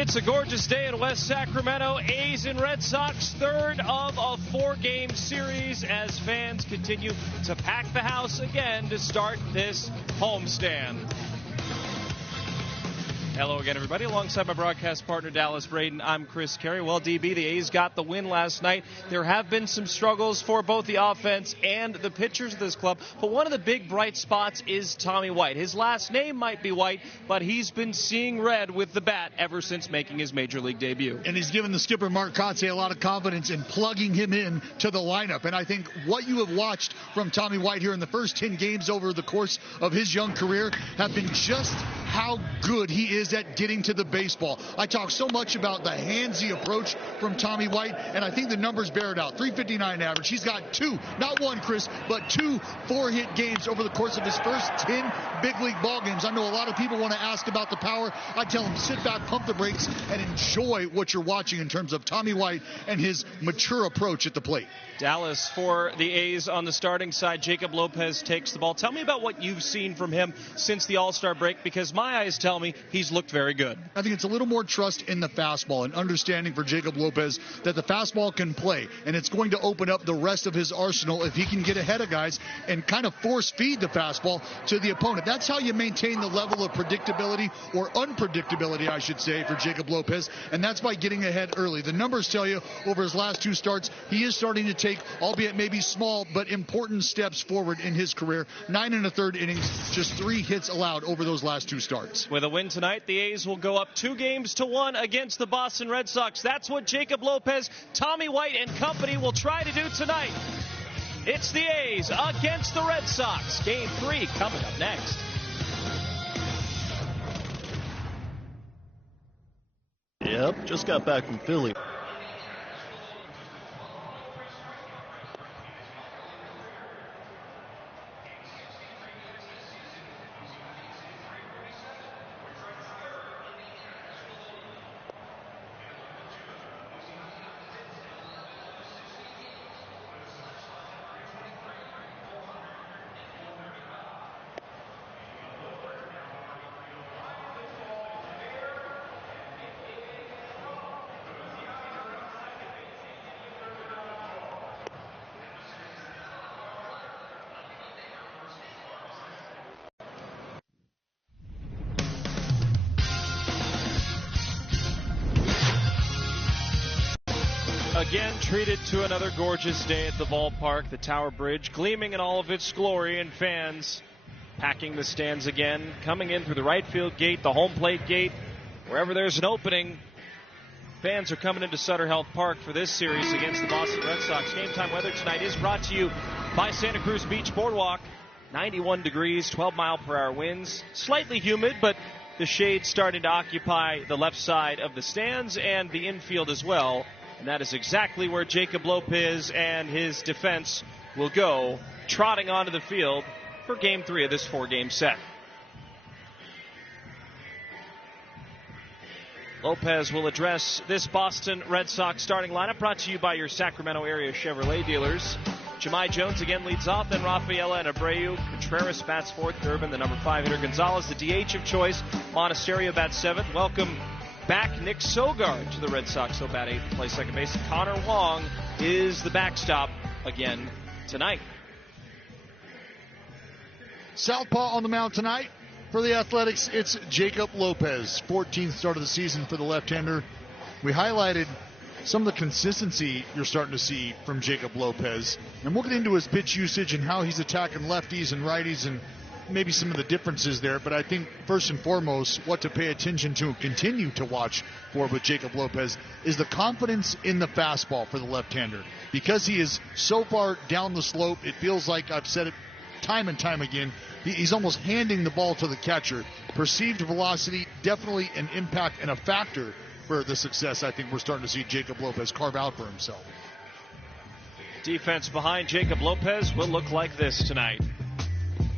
It's a gorgeous day in West Sacramento. A's and Red Sox, third of a four-game series as fans continue to pack the house again to start this homestand. Hello again, everybody. Alongside my broadcast partner, Dallas Braden, I'm Chris Carey. Well, DB, the A's got the win last night. There have been some struggles for both the offense and the pitchers of this club, but one of the big bright spots is Tommy White. His last name might be White, but he's been seeing red with the bat ever since making his major league debut. And he's given the skipper, Mark Kotsay, a lot of confidence in plugging him in to the lineup. And I think what you have watched from Tommy White here in the first 10 games over the course of his young career have been just how good he is at getting to the baseball. I talk so much about the handsy approach from Tommy White, and I think the numbers bear it out. 359 average. He's got two, not one, Chris, but two four-hit games over the course of his first 10 big league ball games. I know a lot of people want to ask about the power. I tell them, sit back, pump the brakes, and enjoy what you're watching in terms of Tommy White and his mature approach at the plate. Dallas, for the A's on the starting side, Jacob Lopez takes the ball. Tell me about what you've seen from him since the All-Star break, because my eyes tell me he's looked very good. I think it's a little more trust in the fastball and understanding for Jacob Lopez that the fastball can play, and it's going to open up the rest of his arsenal if he can get ahead of guys and kind of force feed the fastball to the opponent. That's how you maintain the level of predictability, or unpredictability, I should say, for Jacob Lopez, and that's by getting ahead early. The numbers tell you over his last two starts, he is starting to take, albeit maybe small, but important steps forward in his career. 9 1/3 innings, just 3 hits allowed over those last two starts. With a win tonight, the A's will go up 2-1 against the Boston Red Sox. That's what Jacob Lopez, Tommy White, and company will try to do tonight. It's the A's against the Red Sox. Game 3 coming up next. Yep, just got back from Philly. Again, treated to another gorgeous day at the ballpark. The Tower Bridge gleaming in all of its glory, and fans packing the stands again, coming in through the right field gate, the home plate gate, wherever there's an opening. Fans are coming into Sutter Health Park for this series against the Boston Red Sox. Game time weather tonight is brought to you by Santa Cruz Beach Boardwalk. 91 degrees, 12-mile-per-hour winds. Slightly humid, but the shade's starting to occupy the left side of the stands and the infield as well. And that is exactly where Jacob Lopez and his defense will go, trotting onto the field for Game 3 of this 4-game set. Lopez will address this Boston Red Sox starting lineup, brought to you by your Sacramento area Chevrolet dealers. Jahmai Jones again leads off, then Rafaela and Abreu. Contreras bats fourth, Durbin, the number 5 hitter. Gonzalez, the DH of choice. Monasterio bats seventh. Welcome back Nick Sogard to the Red Sox. He'll bat eighth, play second base. Connor Wong is the backstop again tonight. Southpaw on the mound tonight for the Athletics. It's Jacob Lopez, 14th start of the season for the left-hander. We highlighted some of the consistency you're starting to see from Jacob Lopez, and we'll get into his pitch usage and how he's attacking lefties and righties and maybe some of the differences there. But I think first and foremost, what to pay attention to and continue to watch for with Jacob Lopez is the confidence in the fastball for the left-hander. Because he is so far down the slope, it feels like, I've said it time and time again, he's almost handing the ball to the catcher. Perceived velocity, definitely an impact and a factor for the success I think we're starting to see Jacob Lopez carve out for himself. Defense behind Jacob Lopez will look like this tonight.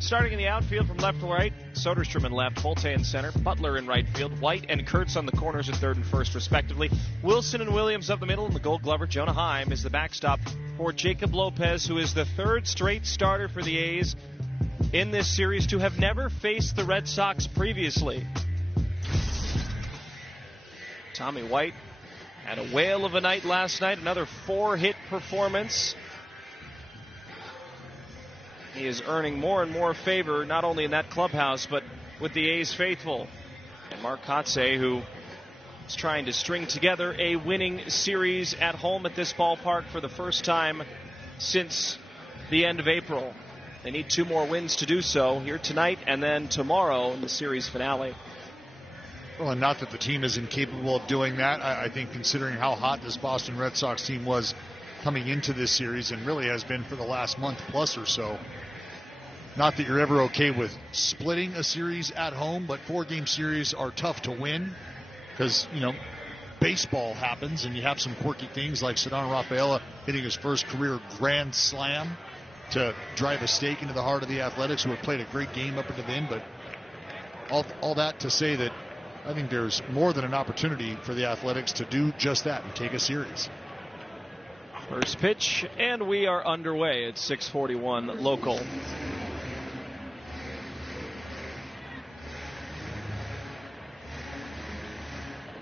Starting in the outfield from left to right, Soderstrom in left, Volte in center, Butler in right field, White and Kurtz on the corners at third and first, respectively. Wilson and Williams up the middle, and the Gold Glover, Jonah Heim, is the backstop for Jacob Lopez, who is the third straight starter for the A's in this series to have never faced the Red Sox previously. Tommy White had a whale of a night last night, another 4-hit performance. He is earning more and more favor, not only in that clubhouse, but with the A's faithful. And Mark Kotsay, who is trying to string together a winning series at home at this ballpark for the first time since the end of April. They need 2 more wins to do so, here tonight and then tomorrow in the series finale. Well, and not that the team is incapable of doing that. I think considering how hot this Boston Red Sox team was coming into this series and really has been for the last month plus or so. Not that you're ever okay with splitting a series at home, but 4-game series are tough to win because, baseball happens and you have some quirky things like Ceddanne Rafaela hitting his first career grand slam to drive a stake into the heart of the Athletics, who have played a great game up until then. But all that to say that I think there's more than an opportunity for the Athletics to do just that and take a series. First pitch, and we are underway at 6:41 local.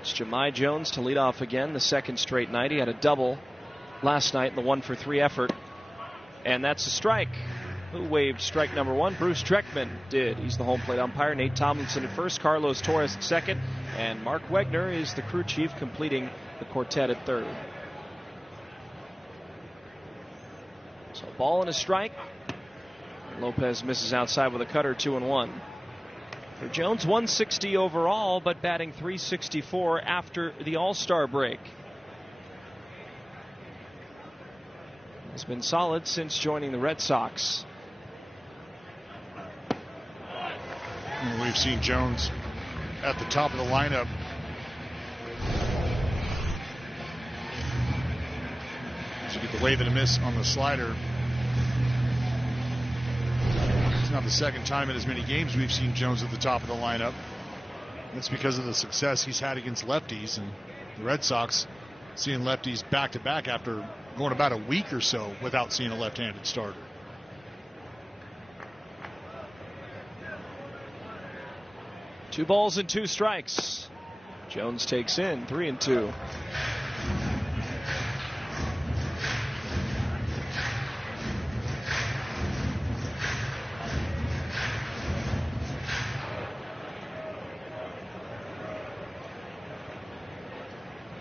It's Jahmai Jones to lead off again, the second straight night. He had a double last night in the 1-for-3 effort. And that's a strike. Who waved strike number 1? Bruce Treckman did. He's the home plate umpire. Nate Tomlinson at first, Carlos Torres at second, and Mark Wegner is the crew chief, completing the quartet at third. So a ball and a strike. Lopez misses outside with a cutter, 2-1. For Jones, 160 overall, but batting .364 after the All-Star break. Has been solid since joining the Red Sox. We've seen Jones at the top of the lineup. So get the wave and a miss on the slider. It's not the second time in as many games we've seen Jones at the top of the lineup. That's because of the success he's had against lefties, and the Red Sox seeing lefties back-to-back after going about a week or so without seeing a left-handed starter. Two balls and 2 strikes. Jones takes in 3-2.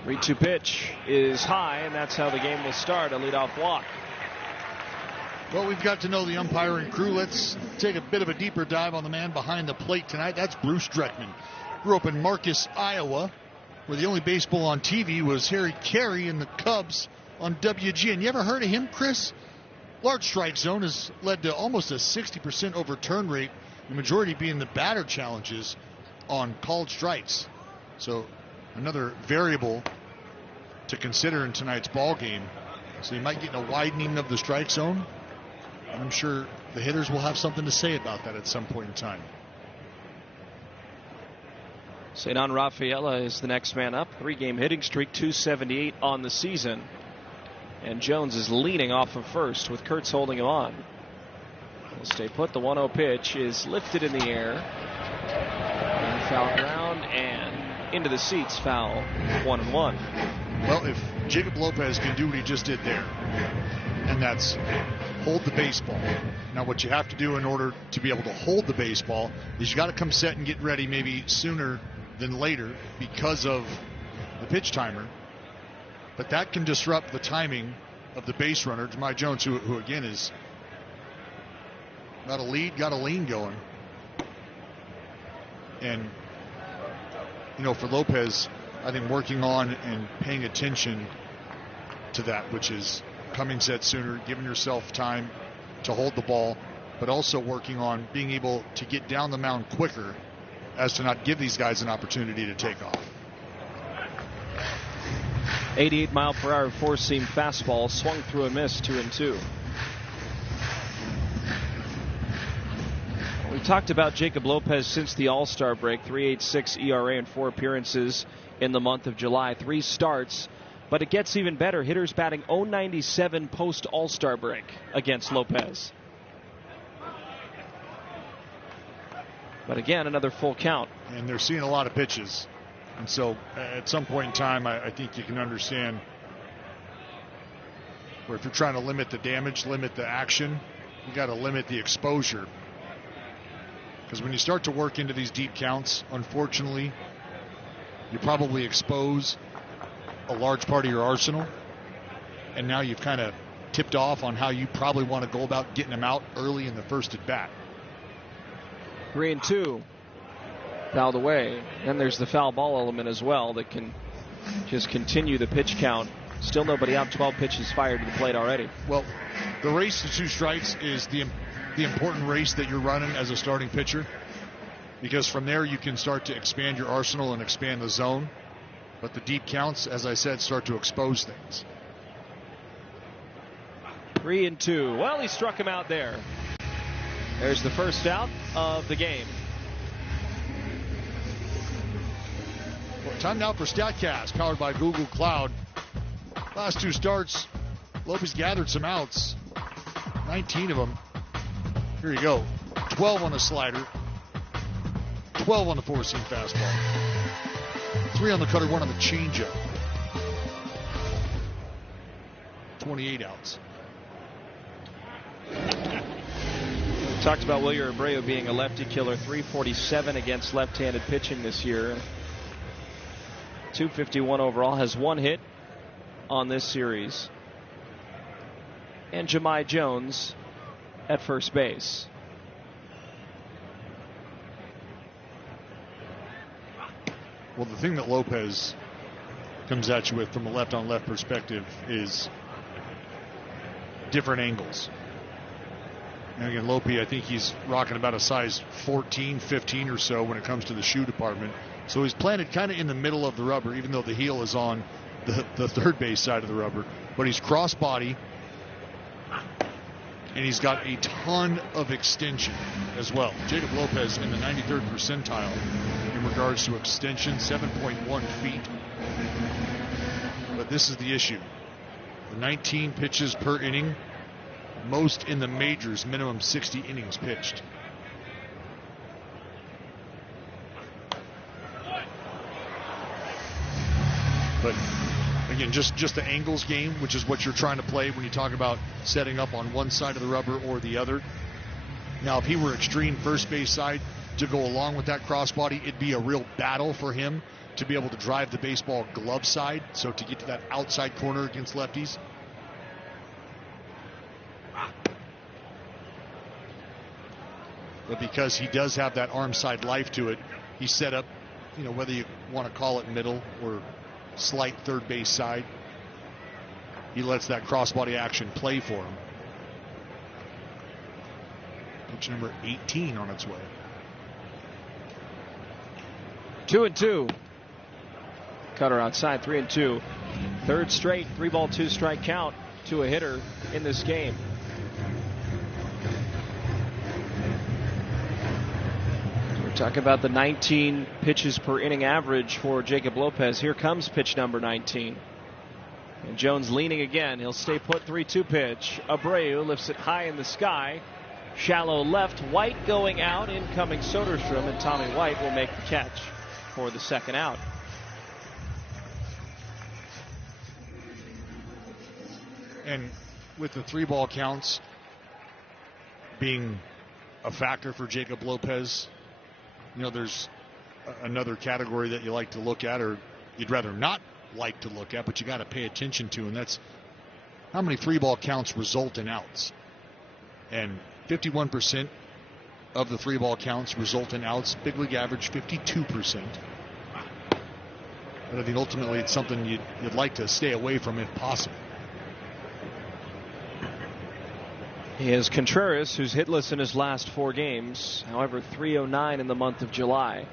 Three-two pitch is high, and that's how the game will start. A leadoff walk. Well, we've got to know the umpiring crew. Let's take a bit of a deeper dive on the man behind the plate tonight. That's Bruce Treckman. Grew up in Marcus, Iowa, where the only baseball on TV was Harry Carey and the Cubs on WGN. You ever heard of him, Chris? Large strike zone has led to almost a 60% overturn rate, the majority being the batter challenges on called strikes. So another variable to consider in tonight's ball game. So you might get a widening of the strike zone. I'm sure the hitters will have something to say about that at some point in time. Ceddanne Rafaela is the next man up. 3-game hitting streak, .278 on the season. And Jones is leaning off of first with Kurtz holding him on. He'll stay put. The 1-0 pitch is lifted in the air. And foul ground and into the seats. Foul, 1-1. Well, if Jacob Lopez can do what he just did there, and that's hold the baseball. Now, what you have to do in order to be able to hold the baseball is you got to come set and get ready maybe sooner than later because of the pitch timer. But that can disrupt the timing of the base runner, Jahmai Jones, who again is got a lead, got a lean going. And, for Lopez, I think working on and paying attention to that, which is coming set sooner, giving yourself time to hold the ball, but also working on being able to get down the mound quicker as to not give these guys an opportunity to take off. 88-mile-per-hour four-seam fastball swung through a miss, 2-2. We talked about Jacob Lopez since the All-Star break. 3.86 ERA in 4 appearances in the month of July. 3 starts. But it gets even better. Hitters batting .097 post All-Star break against Lopez. But again, another full count. And they're seeing a lot of pitches. And so at some point in time, I think you can understand where if you're trying to limit the damage, limit the action, you got to limit the exposure. Because when you start to work into these deep counts, unfortunately, you probably expose a large part of your arsenal. And now you've kind of tipped off on how you probably want to go about getting them out early in the first at bat. 3-2. Fouled away. Then there's the foul ball element as well that can just continue the pitch count. Still nobody out. 12 pitches fired to the plate already. Well, the race to 2 strikes is the important race that you're running as a starting pitcher, because from there you can start to expand your arsenal and expand the zone. But the deep counts, as I said, start to expose things. 3-2. Well, he struck him out there. There's the first out of the game. Well, time now for StatCast, powered by Google Cloud. Last 2 starts, Lopez gathered some outs. 19 of them. Here you go. 12 on the slider. 12 on the 4-seam fastball. 3 on the cutter, 1 on the changeup. 28 outs. We talked about Wilyer Abreu being a lefty killer. 347 against left-handed pitching this year. 251 overall. Has 1 hit on this series. And Jahmai Jones at first base. Well, the thing that Lopez comes at you with from a left-on-left perspective is different angles. And again, Lope, I think he's rocking about a size 14, 15 or so when it comes to the shoe department. So he's planted kind of in the middle of the rubber, even though the heel is on the third base side of the rubber. But he's cross-body, and he's got a ton of extension as well. Jacob Lopez in the 93rd percentile in regards to extension, 7.1 feet. But this is the issue. The 19 pitches per inning, most in the majors, minimum 60 innings pitched. But again, just the angles game, which is what you're trying to play when you talk about setting up on one side of the rubber or the other. Now, if he were extreme first base side to go along with that crossbody, it'd be a real battle for him to be able to drive the baseball glove side, so to get to that outside corner against lefties. But because he does have that arm side life to it, he's set up, whether you want to call it middle or slight third base side, he lets that crossbody action play for him. Pitch number 18 on its way. 2-2. Cutter outside, 3-2. Third straight 3-ball 2-strike count to a hitter in this game. We're talking about the 19 pitches per inning average for Jacob Lopez. Here comes pitch number 19. And Jones leaning again. He'll stay put. 3-2 pitch. Abreu lifts it high in the sky. Shallow left. White going out. Incoming Soderstrom, and Tommy White will make the catch for the second out. And with the 3-ball counts being a factor for Jacob Lopez, there's another category that you like to look at, or you'd rather not like to look at, but you got to pay attention to, and that's how many 3-ball counts result in outs. And 51% of the 3-ball counts result in outs. Big league average 52%. But I think ultimately it's something you'd like to stay away from if possible. He has Contreras, who's hitless in his last 4 games. However, 309 in the month of July.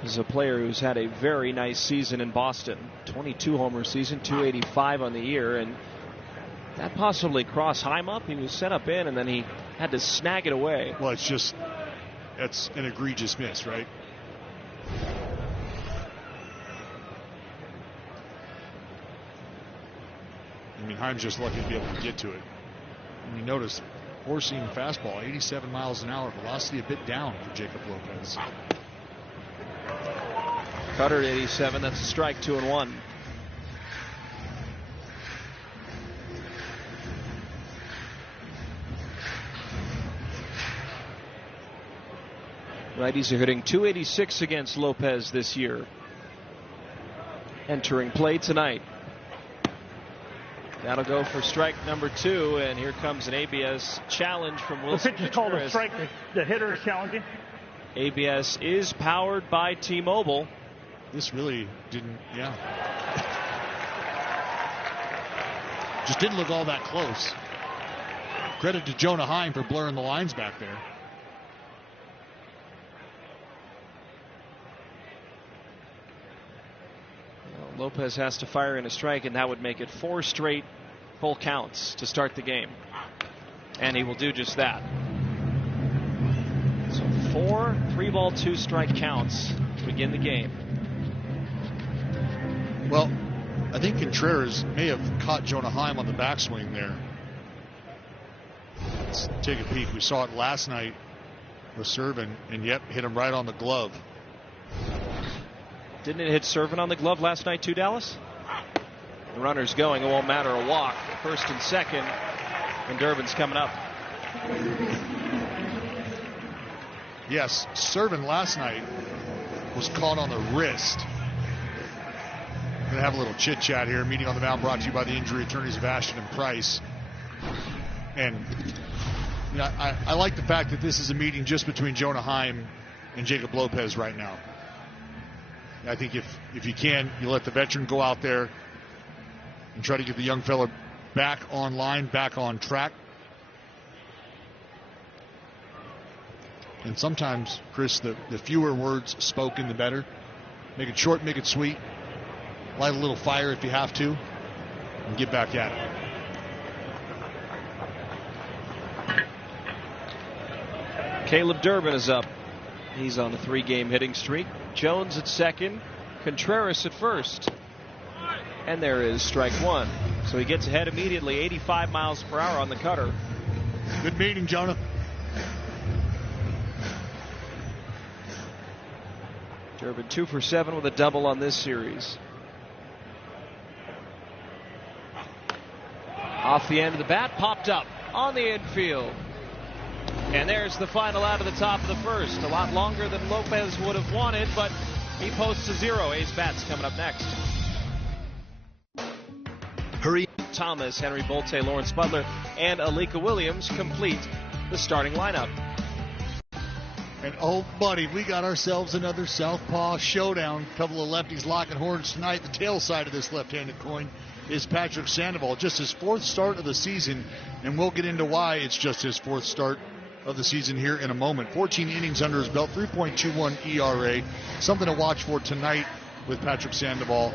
He's a player who's had a very nice season in Boston. 22 homer season, 285 on the year, and that possibly crossed Heim up. He was set up in, and then he had to snag it away. Well, that's an egregious miss, right? I mean, Heim's just lucky to be able to get to it. And you notice, 4-seam fastball, 87 miles an hour, velocity a bit down for Jacob Lopez. Cutter at 87. That's a strike, 2-1. Righties are hitting .286 against Lopez this year. Entering play tonight. That'll go for strike number 2, and here comes an ABS challenge from Wilson. The pitch is called a strike. The hitter is challenging. ABS is powered by T-Mobile. This really just didn't look all that close. Credit to Jonah Heim for blurring the lines back there. Well, Lopez has to fire in a strike, and that would make it 4 straight full counts to start the game. And he will do just that. So 4 3-ball 2-strike counts to begin the game. Well, I think Contreras may have caught Jonah Heim on the backswing there. Let's take a peek. We saw it last night with Servin, and yep, hit him right on the glove. Didn't it hit Servin on the glove last night too, Dallas? The runner's going. It won't matter. A walk. First and second. And Durbin's coming up. Yes, Servin last night was caught on the wrist. Going to have a little chit chat here. Meeting on the mound brought to you by the injury attorneys of Ashton and Price. And you know, I like the fact that this is a meeting just between Jonah Heim and Jacob Lopez right now. I think if you can, you let the veteran go out there and try to get the young fella back online, back on track. And sometimes, Chris, the fewer words spoken, the better. Make it short, make it sweet. Light a little fire if you have to, and get back at it. Caleb Durbin is up. He's on a 3-game hitting streak. Jones at second, Contreras at first. And there is strike 1. So he gets ahead immediately, 85 miles per hour on the cutter. Good meeting, Jonah. Durbin 2 for 7 with a double on this series. Off the end of the bat, popped up on the infield. And there's the final out of the top of the first. A lot longer than Lopez would have wanted, but he posts a 0. A's bats coming up next. Hurry. Thomas, Henry Bolte, Lawrence Butler, and Alika Williams complete the starting lineup. And oh, buddy, we got ourselves another southpaw showdown. Couple of lefties locking horns tonight. The tail side of this left-handed coin is Patrick Sandoval. Just his 4th start of the season, and we'll get into why it's just his 4th start of the season here in a moment. 14 innings under his belt, 3.21 ERA. Something to watch for tonight with Patrick Sandoval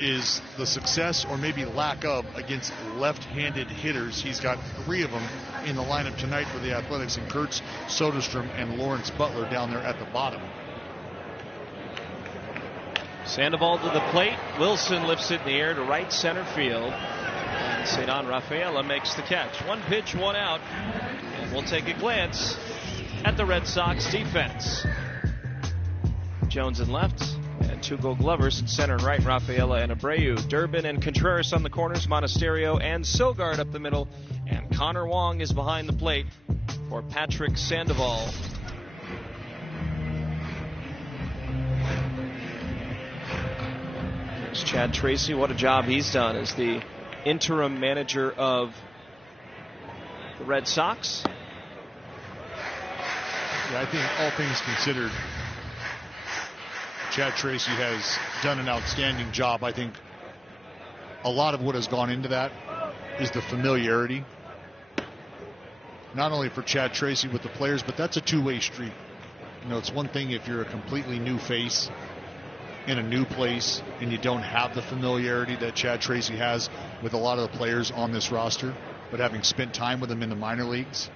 is the success or maybe lack of against left-handed hitters. He's got 3 of them in the lineup tonight for the Athletics, and Kurtz, Soderstrom, and Lawrence Butler down there at the bottom. Sandoval to the plate. Wilson lifts it in the air to right center field. And Cedon Rafaela makes the catch. 1 pitch, 1 out. And we'll take a glance at the Red Sox defense. Jones in left, and 2 Gold Glovers in center and right, Rafaela and Abreu. Durbin and Contreras on the corners, Monasterio and Sogard up the middle, and Connor Wong is behind the plate for Patrick Sandoval. There's Chad Tracy. What a job he's done as the interim manager of the Red Sox. Yeah, I think all things considered, Chad Tracy has done an outstanding job. I think a lot of what has gone into that is the familiarity. Not only for Chad Tracy with the players, but that's a two-way street. You know, it's one thing if you're a completely new face in a new place and you don't have the familiarity that Chad Tracy has with a lot of the players on this roster, but having spent time with them in the minor leagues,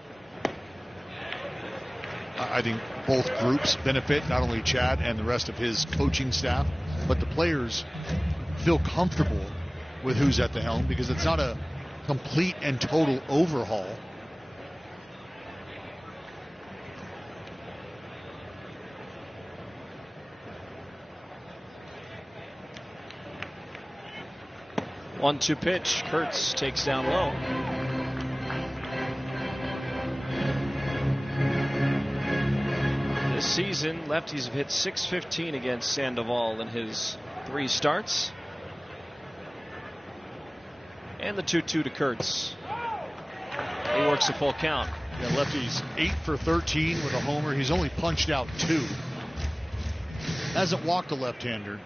I think both groups benefit, not only Chad and the rest of his coaching staff, but the players feel comfortable with who's at the helm because it's not a complete and total overhaul. 1-2 pitch. Kurtz takes down low. This season, lefties have hit .615 against Sandoval in his 3 starts. And the 2-2 to Kurtz. He works a full count. Yeah, lefty's 8 for 13 with a homer. He's only punched out 2. Hasn't walked a left-hander,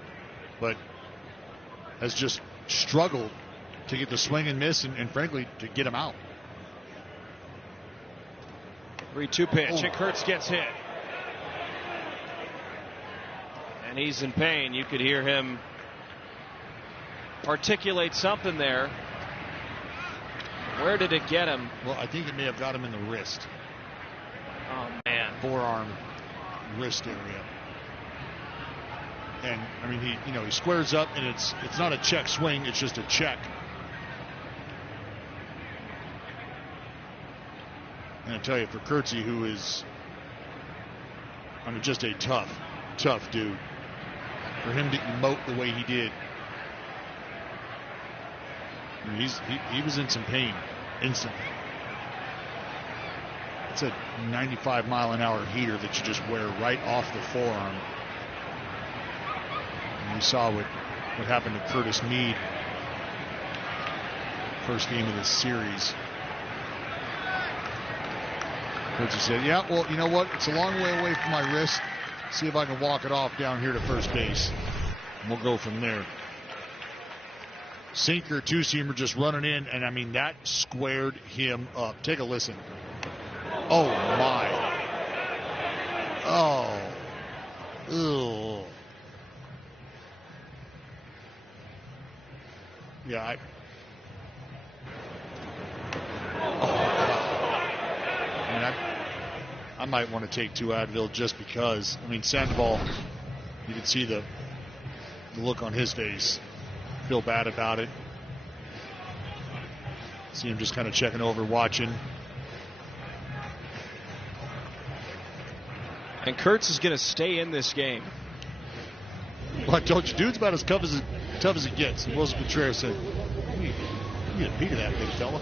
but has just struggled to get the swing and miss and frankly, to get him out. 3-2 pitch, and Kurtz gets hit. And he's in pain. You could hear him articulate something there. Where did it get him? Well, I think it may have got him in the wrist. Oh, man. Forearm, wrist area. And I mean, he squares up, and it's not a check swing, it's just a check. And I tell you, for Kurtzy, who is, just a tough dude, for him to emote the way he did, I mean, he was in some pain instantly. It's a 95-mile-an-hour heater that you just wear right off the forearm. And we saw what happened to Curtis Mead, first game of this series. Kurtzy said, yeah, well, you know what? It's a long way away from my wrist. See if I can walk it off down here to first base. And we'll go from there. Sinker, two-seamer just running in, and I mean, that squared him up. Take a listen. Oh, my. Oh. Ugh. Yeah, I might want to take 2 Advil just because. I mean, Sandoval, you can see the look on his face. Feel bad about it. See him just kind of checking over, watching. And Kurtz is going to stay in this game. Well, I told you, dude's about as tough as it gets. And Wilson Contreras said, you get a beat of that big fella.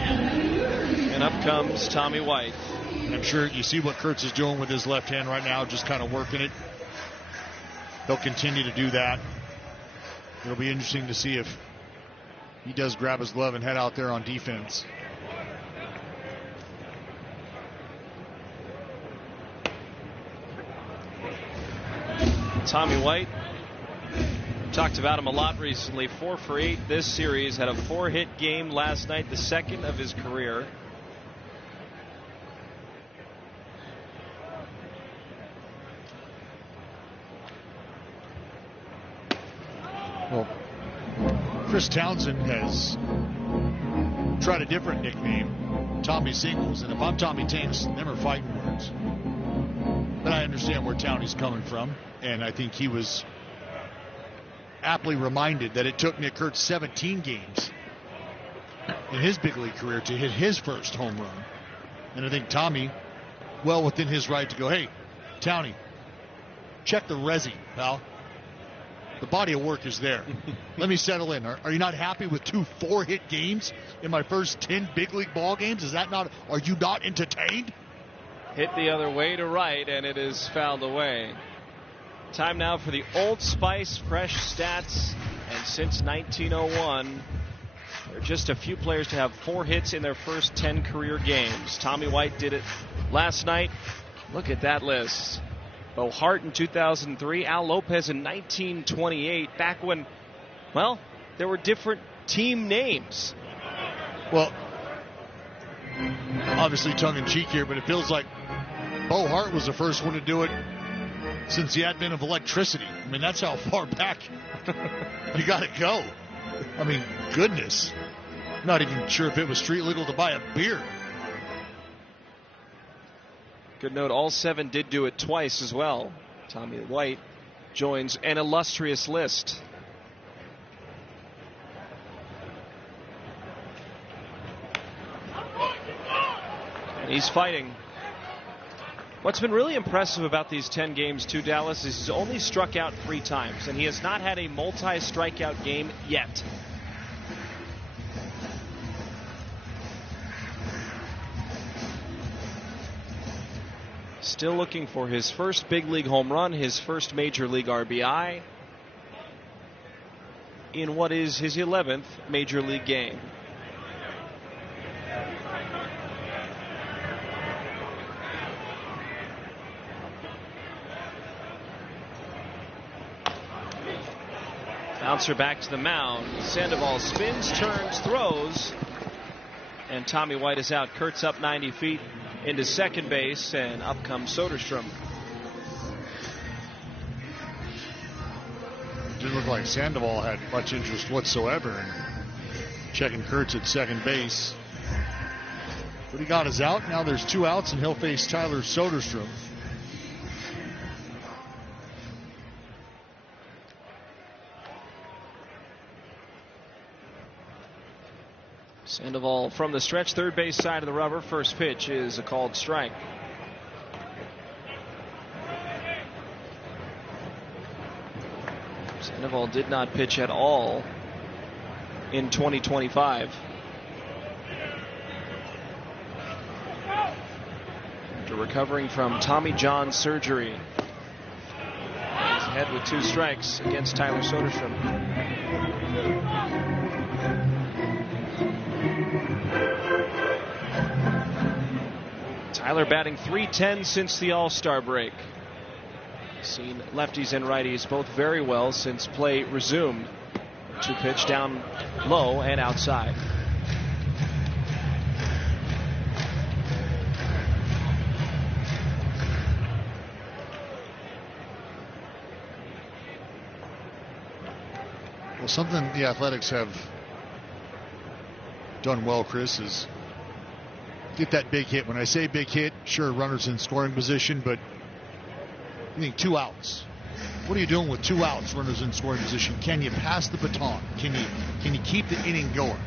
And up comes Tommy White. And I'm sure you see what Kurtz is doing with his left hand right now, just kind of working it. He'll continue to do that. It'll be interesting to see if he does grab his glove and head out there on defense. Tommy White, talked about him a lot recently. 4 for 8 this series. Had a 4-hit game last night, the second of his career. Well, Chris Townsend has tried a different nickname, Tommy Singles, and if I'm Tommy Tanks, never fighting words. But I understand where Townie's coming from, and I think he was aptly reminded that it took Nick Kurtz 17 games in his big league career to hit his first home run. And I think Tommy, well within his right to go, hey, Townie, check the resi, pal. The body of work is there. Let me settle in. Are you not happy with 2 4-hit games in my first 10 big league ball games? Are you not entertained? Hit the other way to right, and it is fouled away. Time now for the Old Spice Fresh Stats. And since 1901, there are just a few players to have 4 hits in their first 10 career games. Tommy White did it last night. Look at that list. Bo Hart in 2003, Al Lopez in 1928, back when, well, there were different team names. Well, obviously tongue-in-cheek here, but it feels like Bo Hart was the first one to do it since the advent of electricity. I mean, that's how far back you got to go. I mean, goodness. Not even sure if it was street legal to buy a beer. Good note, all 7 did do it twice as well. Tommy White joins an illustrious list. And he's fighting. What's been really impressive about these 10 games too, Dallas, is he's only struck out 3 times, and he has not had a multi-strikeout game yet. Still looking for his first big league home run, his first major league RBI in what is his 11th major league game. Bouncer back to the mound. Sandoval spins, turns, throws, and Tommy White is out. Kurtz up 90 feet into second base, and up comes Soderstrom. Didn't look like Sandoval had much interest whatsoever in checking Kurtz at second base. But he got his out. Now there's 2 outs, and he'll face Tyler Soderstrom. Sandoval from the stretch, third base side of the rubber. First pitch is a called strike. Sandoval did not pitch at all in 2025. After recovering from Tommy John surgery. He's ahead with 2 strikes against Tyler Soderstrom. Tyler batting .310 since the All-Star break. Seen lefties and righties both very well since play resumed. 2 pitch down low and outside. Well, something the Athletics have done well, Chris, is get that big hit. When I say big hit, sure, runners in scoring position, but I think 2 outs. What are you doing with 2 outs, runners in scoring position? Can you pass the baton? Can you keep the inning going?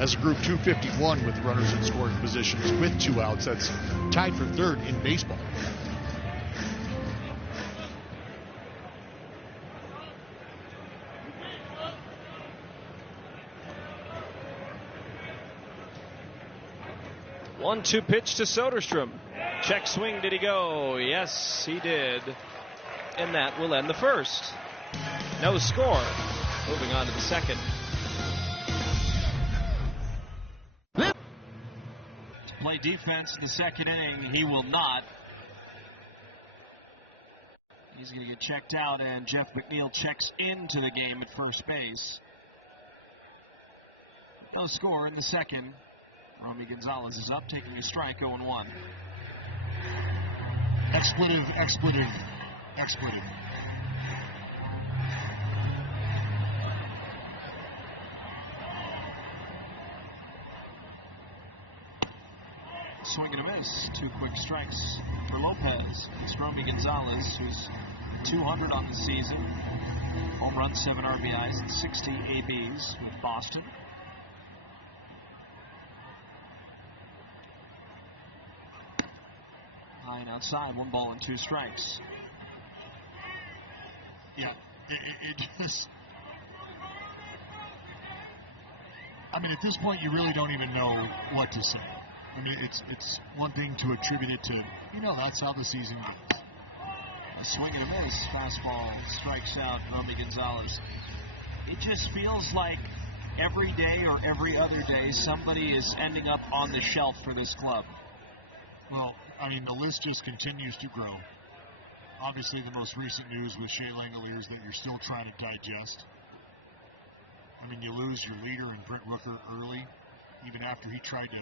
As a group, 251 with runners in scoring positions with 2 outs. That's tied for 3rd in baseball. One-two pitch to Soderstrom. Check swing. Did he go? Yes, he did. And that will end the first. No score. Moving on to the second. To play defense in the second inning, he will not. He's going to get checked out, and Jeff McNeil checks into the game at first base. No score in the second. Romy Gonzalez is up, taking a strike, 0-1. Expletive, expletive, expletive. Swing and a miss. 2 quick strikes for Lopez. It's Romy Gonzalez, who's 200 on the season. Home runs, 7 RBIs, and 60 ABs with Boston. High and outside, 1 ball and 2 strikes. Yeah, it just. I mean, at this point, you really don't even know what to say. I mean, it's one thing to attribute it to, that's how the season goes. A swing and a miss. Fastball strikes out Romy Gonzalez. It just feels like every day or every other day somebody is ending up on the shelf for this club. Well, I mean, the list just continues to grow. Obviously, the most recent news with Shea Langoliers that you're still trying to digest. I mean, you lose your leader in Brent Rooker early, even after he tried to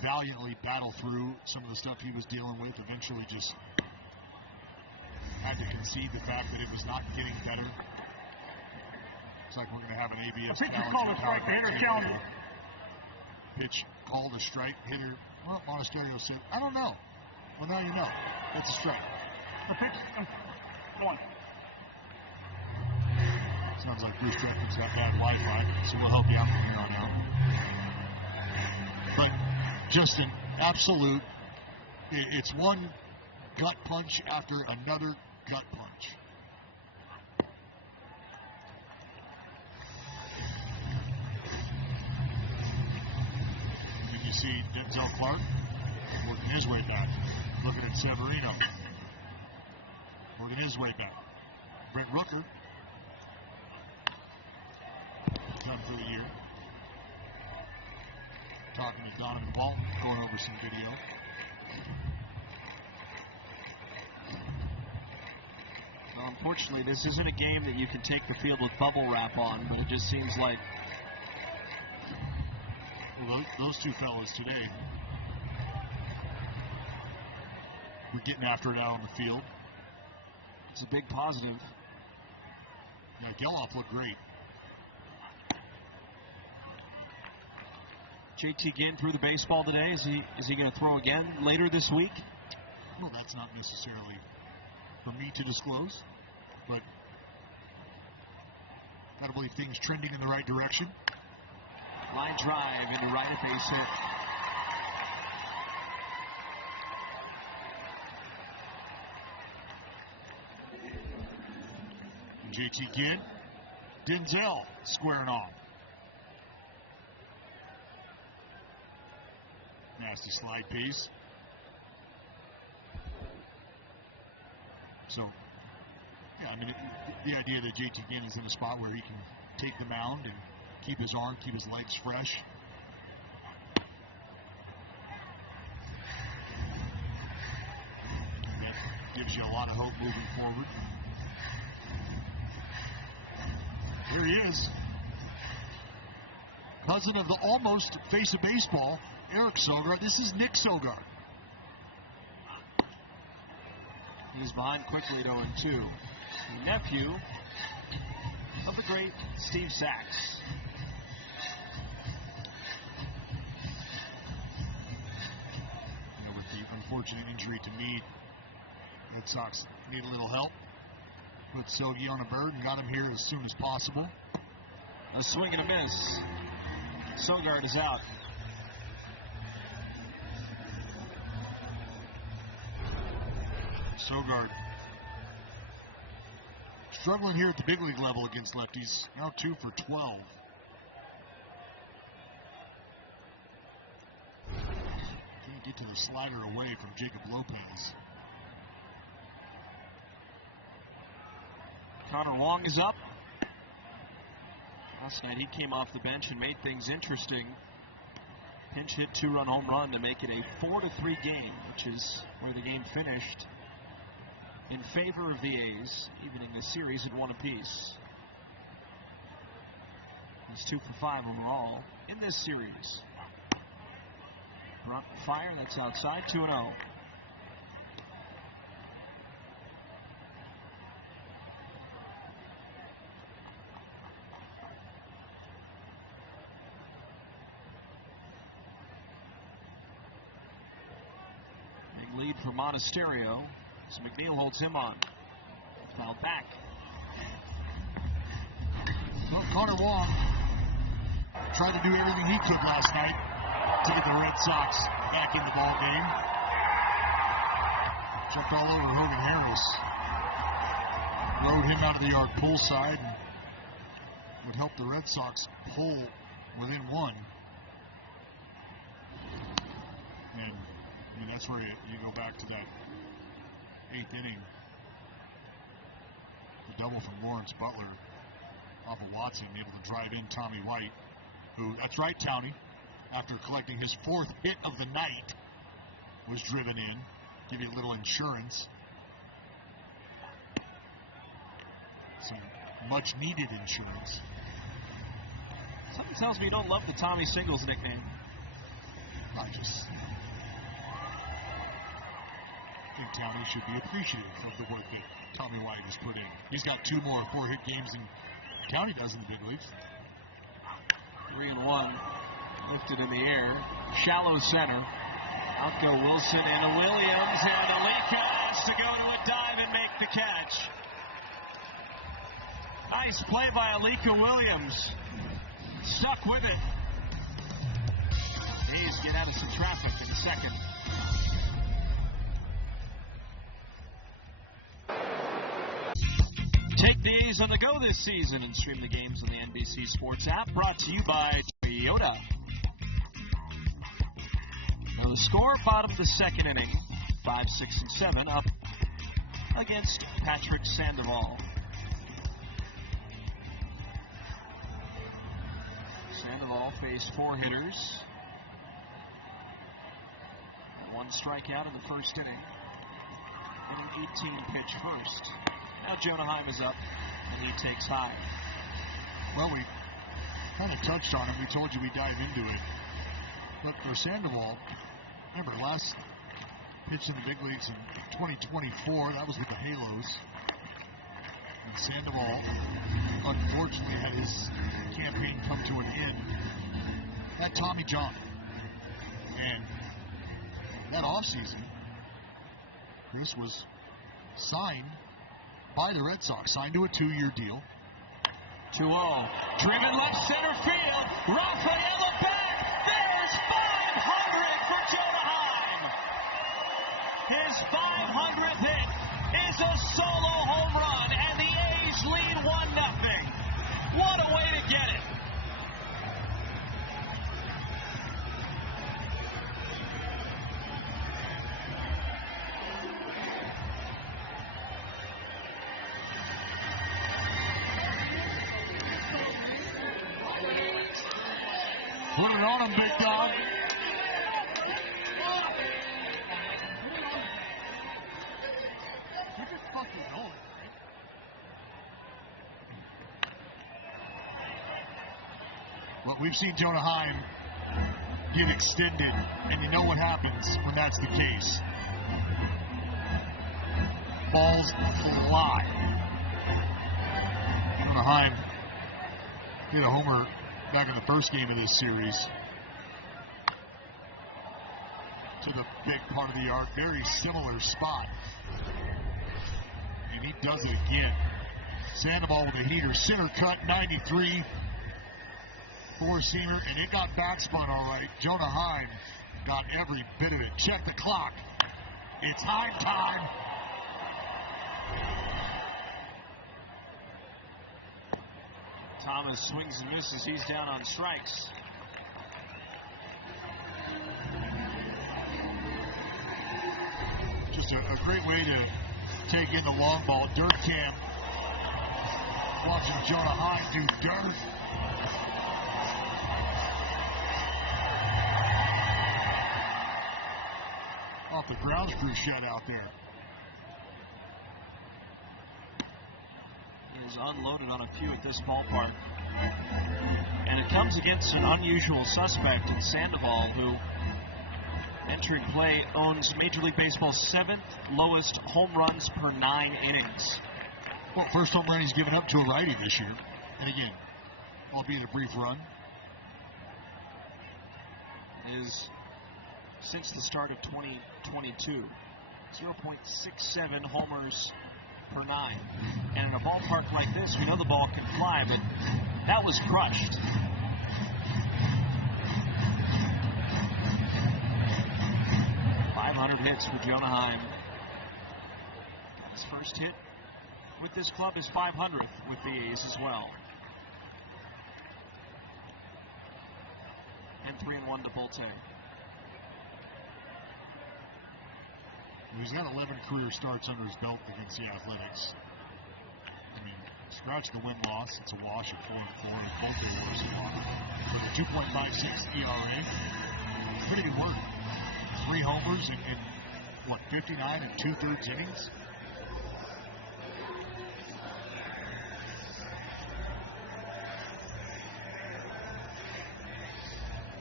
valiantly battle through some of the stuff he was dealing with, eventually just had to concede the fact that it was not getting better. Looks like we're going to have an ABS challenge. Pitch called a strike. Hitter, well, Monasterio said, I don't know. Well, now you know. It's a strike. The pitch, one. Sounds like Bruce Treffin's got bad Wi-Fi, so we'll help you out from here on out. But just an absolute, it's one gut punch after another gut punch. And you see Denzel Clark working his way back, looking at Severino, working his way back. Brent Rooker, done for the year. Talking to Donovan Walton, going over some video. Well, unfortunately, this isn't a game that you can take the field with bubble wrap on, but it just seems like those two fellas today were getting after it out on the field. It's a big positive. Yeah, Geloff looked great. JT Ginn threw the baseball today. Is he going to throw again later this week? Well, that's not necessarily for me to disclose, but gotta believe things trending in the right direction. Line drive into right base hit. JT Ginn, Denzel squaring off. Nasty slide piece. So, yeah, I mean, the idea that JT Ginn is in a spot where he can take the mound and keep his arm, keep his legs fresh. And that gives you a lot of hope moving forward. Here he is. Cousin of the almost face of baseball, Eric Sogard. This is Nick Sogard. He's behind quickly at 0-2. The nephew of the great Steve Sachs. With the unfortunate injury to Meade, Red Sox need a little help. Put Sogi on a bird and got him here as soon as possible. A swing and a miss. Sogard is out. Sogard struggling here at the big league level against lefties. Now 2 for 12. Can't get to the slider away from Jacob Lopez. Connor Wong is up. Last night he came off the bench and made things interesting. Pinch hit 2-run home run to make it a 4-3 game, which is where the game finished in favor of the A's, evening the series at 1 apiece. He's 2 for 5 overall in this series. Brought fire, that's outside, 2-0. Lead for Monasterio as McNeil holds him on. Foul back. Well, Connor Wong tried to do everything he could last night to get the Red Sox back in the ball game. Jumped all over Hogan Harris. Rode him out of the yard poolside and would help the Red Sox pull within 1. And I mean, that's where you go back to that 8th inning. The double from Lawrence Butler off of Watson, able to drive in Tommy White, who, that's right, Townie, after collecting his 4th hit of the night, was driven in, give you a little insurance. Some much needed insurance. Something tells me you don't love the Tommy Singles nickname. I just think Townie should be appreciative of the work that Tommy White has put in. He's got 2 more 4-hit games than Townie does in the big leagues. 3-1. Lifted in the air. Shallow center. Out go Wilson and Williams, and Aleka has to go to a dive and make the catch. Nice play by Aleka Williams. Stuck with it. A's get out of some traffic in second. Phillies on the go this season, and stream the games on the NBC Sports app. Brought to you by Toyota. Now the score, bottom of the second inning, 5, 6, and 7 up against Patrick Sandoval. Sandoval faced 4 hitters. 1 strikeout in the first inning. And an 18-pitch first. Now Jonah Heim is up, and he takes high. Well, we kind of touched on it. We told you we'd dive into it. But for Sandoval, remember, last pitched in the big leagues in 2024. That was with the Halos. And Sandoval, unfortunately, had his campaign come to an end at Tommy John. And that offseason, Chris was signed by the Red Sox, signed to a 2-year deal. 2-0. Driven left center field. Rafaela back. There's 500 for Jonah Heim. His 500th hit is a solo home run, and the A's lead 1-0. What a way to get it. Put it on him, big dog. Well, we've seen Jonah Heim get extended, and you know what happens when that's the case. Balls fly. Jonah Heim hit a homer back in the first game of this series to the big part of the arc, very similar spot, and he does it again. Sandoval with a heater, center cut, 93, 4-seamer, and it got backspun all right. Jonah Heim got every bit of it. Check the clock. It's Heim time. Thomas swings and misses. He's down on strikes. Just a great way to take in the long ball. Dirt cam. Watching Jonah Heim do dirt. Off the grounds crew shutout there. Is unloaded on a few at this ballpark. And it comes against an unusual suspect in Sandoval, who entering play owns Major League Baseball's 7th lowest home runs per 9 innings. Well, first home run he's given up to a righty this year. And again, albeit a brief run. Is since the start of 2022, 0.67 homers per 9. And in a ballpark like this, we know the ball can fly, but that was crushed. Hits for Jonah Heim. His first hit with this club is 500th with the A's as well. And 3-1 to Bolte. He's got 11 career starts under his belt against the Athletics. I mean, scratch the win-loss, it's a wash at 4-4, and Bolte was with a 2.56 ERA. Pretty good work. 3 homers in 59 and 2/3 innings.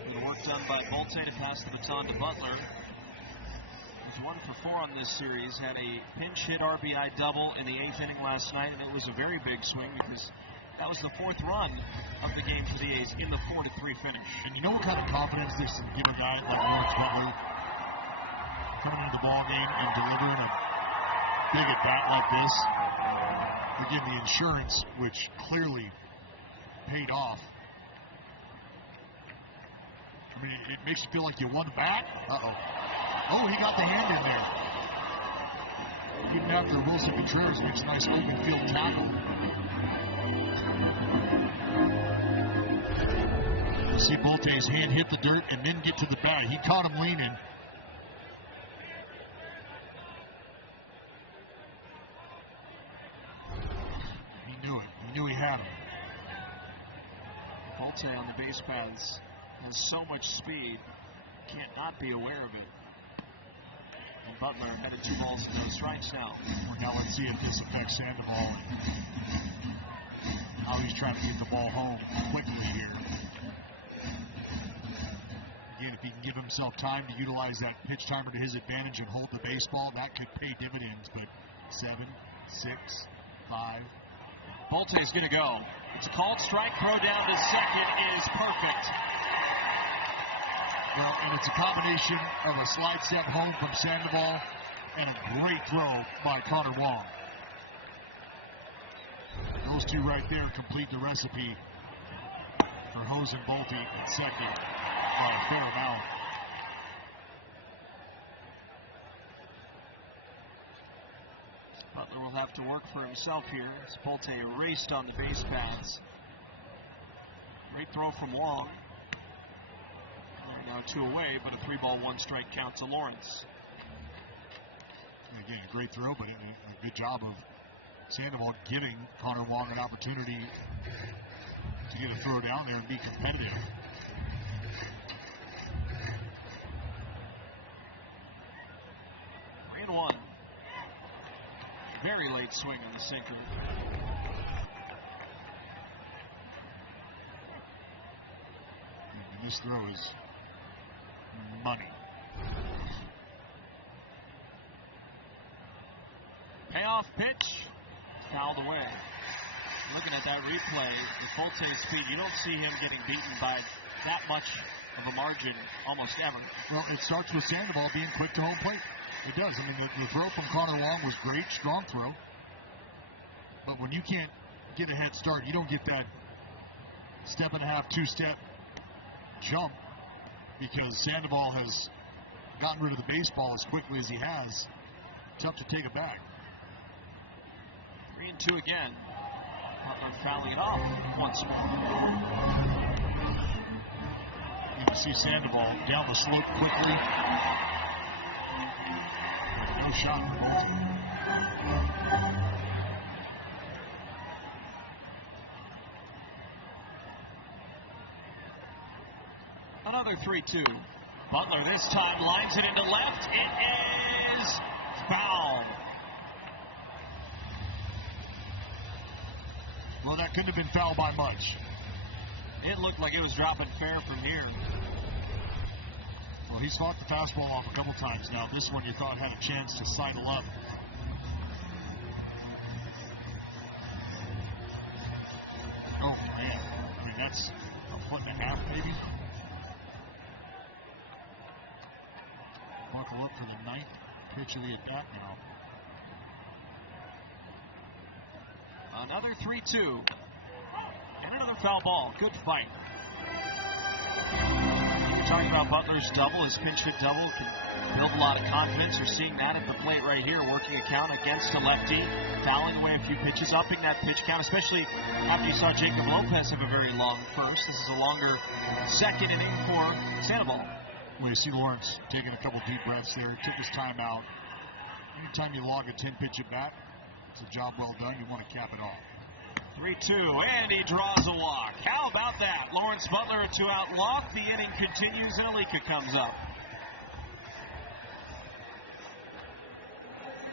Good work done by Bolte to pass the baton to Butler. He's 1 for 4 on this series. Had a pinch hit RBI double in the 8th inning last night, and it was a very big swing because that was the 4th run of the game for the A's in the 4-3 finish. And you know what kind of confidence this will give a guy like Lawrence Butler coming into the ball game and delivering a big at bat like this? Again, the insurance, which clearly paid off. I mean, it makes you feel like you won the bat. Oh, he got the hand in there. Even after Wilson Contreras makes a nice open field tackle. See Bolte's hand hit the dirt and then get to the bat. He caught him leaning. He knew it. He knew he had him. Bolte on the base paths has so much speed, can't not be aware of it. And Butler headed 2 balls and no strikes now. Now let's see if this affects Sandoval. How he's trying to get the ball home quickly here. Again, if he can give himself time to utilize that pitch timer to his advantage and hold the baseball, that could pay dividends. But 7, 6, 5. Bolte's going to go. It's a called strike. Throw down to second is perfect. Well, and it's a combination of a slide step home from Sandoval and a great throw by Connor Wong. Those two right there complete the recipe for Hose and Bolte at second by a fair amount. Butler will have to work for himself here as Bolte raced on the base paths. Great throw from Wong. Now 2 away, but a 3-ball 1-strike count to Lawrence. Again, a great throw, but a good job of Sandoval giving Connor Wong an opportunity to get a throw down there and be competitive. Three 1. Very late swing on the sinker. And this throw is money. Payoff pitch, fouled away. Looking at that replay, with Bolte's speed, you don't see him getting beaten by that much of a margin almost ever. Well, it starts with Sandoval being quick to home plate. It does. I mean, the throw from Connor Wong was great, strong throw. But when you can't get a head start, you don't get that step and a half, 2-step jump because Sandoval has gotten rid of the baseball as quickly as he has. Tough to take it back. 3-2 again. Butler fouling it off once more. You can see Sandoval down the slope quickly. No shot for Bolte. Another 3-2. Butler this time lines it into left. It is foul. Well, that couldn't have been fouled by much. It looked like it was dropping fair from here. Well, he's fought the fastball off a couple times now. This one you thought had a chance to sidle up. Oh, man. I mean, that's a foot and a half, maybe. Buckle up for the 9th pitch of the at-bat now. Another 3-2. And another foul ball. Good fight. We're talking about Butler's double. His pinch hit double can build a lot of confidence. You're seeing that at the plate right here. Working a count against a lefty. Fouling away a few pitches. Upping that pitch count, especially after you saw Jacob Lopez have a very long first. This is a longer second inning for Sandoval. Well, you see Lawrence taking a couple deep breaths there. Took his time out. Anytime you log a 10-pitch at bat, it's a job well done. You want to cap it off. 3-2, and he draws a walk. How about that? Lawrence Butler, a 2-out walk. The inning continues, and Alika comes up.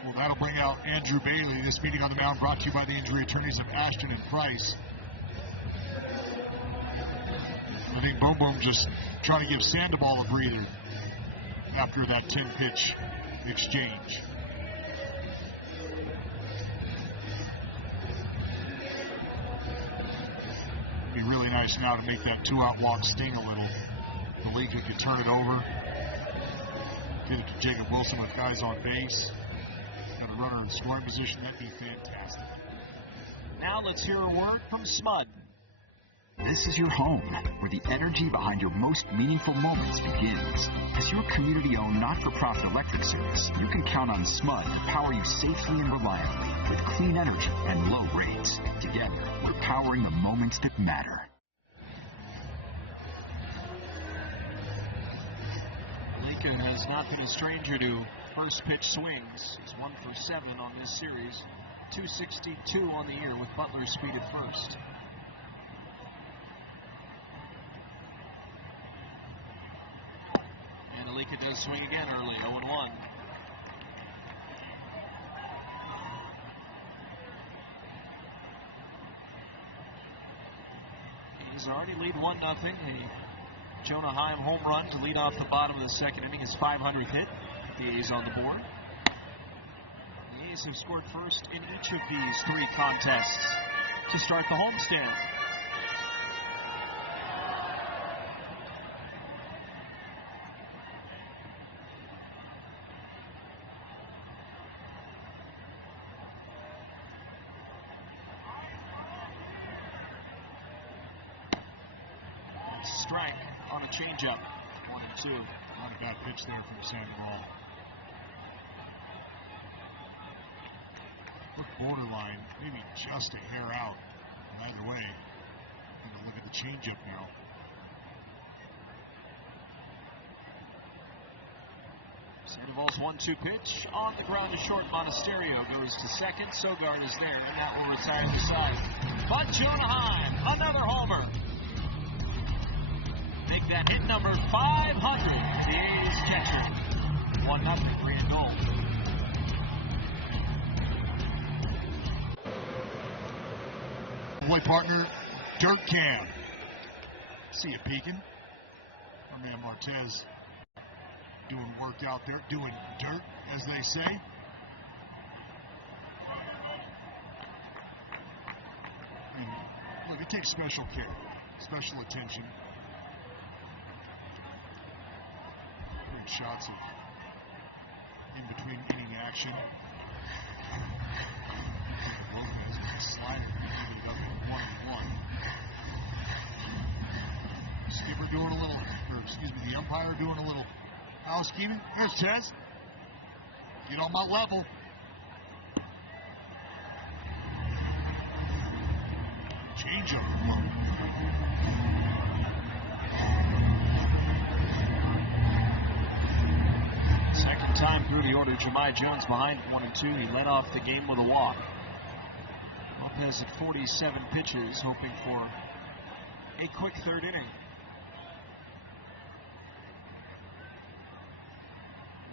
Well, that'll bring out Andrew Bailey. This meeting on the mound brought to you by the injury attorneys of Ashton and Price. I think Boom Boom just trying to give Sandoval a breather after that 10-pitch exchange. It'd be really nice now to make that 2-out walk sting a little. The league could turn it over. Get it to Jacob Wilson with guys on base. And a runner in scoring position. That'd be fantastic. Now let's hear a word from Smud. This is your home, where the energy behind your most meaningful moments begins. As your community-owned, not-for-profit electric service, you can count on SMUD to power you safely and reliably with clean energy and low rates. Together, we're powering the moments that matter. He's not been a stranger to first pitch swings. He's 1 for 7 on this series. 262 on the year with Butler's speed at first. And Alika does swing again early, 0-1. He's already lead 1-0. The Jonah Heim home run to lead off the bottom of the second inning, his 500th hit. The A's on the board. The A's have scored first in each of these 3 contests to start the homestand. Strike on the changeup. 1-2. Not a bad pitch there from Sandoval. Look, borderline, maybe just a hair out. And either way, look at the changeup now. Sandoval's 1-2 pitch on the ground to short. Monasterio goes to second. Sogard is there, and that will retire the side. But Jonah Heim, another homer. Make that hit number 500. A's catcher. 1-0 Randall. Boy partner, Dirt Cam. See you peeking. Our man Martez doing work out there, doing dirt, as they say. Look, it takes special care, special attention. Great shots of in between inning action. Sliding up 1-1. Skipper doing a little, or excuse me, the umpire doing a little housekeeping. There's Tez. Get on my level. Change up. Second time through the order, Jahmai Jones behind 1-2. He led off the game with a walk. Lopez at 47 pitches, hoping for a quick third inning.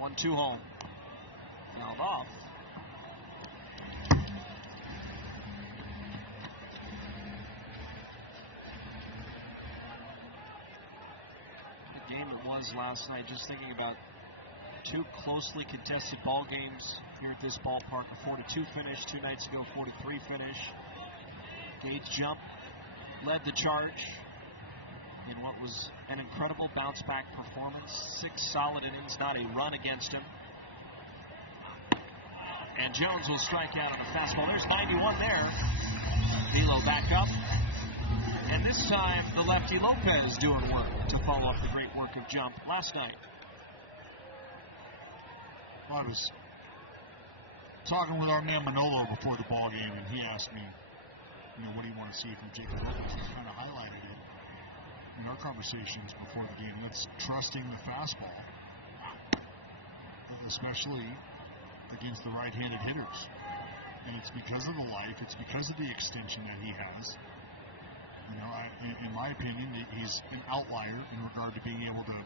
1-2 home. Fouled off. The game it was last night, just thinking about 2 closely contested ball games here at this ballpark. A 4-2 finish 2 nights ago, 4-3 finish. Gates jump led the charge in what was an incredible bounce back performance. 6 solid innings, not a run against him. And Jones will strike out on the fastball. There's 91 there. Velo back up. And this time the lefty Lopez doing work to follow up the great work of Jump last night. I was talking with our man Manolo before the ball game, and he asked me, what do you want to see from Jacob Lopez? I kind of highlighted it in our conversations before the game. That's trusting the fastball, especially against the right-handed hitters. And it's because of the life, it's because of the extension that he has. In my opinion, he's an outlier in regard to being able to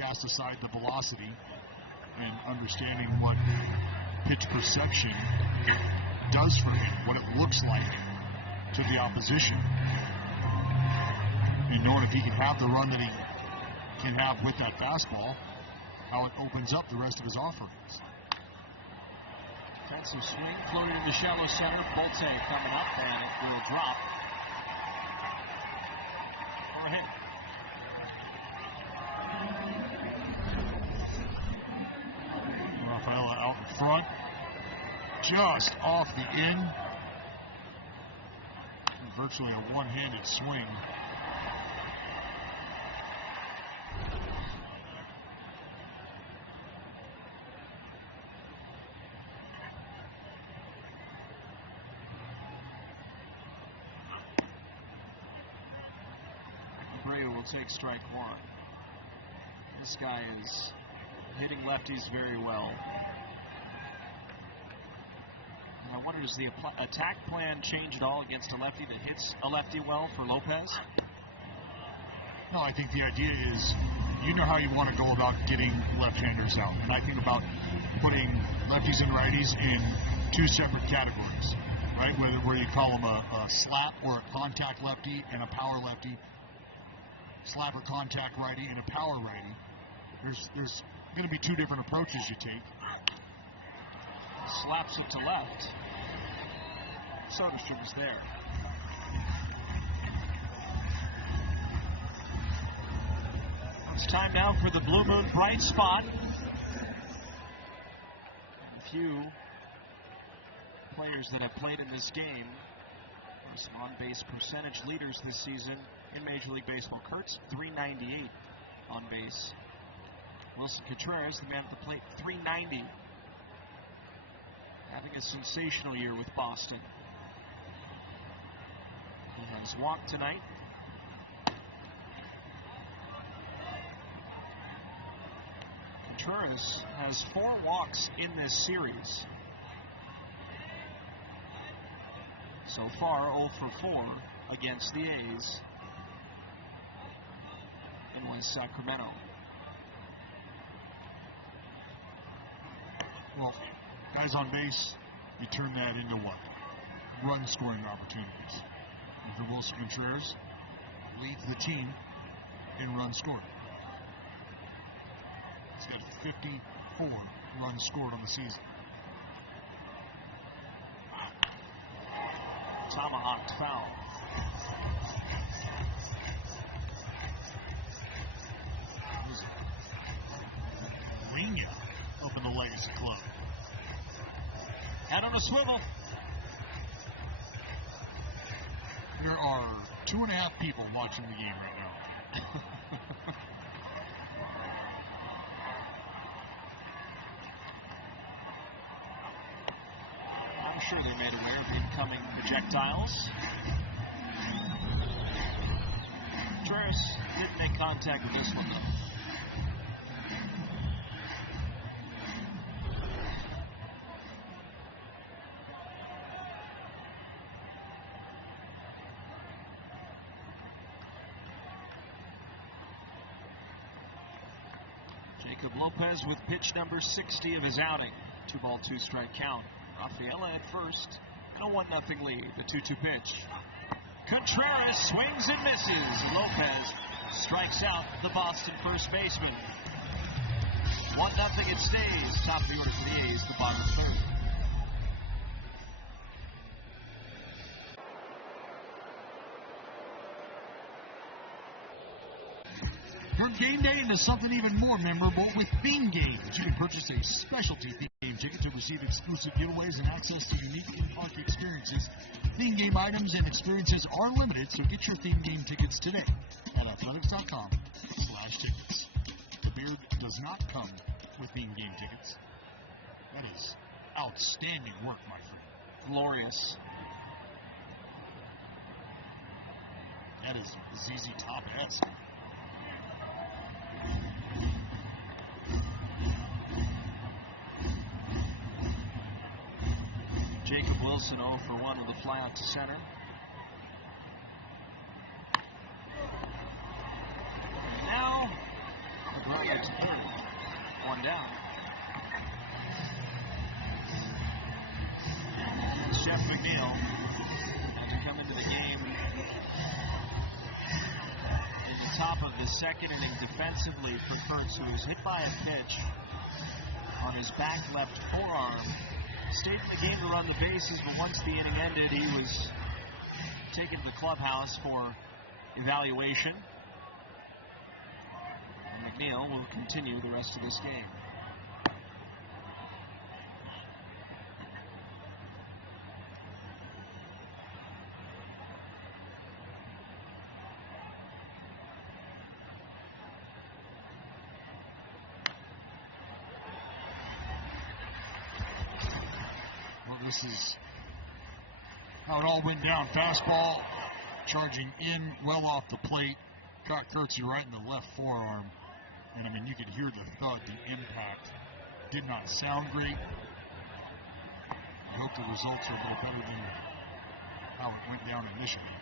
cast aside the velocity and understanding what pitch perception does for him, what it looks like to the opposition. And knowing if he can have the run that he can have with that fastball, how it opens up the rest of his offerings. Defensive swing, floated in the shallow center. Bolte coming up, and it will drop. Or a hit. Rafaela out in front, just off the end. Virtually a one-handed swing. Abreu will take strike 1. This guy is hitting lefties very well. And I wonder, does the attack plan change at all against a lefty that hits a lefty well for Lopez? No, I think the idea is, you know how you want to go about getting left-handers out. And I think about putting lefties and righties in two separate categories, right? Where you call them a slap or a contact lefty and a power lefty, slap or contact righty and a power righty. There's going to be two different approaches you take. Slaps it to left. Soderstrom's there. It's time now for the Blue Moon bright spot. A few players that have played in this game are some on-base percentage leaders this season in Major League Baseball. Kurtz, 398 on base. Wilson Contreras, the man at the plate, 390. Having a sensational year with Boston. He has walked tonight. Contreras has 4 walks in this series. So far, 0 for 4 against the A's in West Sacramento. Well, guys on base, you turn that into what? Run scoring opportunities. And Wilson Contreras leads the team in run scoring. He's got 54 runs scored on the season. Tomahawk foul. Wing up in the Legacy Club. And on a swivel. There are 2.5 people watching the game right now. I'm sure they made aware of the incoming projectiles. Contreras didn't make contact with this one, though. Jacob Lopez with pitch number 60 of his outing. 2-ball, 2-strike count. Rafaela at first, and a 1-0 lead. The 2-2 pitch. Contreras swings and misses. Lopez strikes out the Boston first baseman. 1-0 it stays. Top of the order for the A's, the bottom third. Turn game day into something even more memorable with Theme Games. You can purchase a specialty Theme Game ticket to receive exclusive giveaways and access to unique in-park experiences. Theme Game items and experiences are limited, so get your Theme Game tickets today at athletics.com/tickets. The beard does not come with Theme Game tickets. That is outstanding work, my friend. Glorious. That is ZZ Top-esque. Jacob Wilson 0 for 1 with a fly out to center. And now, Pedroia to third. 1 down. It's Jeff McNeil had to come into the game in the top of the second inning defensively for Kurtz, who was hit by a pitch on his back left forearm. Stayed in the game to run the bases, but once the inning ended, he was taken to the clubhouse for evaluation. And McNeil will continue the rest of this game. This is how it all went down. Fastball charging in well off the plate. Caught Kurtz right in the left forearm. And I mean, you could hear the thud, the impact. Did not sound great. I hope the results are a little better than how it went down initially.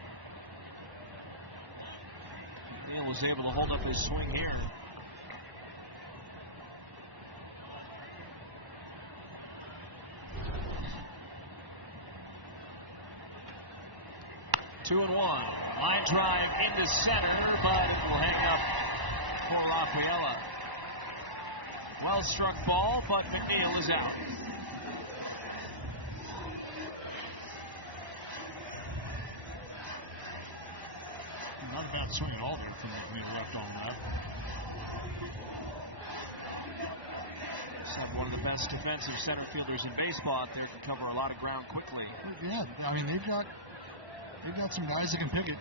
Neal was able to hold up his swing here. Two and one. Line drive into center, but it will hang up for Rafaela. Well struck ball, but McNeil is out. Not a bad swing at all there from McNeil left on left. One of the best defensive center fielders in baseball out there, can cover a lot of ground quickly. Yeah, I mean they've got some guys that can pick it.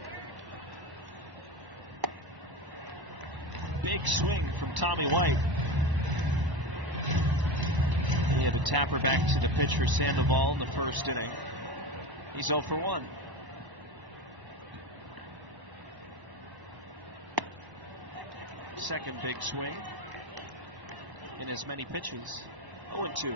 Big swing from Tommy White. He had to tap her back to the pitcher Sandoval in the first inning. He's 0 for 1. Second big swing in as many pitches. 0-2.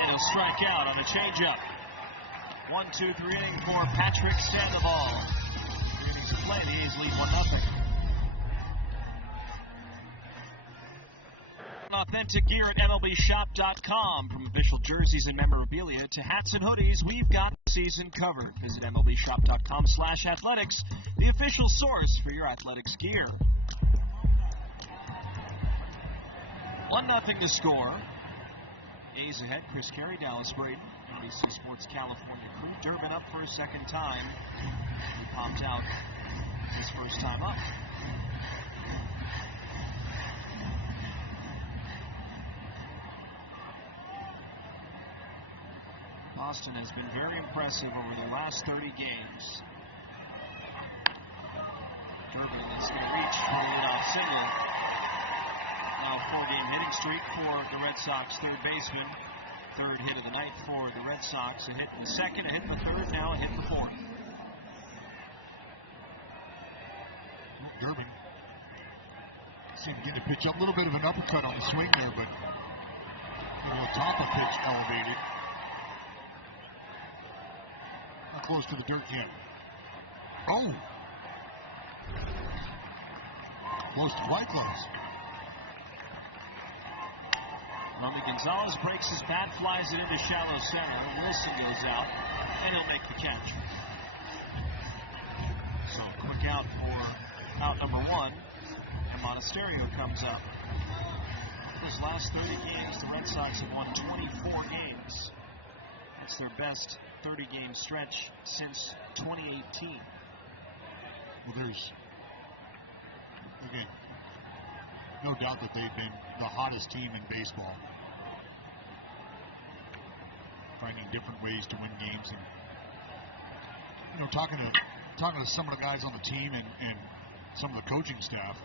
And he'll strike out on a changeup. 1-2-3 inning for Patrick Sandoval. Innings played, the A's lead 1-0. Authentic gear at MLBshop.com. From official jerseys and memorabilia to hats and hoodies, we've got the season covered. Visit MLBshop.com/athletics, the official source for your athletics gear. 1-0 to score. A's ahead. Chris Carey, Dallas Braden, NBC Sports California crew. Durbin up for a second time. He popped out his first time up. Boston has been very impressive over the last 30 games. Durbin is going to reach for without Simeon. Now a 4-game hitting streak for the Red Sox third baseman. Third hit of the night for the Red Sox. A hit in the second, a hit in the third, now a hit in the fourth. Durbin seemed to get a pitch up, a little bit of an uppercut on the swing there, but the top of the pitch elevated. Not close to the dirt yet. Oh! Close to fly close. Romy Gonzalez breaks his bat, flies it into shallow center. Wilson goes out, and he'll make the catch. So quick out for out number one, and Monasterio comes up. His last 30 games, the Red Sox have won 24 games. It's their best 30-game stretch since 2018. Well, there's, again, no doubt that they've been the hottest team in baseball. Finding different ways to win games. And, talking to some of the guys on the team and some of the coaching staff,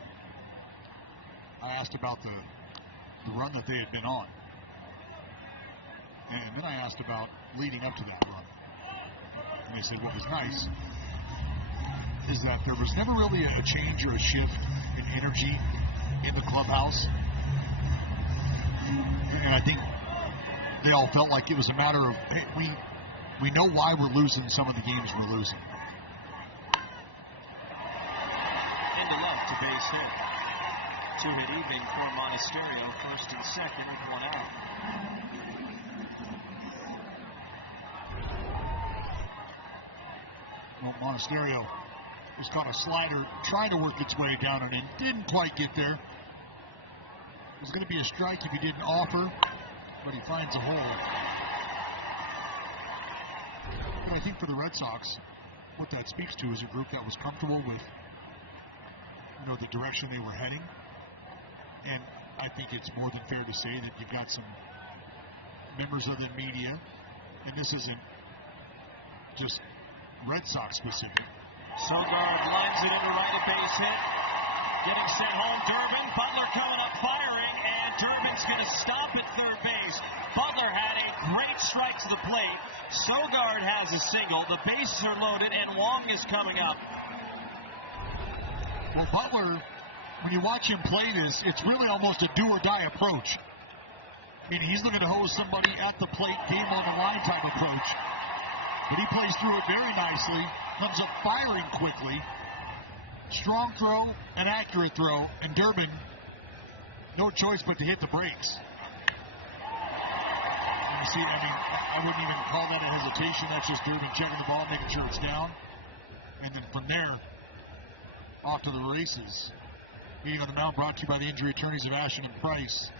I asked about the run that they had been on. And then I asked about leading up to that run. And they said what was nice is that there was never really a change or a shift in energy in the clubhouse. And I think they all felt like it was a matter of, hey, we know why we're losing some of the games we're losing. Into left to base hit. Two-hit evening for Monasterio, first and second, with one out. Well, Monasterio was caught a slider, trying to work its way down and in, didn't quite get there. It was going to be a strike if he didn't offer, but he finds a hole. And I think for the Red Sox, what that speaks to is a group that was comfortable with, the direction they were heading. And I think it's more than fair to say that you've got some members of the media, and this isn't just Red Sox specific. Sogard lines it into right, a base hit. Getting sent home, Durbin. Butler coming up firing, and Durbin's going to stop at third base. Butler had a great strike to the plate. Sogard has a single. The bases are loaded, and Wong is coming up. Well, Butler, when you watch him play this, it's really almost a do-or-die approach. I mean, he's looking to hose somebody at the plate, game on the line type approach. But he plays through it very nicely, comes up firing quickly. Strong throw, an accurate throw, and Durbin, no choice but to hit the brakes. You see, I mean, I wouldn't even call that a hesitation. That's just Durbin checking the ball, making sure it's down. And then from there, off to the races. Being on the mound brought to you by the injury attorneys of Ashton and Price.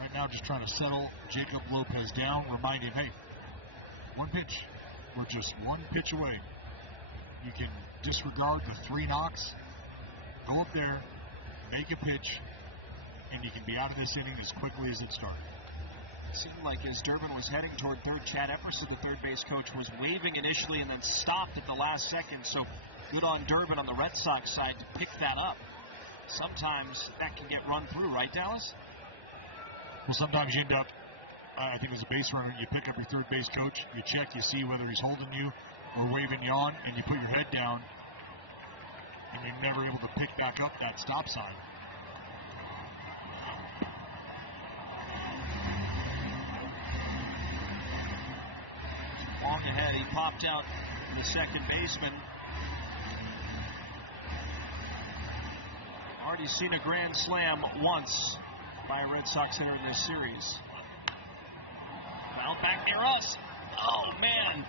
Right now just trying to settle Jacob Lopez down, remind him, hey, one pitch. We're just one pitch away. You can disregard the 3 knocks, go up there, make a pitch, and you can be out of this inning as quickly as it started. It seemed like as Durbin was heading toward third, Chad Epperson, the third base coach, was waving initially and then stopped at the last second. So good on Durbin on the Red Sox side to pick that up. Sometimes that can get run through, right, Dallas? Well, sometimes you end up, I think as a base runner, you pick up your third base coach, you check, you see whether he's holding you or waving you on, and you put your head down, and you're never able to pick back up that stop sign. Long ahead, he popped out the second baseman. Already seen a grand slam once by a Red Sox hitter in this series. Now back near us. Oh, man.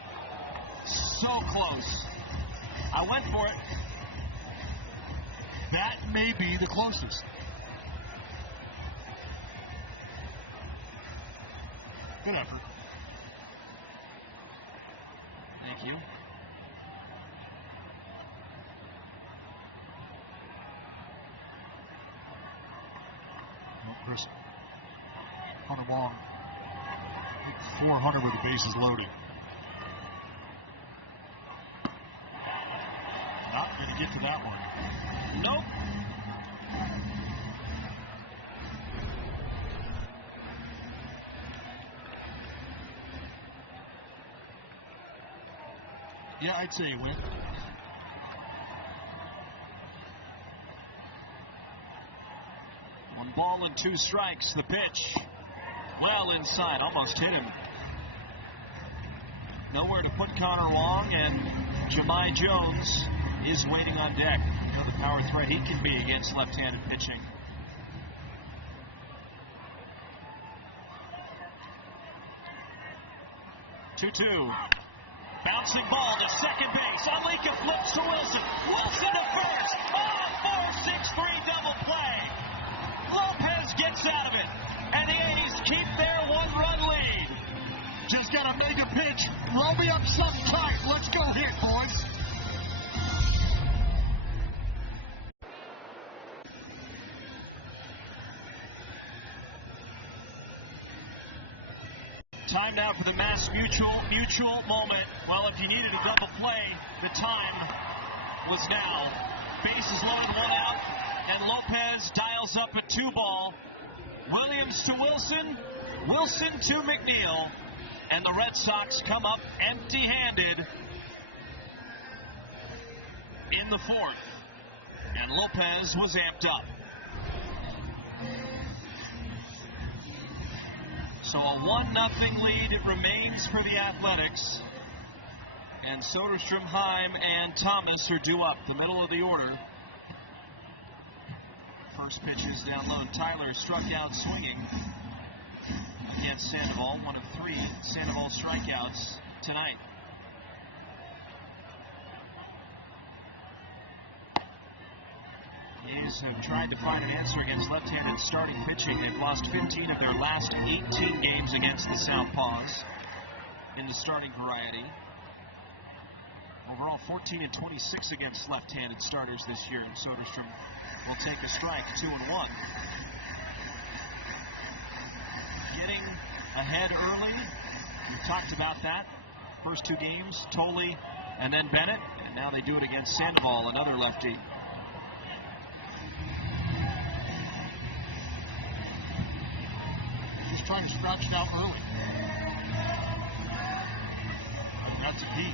So close. I went for it. That may be the closest. Good effort. Thank you. Well, Chris, Hunter Wong, 400 with the bases loaded. Not going to get to that one. Nope. Yeah, I'd say it went. 1 ball and 2 strikes. The pitch. Well inside. Almost hit him. Nowhere to put Connor Wong, and Jahmai Jones is waiting on deck. What a power threat he can be against left-handed pitching. Two. Bouncing ball to second base. Alika flips to Wilson. Wilson to first. Oh, 4-6-3 double play. Lopez gets out of it. And the A's keep their 1-run lead. Just got to make a pitch. Roll me up something tight. Let's go hit, boys. Time now for the Mass Mutual moment. Well, if you needed a double play, the time was now. Bases loaded, 1 out, and Lopez dials up a 2-ball. Williams to Wilson, Wilson to McNeil, and the Red Sox come up empty-handed in the 4th. And Lopez was amped up. So a 1-0 lead remains for the Athletics. And Soderstrom, Heim, and Thomas are due up, the middle of the order. First pitch is down low. Tyler struck out swinging against Sandoval. 1 of 3 Sandoval strikeouts tonight. A's have tried to find an answer against left-handed starting pitching. They've lost 15 of their last 18 games against the Southpaws in the starting variety. Overall, 14-26 against left-handed starters this year. And Soderstrom will take a strike, 2-1. Getting ahead early. We've talked about that. First 2 games, Tolley and then Bennett. And now they do it against Sandoval, another lefty. trying to scratch it out early. And that's a key.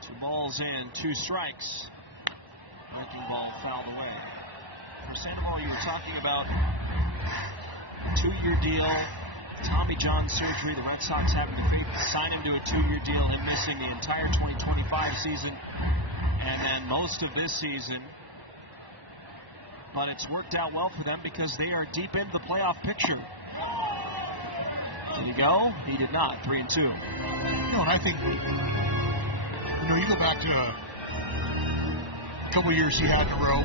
Two balls and 2 strikes. Breaking ball fouled away. For Sandoval, you were talking about a 2-year deal, Tommy John surgery. The Red Sox having to sign him to a 2-year deal, him missing the entire 2025 season and then most of this season. But it's worked out well for them because they are deep into the playoff picture. Did he go? He did not. 3-2. No, and I think, you go back to a couple years he had in a row,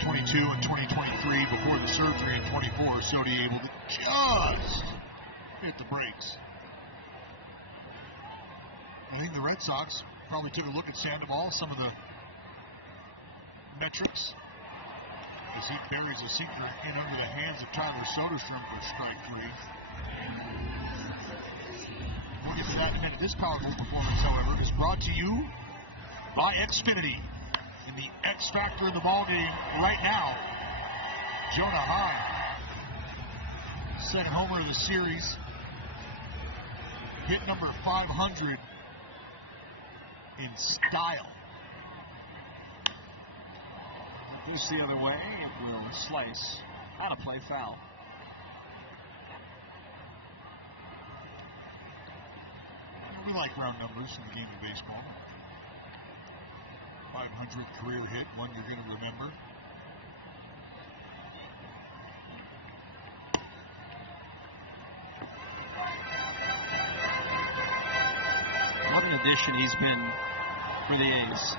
2022 and 2023 before the surgery in 24, so he able to just hit the brakes. I think the Red Sox probably took a look at Sandoval, some of the metrics. As he buries a sinker in under the hands of Tyler Soderstrom for strike 3. We'll get to that in a minute. This powerful performance, however, is brought to you by Xfinity. And the X factor in the ballgame right now, Jonah Heim. Second homer of the series. Hit number 500 in style. He's the other way. It will slice. Out of play foul. We like round numbers in the game of baseball. 500th career hit, one you're going to remember. What an addition he's been for the A's.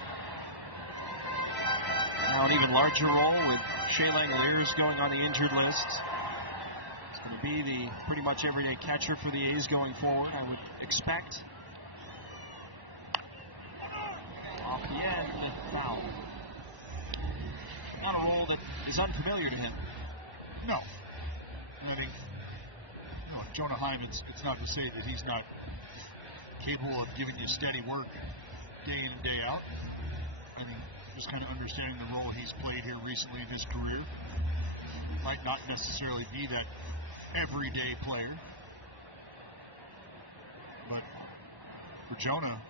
Now an even larger role with Shea Langoliers going on the injured list. It's going to be the pretty much everyday catcher for the A's going forward, I would expect. Off the end, foul. Not a role that is unfamiliar to him. No. I mean, Jonah Heim, it's not to say that he's not capable of giving you steady work day in and day out. I mean, just kind of understanding the role he's played here recently in his career. Might not necessarily be that everyday player. But for Jonah,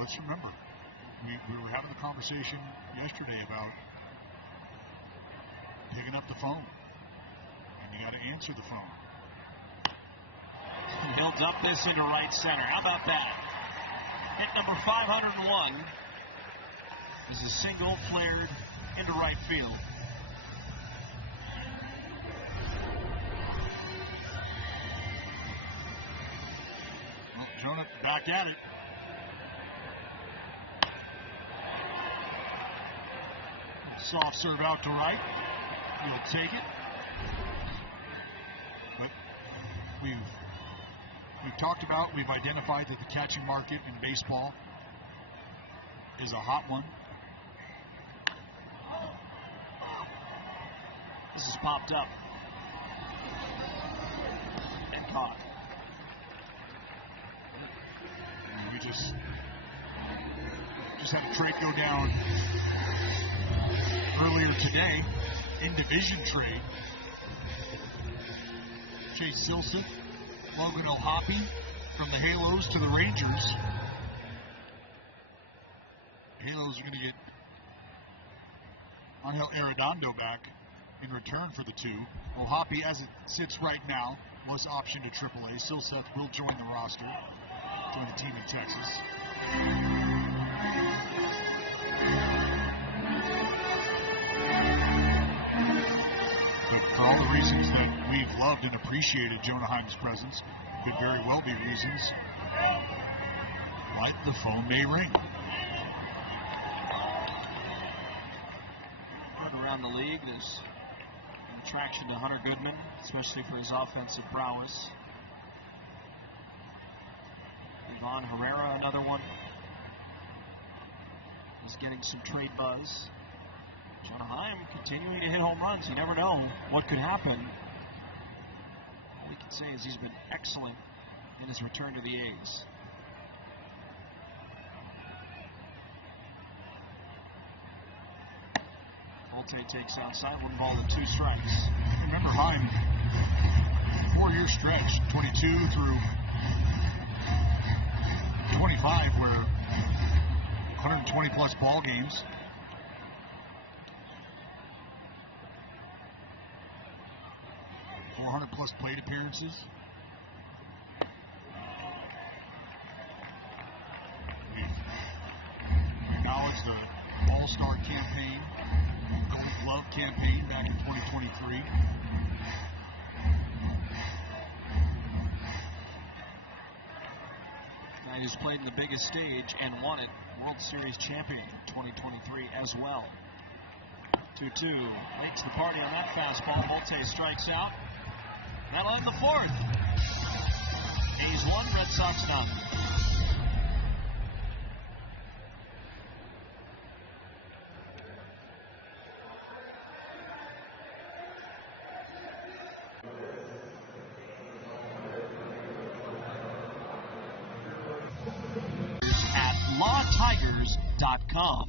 let's remember, we were having a conversation yesterday about picking up the phone. And you got to answer the phone. He'll dump this into right center. How about that? Hit number 501 is a single flared into right field. Well, Jonah back at it. Soft serve out to right. He'll take it. But we've talked about, we've identified that the catching market in baseball is a hot one. This is popped up and caught. And we just had a trade go down earlier today in division trade. Chase Silson, Logan O'Hoppe from the Halos to the Rangers. Halos are going to get Angel Arredondo back in return for the two. O'Hoppe, as it sits right now, was optioned to AAA. Silseth will join the roster, join the team in Texas. But for all the reasons that we've loved and appreciated Jonah Heim's presence, could very well be reasons like the phone may ring. Around the league, there's traction to Hunter Goodman, especially for his offensive prowess. Ivan Herrera, another one. He's getting some trade buzz. Jonah Heim continuing to hit home runs. You never know what could happen. All we can say is he's been excellent in his return to the A's. Monte takes outside, 1-2 strikes. Remember Heim, 4-year stretch, 22 through 25, where 120 plus ball games. +400 plate appearances. We acknowledge the All-Star campaign, Gold Glove campaign back in 2023. He has played in the biggest stage and won it, World Series champion in 2023 as well. 2-2, makes the party on that fastball. Monte strikes out. That'll end the fourth. A's 1, Red Sox none. At lawtigers.com.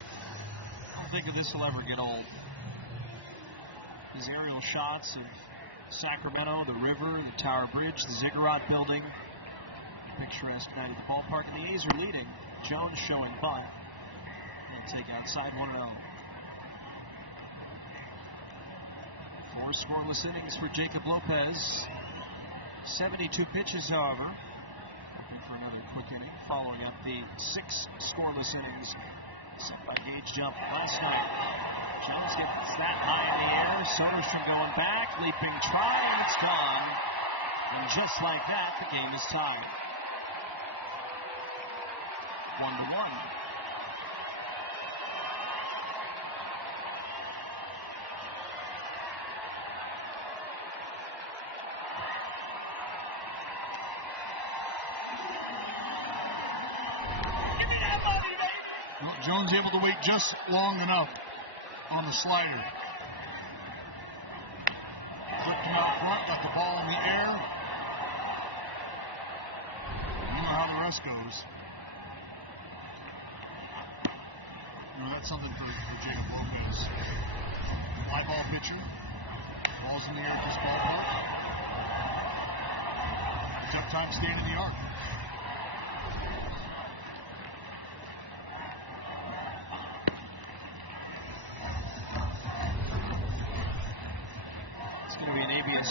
I don't think this will ever get old. His aerial shots of Sacramento, the river, the Tower Bridge, the Ziggurat building. Picturesque night at the ballpark, and the A's are leading. Jones showing bunt. They'll take outside 1-0. 4 scoreless innings for Jacob Lopez. 72 pitches, however. Looking for another quick inning, following up the 6 scoreless innings set by Gage Jump last night. Jones gets that high in the air. Soderstrom going back, leaping try, and it's gone. And just like that, the game is tied. 1-1. Jones able to wait just long enough on the slider. Flipped him out front, got the ball in the air. You know how the rest goes. You know, that's something for Jacob Lopez. High ball pitcher. Ball's in the air at this ballpark. Tough time staying in the arc.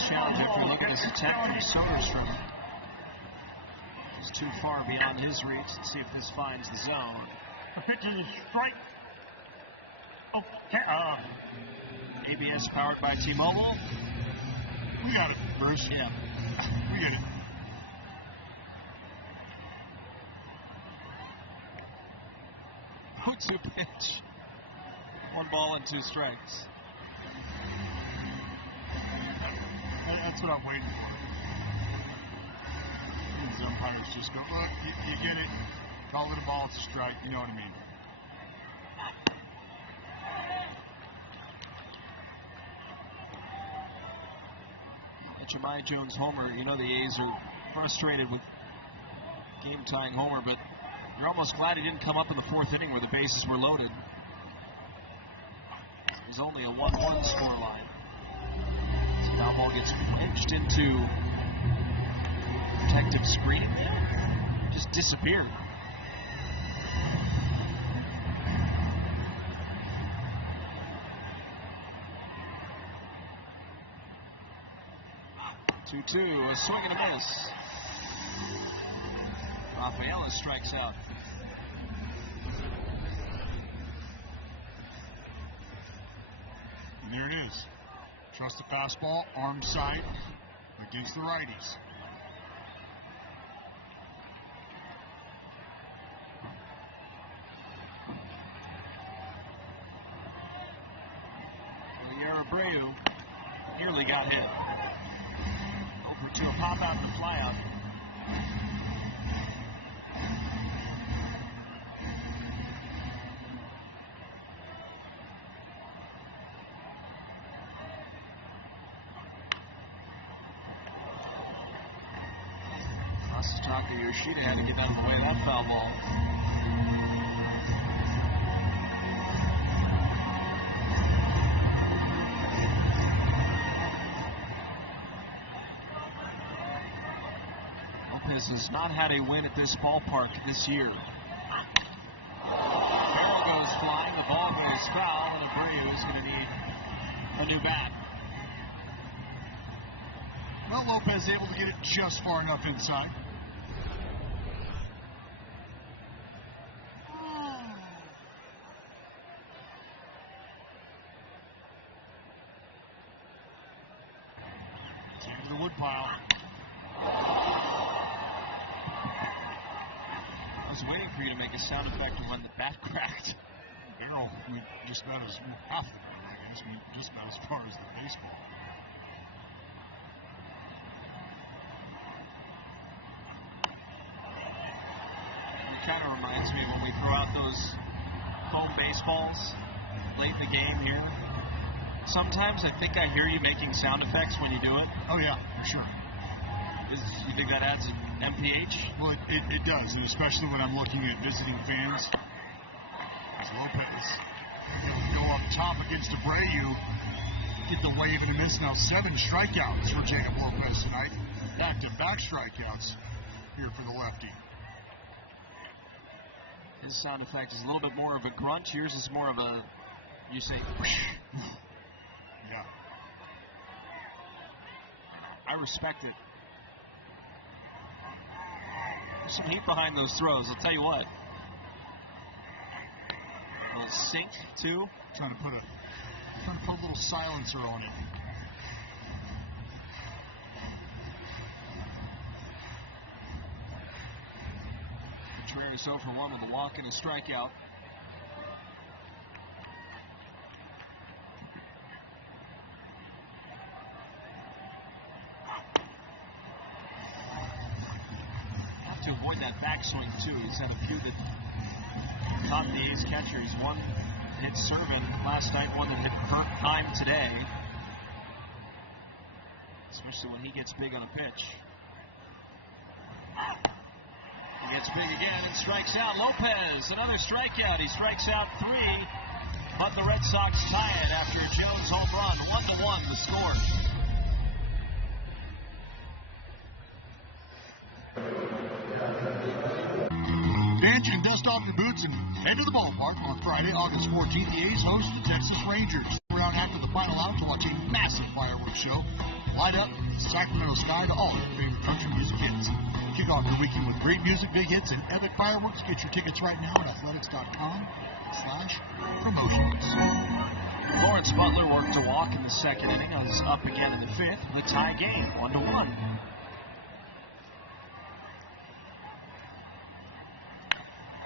Challenge if you look at this attack from Soderstrom. It's too far beyond his reach. Let's see if this finds the zone. The pitch is a strike. ABS powered by T-Mobile. We got it, Bruce. Yeah. We get it. 0-2 pitch. 1-2 strikes. That's what I'm waiting for. These umpires just go, look, you get it. Call it a ball, it's a strike. You know what I mean. At Jemai Jones homer, you know the A's are frustrated with game-tying homer, but you're almost glad he didn't come up in the 4th inning where the bases were loaded. There's only a 1-1 scoreline. Foul ball gets pitched into protective screen. Just disappeared. A swing and a miss. Rafaela strikes out. And there it is. Trust the fastball, arm side against the righties. Abreu nearly got hit. Over to a pop out and fly out. Taka Yoshida had to get out of the way of that foul ball. Lopez has not had a win at this ballpark this year. Barrel goes flying, the ball goes foul, and Abreu is going to need a new bat. Well, Lopez able to get it just far enough inside. It's into the woodpile. I was waiting for you to make a sound effect when the bat cracked. Barrel went just about as half the barrel, I guess, went just about as far as the baseball. Kind of reminds me when we throw out those home baseballs late in the game here. Sometimes I think I hear you making sound effects when you do it. Oh yeah, for sure. You think that adds an MPH? Well, it does, and especially when I'm looking at visiting fans. As Lopez go up top against Abreu, get the wave and a miss. Now 7 strikeouts for Jacob Lopez tonight. Back-to-back strikeouts here for the lefty. His sound effect is a little bit more of a grunt. Yours is more of a, you say, whoosh. Yeah. I respect it. There's some heat behind those throws, I'll tell you what. A little sink, too. Trying to put a little silencer on it. Contreras 0 for 1 with a walk and a strikeout. Have to avoid that backswing too. He's had a few that caught the A's catchers. One hit Servin last night, one that hit Heim today. Especially when he gets big on a pitch. He gets big again and strikes out. Lopez, another strikeout. He strikes out 3, but the Red Sox tie it after Jones' home run. 1-1 the score. Bench and dust off your boots and head to the ballpark on Friday, August 14th. The A's host the Texas Rangers. Around after the final out to watch a massive fireworks show. Light up Sacramento sky to all your favorite country music hits. Kick off your weekend with great music, big hits, and epic fireworks. Get your tickets right now at athletics.com/promotions. Lawrence Butler worked a walk in the second inning. Was up again in the fifth. The tie game, 1-1.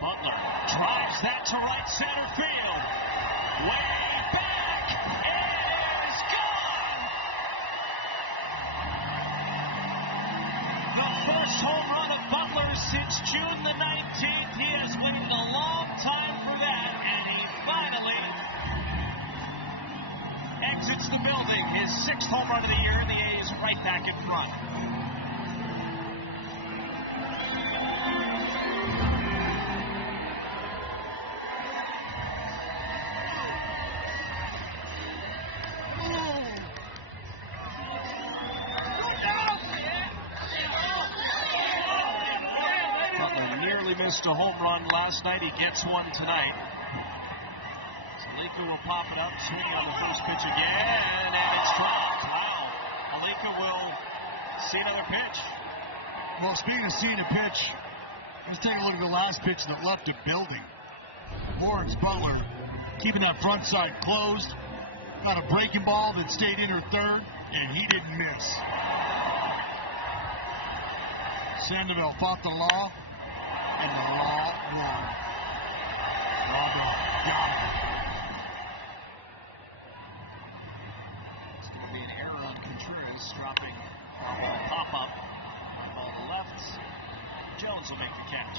Butler drives that to right center field. Way back. It is gone. The first home run of Butler since June the 19th. He has waited a long time for that, and he finally exits the building. His 6th home run of the year, and the A's right back in front. Missed a home run last night. He gets one tonight. Alika will pop it up, swinging on the first pitch again, and it's dropped. Wow. Alika will see another pitch. Well, speaking of seeing a pitch, let's take a look at the last pitch that left the building. Lawrence Butler keeping that front side closed. Got a breaking ball that stayed in her third, and he didn't miss. Sandoval fought the law. And the law won. Got him. It's going to be an error on Contreras, dropping a pop-up on the left. Jones will make the catch.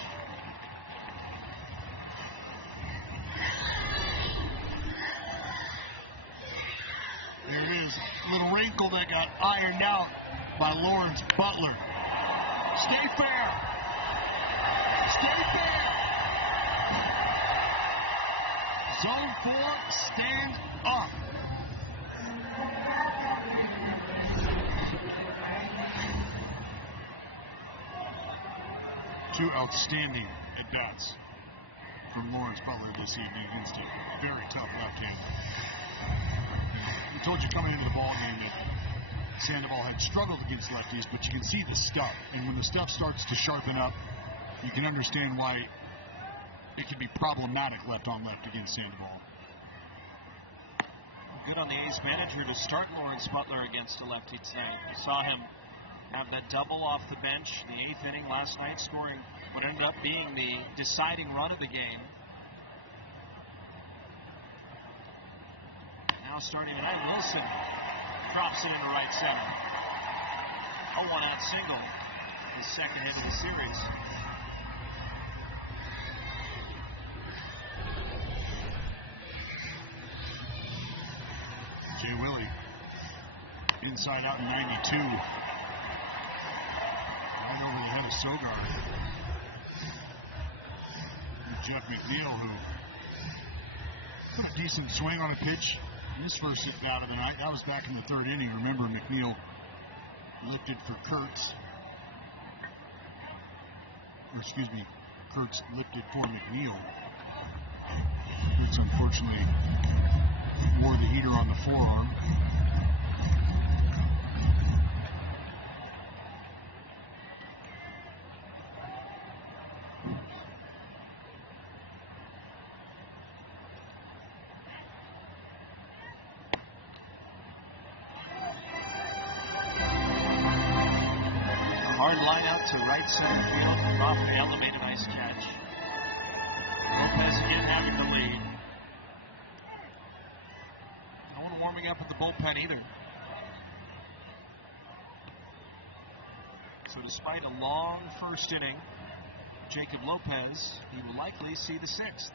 There it is. Little wrinkle that got ironed out by Lawrence Butler. Stay fair. Stay fair. Zone 4 stands up. Two outstanding at-bats from Lawrence Butler this evening against a very tough left-hander. We told you coming into the ball game that Sandoval had struggled against lefties, but you can see the stuff. And when the stuff starts to sharpen up, you can understand why it can be problematic left on left against Sandoval. Good on the A's manager to start Lawrence Butler against a lefty tonight. I saw him have that double off the bench in the 8th inning last night, scoring what ended up being the deciding run of the game. Now starting tonight, Wilson drops it into right center. 0-1 out single, his second hit of the series. Jay Willie, inside out in 92. Right over the head of Sogard. And Jeff McNeil, who put a decent swing on a pitch in his first at bat of the night. That was back in the 3rd inning. Remember, McNeil lifted for Kurtz. Or excuse me, Kurtz lifted for McNeil. Kurtz unfortunately wore the heater on the forearm. Hard line out to right center field off the elevated ice catch. Lopez again having the lead. No one warming up at the bullpen either. So despite a long first inning, Jacob Lopez, he will likely see the 6th.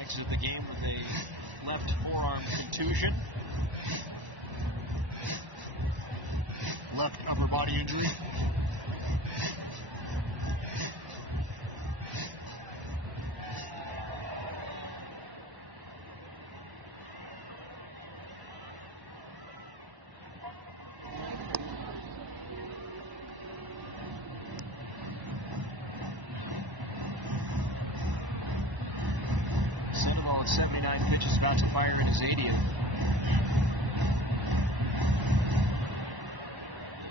Exit the game with a left forearm contusion. Left upper body injury. Sandoval at 79 pitches, about to fire in his 80th.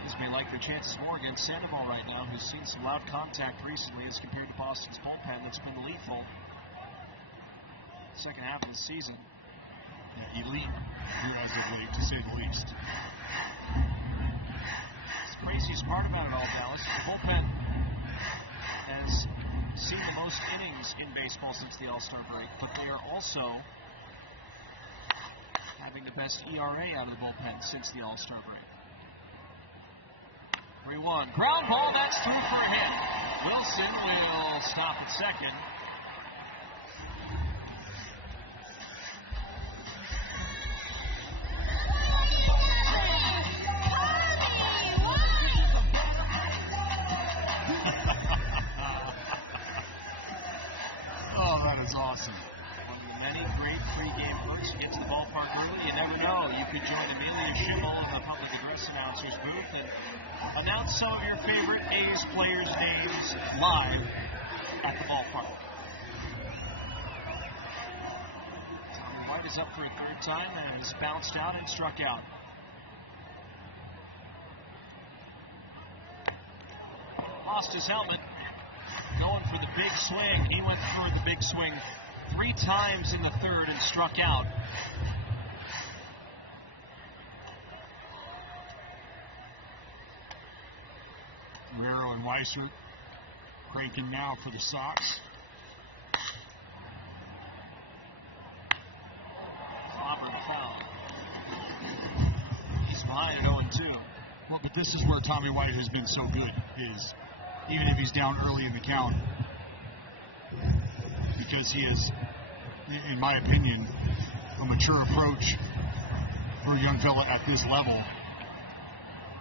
This may like their chances more against Sandoval right now, who's seen some loud contact recently as compared to Boston's bullpen that's been lethal. Second half of the season. Elite, as of late, to say the least. It's crazy smart about it all, Dallas. The bullpen has seen the most innings in baseball since the All-Star break, but they are also having the best ERA out of the bullpen since the All-Star break. 3-1. Ground ball, that's through for a hit. Wilson will stop at second. Oh, that is awesome. One of the many great pregame looks against the ballpark early. You never know. You could join Amelia Schimmel at the public address announcer's booth and announce some of your favorite A's players' names live at the ballpark. Tommy White is up for a 3rd time and is bounced out and struck out. Lost his helmet. Going for the big swing. He went for the big swing 3 times in the 3rd and struck out. Guerrero and Weiser cranking now for the Sox. Robert foul. He's behind at 0-2. Well, but this is where Tommy White has been so good, is even if he's down early in the count, because he has, in my opinion, a mature approach for a young fella at this level.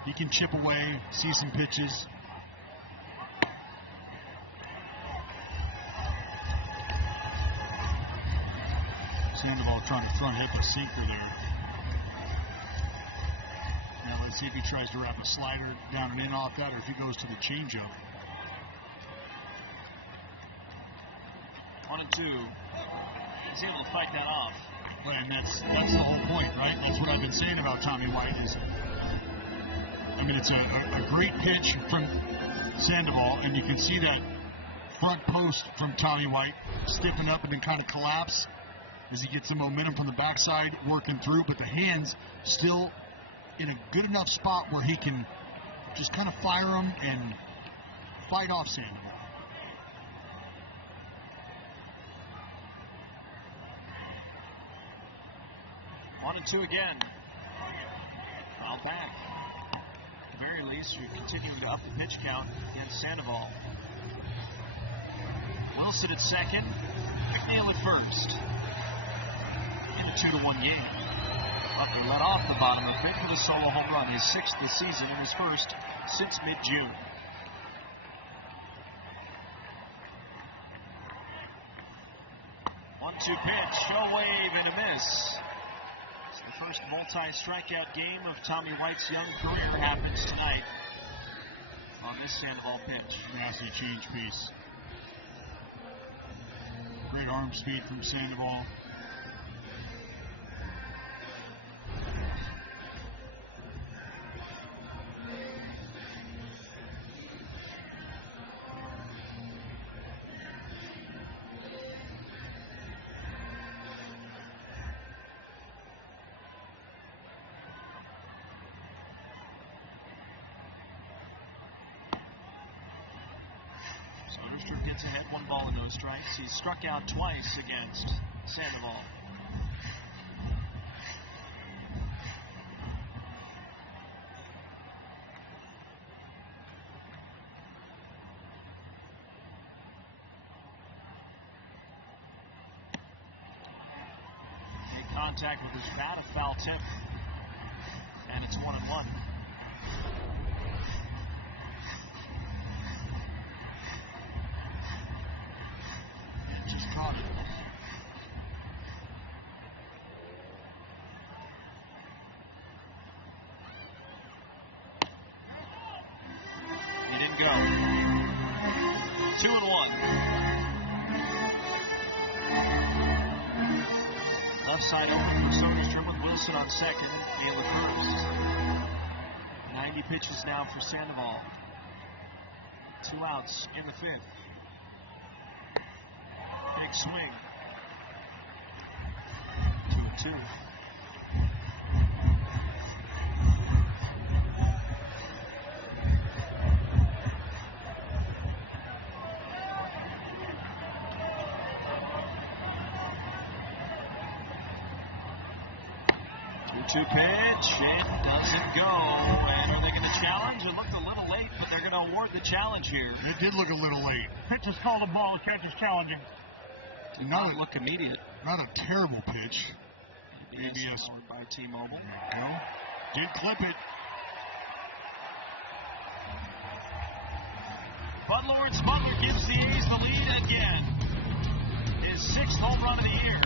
He can chip away, see some pitches. Sandoval trying to front hit the sinker there. Now let's see if he tries to wrap a slider down and in off that, or if he goes to the changeup. 1-2. He's able to fight that off. Right, and that's the whole point, right? That's what I've been saying about Tommy White. It's a great pitch from Sandoval, and you can see that front post from Tommy White stiffen up and then kind of collapse as he gets some momentum from the backside working through, but the hands still in a good enough spot where he can just kind of fire them and fight off Sandoval. One and two again. Foul back. At the very least, you're continuing to up the pitch count against Sandoval. Wilson at second. McNeil at first. In a 2-1 game. Butler let off the bottom of it with a solo home run, his sixth this season and his first since mid-June. One-two pitch, show wave and a miss. It's the first multi-strikeout game of Tommy White's young career happens tonight on this Sandoval pitch. Massive change pace. Great arm speed from Sandoval. Gets ahead, 1 ball and no strikes. He's struck out twice against Sandoval. Made contact with his bat, a foul tip, and it's 1-1. He didn't go. 2-1. Left side open for Soderstrom with Wilson on second, Naylor first. 90 pitches now for Sandoval. 2 outs in the 5th. Big swing. 2-2. Two pitch, and doesn't go. And are they going to challenge? It looked a little late, but they're going to award the challenge here. It did look a little late. Pitch is called a ball. Catcher's challenging. Did not look immediate. Not a terrible pitch. ABS by T-Mobile. Did clip it. Butler gives the A's the lead again. His 6th home run of the year.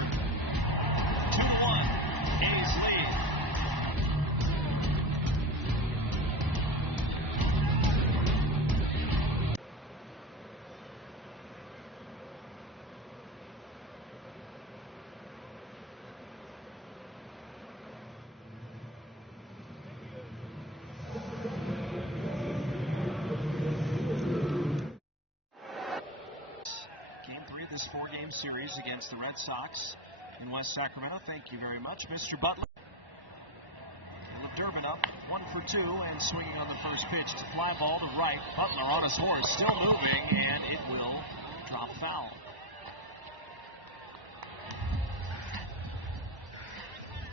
2-1. A's lead. Game 3 of this 4-game series against the Red Sox in West Sacramento. Thank you very much, Mr. Butler. Durbin up, 1 for 2, and swinging on the first pitch. It's a fly ball to right. Butler on his horse, still moving, and it will drop foul.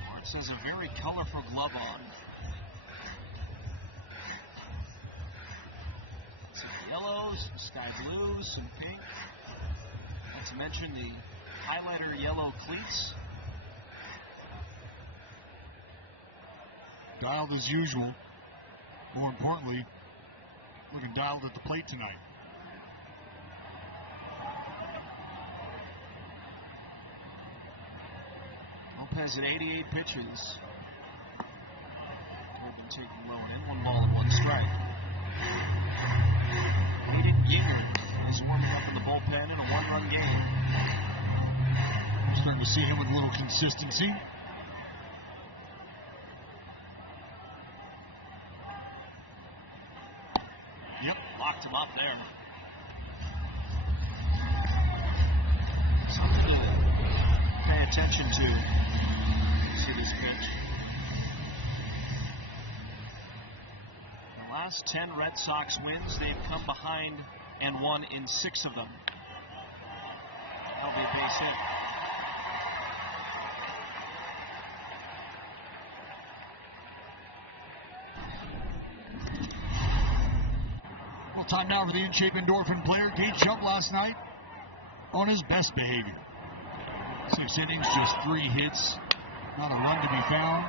Marks has a very colorful glove on. Some yellows, some sky blues, some pink. Not to mention the highlighter yellow cleats. Dialed as usual. more importantly, looking dialed at the plate tonight. Lopez at 88 pitches. Durbin taking low in, 1 ball and 1 strike. Hayden Yeager is warming up in the bullpen in a 1-run game. Starting to see him with a little consistency. Yep, locked him up there. Something to pay attention to. See this pitch. The last 10 Red Sox wins, they've come behind and won in 6 of them. That'll be a base hit. Time now for the in-shape endorphin player. Gage jumped last night on his best behavior. 6 innings, just 3 hits, not a run to be found,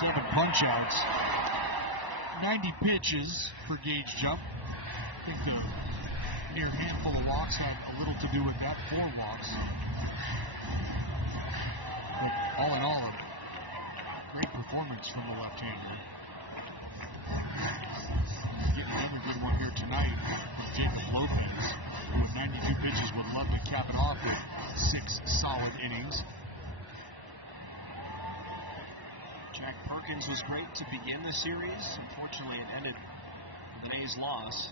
7 punch-outs, 90 pitches for Gage jump. I think the mere handful of walks had a little to do with that. 4 walks. But all in all, a great performance from the left-hander. Getting another good one here tonight with Jacob Lopez, who with 92 pitches would love to cap it off with 6 solid innings. Jack Perkins was great to begin the series. Unfortunately, it ended with an A's loss.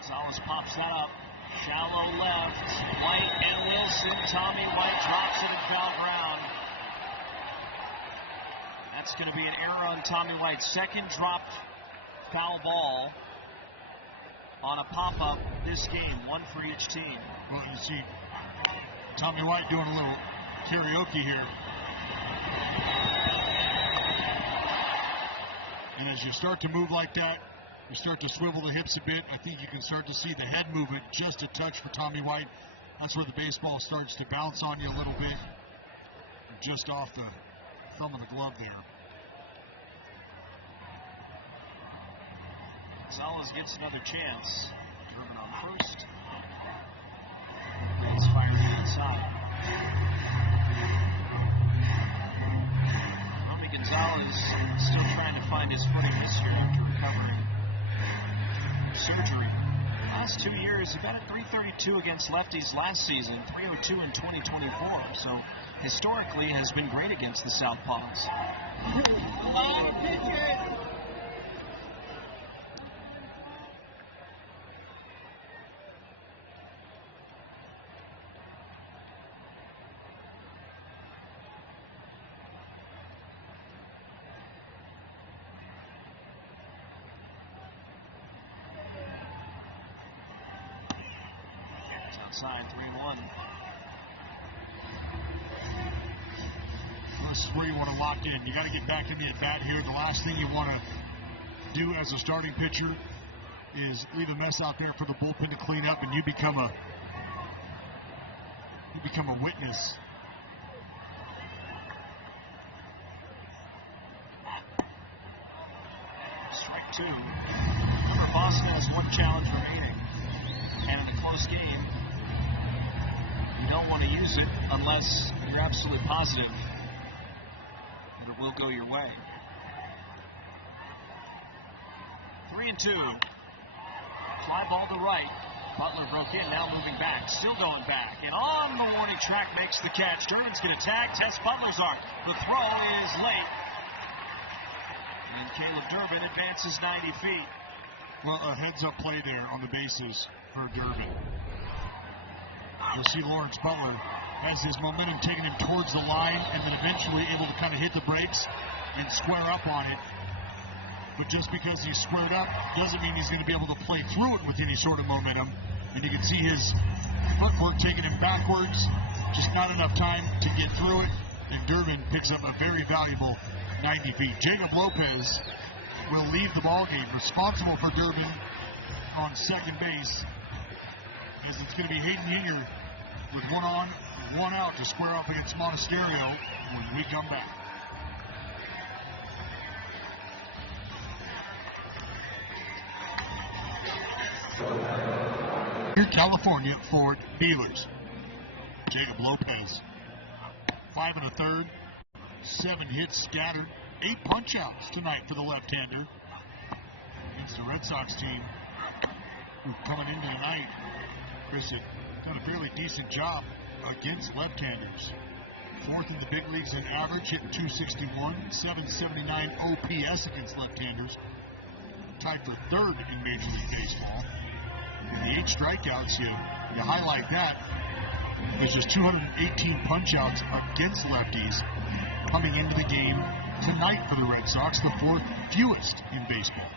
Gonzalez pops that up. Shallow left. White and Wilson. Tommy White drops it at foul ground. That's going to be an error on Tommy White's second dropped foul ball on a pop-up this game, 1 for each team. Well, you see Tommy White doing a little karaoke here. And as you start to move like that, you start to swivel the hips a bit. I think you can start to see the head movement just a touch for Tommy White. That's where the baseball starts to bounce on you a little bit. Just off the thumb of the glove there. Gonzalez gets another chance. Durbin on first. He's firing inside. Tommy Gonzalez still trying to find his footing this year after recovering surgery. Last 2 years, he batted .332 against lefties last season, .302 in 2024. So historically has been great against the Southpaws. Outside 3-1. This is where you want to lock in. You got to get back in the at-bat here. The last thing you want to do as a starting pitcher is leave a mess out there for the bullpen to clean up, and you become a witness. Strike 2. Remember, Boston has 1 challenge remaining, and in a close game, you don't want to use it unless you're absolutely positive that it will go your way. 3-2. Fly ball to right. Butler broke in, now moving back. Still going back. And on the warning track makes the catch. Durbin's going to tag. Test Butler's arm. The throw is late. And Caleb Durbin advances 90 feet. Well, a heads-up play there on the bases for Durbin. You'll see Lawrence Butler has his momentum taking him towards the line and then eventually able to kind of hit the brakes and square up on it. But just because he's squared up doesn't mean he's going to be able to play through it with any sort of momentum. And you can see his footwork taking him backwards, just not enough time to get through it. And Durbin picks up a very valuable 90 feet. Jacob Lopez will leave the ballgame, responsible for Durbin on second base, as it's going to be Hayden Yeager with 1 on, 1 out to square up against Monasterio when we come back. California Ford dealers. Jacob Lopez, 5 1/3, 7 hits scattered, 8 punch-outs tonight for the left-hander against the Red Sox team, who coming into tonight, Chris, had done a fairly decent job against left-handers. 4th in the big leagues in average, hitting .261, .779 OPS against left-handers. Tied for 3rd in Major League Baseball. And the 8 strikeouts, you highlight that. It's just 218 punch-outs against lefties coming into the game tonight for the Red Sox, the 4th fewest in baseball.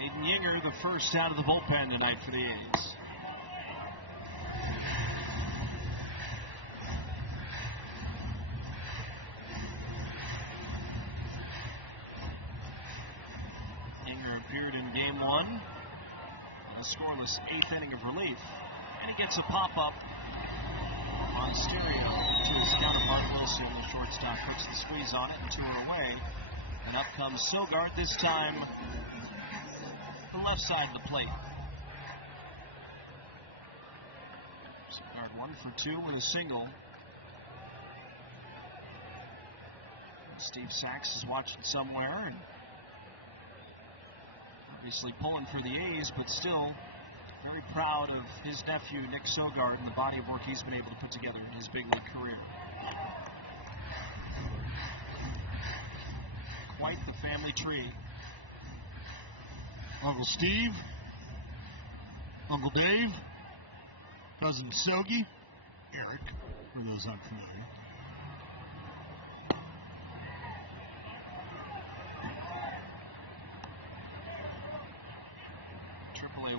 Aiden Yinger, the first out of the bullpen tonight for the A's. Appeared in game 1, a scoreless 8th inning of relief, and he gets a pop-up on stereo to his counterpart Wilson. The shortstop puts the squeeze on it and 2 away, and up comes Sogard, this time the left side of the plate. Sogard 1 for 2 with a single. Steve Sachs is watching somewhere and obviously pulling for the A's, but still very proud of his nephew, Nick Sogard, and the body of work he's been able to put together in his big league career. Quite the family tree. Uncle Steve, Uncle Dave, Cousin Sogi, Eric, for those unfamiliar.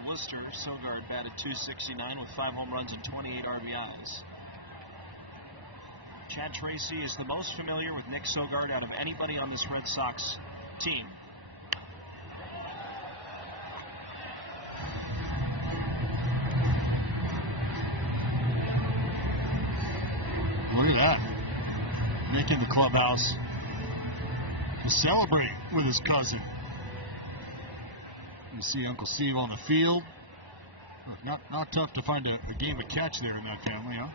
Worcester, Sogard batted .269 with 5 home runs and 28 RBIs. Chad Tracy is the most familiar with Nick Sogard out of anybody on this Red Sox team. Look at that. Nick in the clubhouse to celebrate with his cousin. You see Uncle Steve on the field. Not tough to find a game of catch there in that family, huh?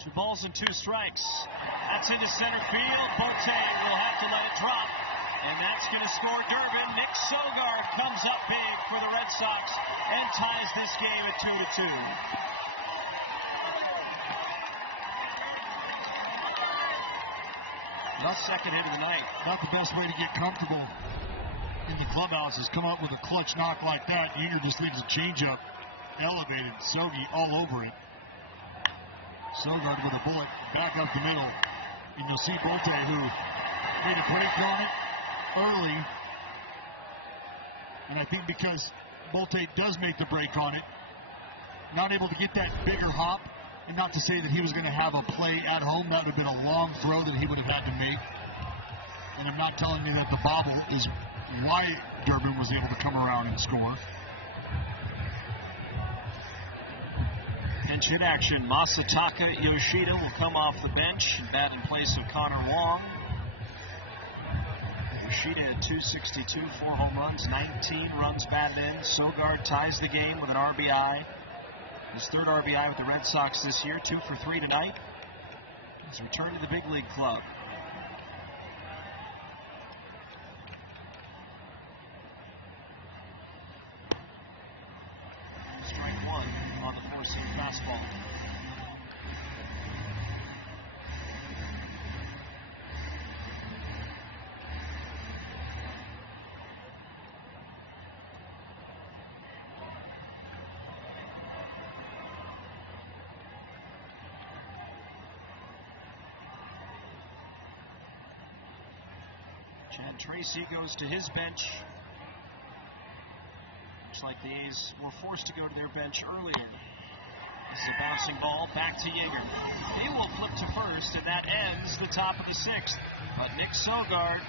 Two balls and 2 strikes. That's into center field. Bote will have to let it drop. And that's going to score Durbin. Nick Sogard comes up big for the Red Sox and ties this game at 2-2. Well, second hit of the night. Not the best way to get comfortable in the clubhouse is come up with a clutch knock like that. Yinger just leaves a changeup elevated. Sogi all over it. Sogard with a bullet back up the middle. And you'll see Bote, who made a break on it early, and I think because Bolte does make the break on it, not able to get that bigger hop, and not to say that he was going to have a play at home, that would have been a long throw that he would have had to make, and I'm not telling you that the bobble is why Durbin was able to come around and score. Pinch hit action. Masataka Yoshida will come off the bench and bat in place of Connor Wong. Yoshida had .262, 4 home runs, 19 runs batted in. Sogard ties the game with an RBI. His 3rd RBI with the Red Sox this year, 2 for 3 tonight. He's returned to the big league club. Strike 1 on the 4-seam fastball. Chad Tracy goes to his bench. Looks like the A's were forced to go to their bench earlier. This is a bouncing ball back to Yinger. He will flip to first, and that ends the top of the 6th. But Nick Sogard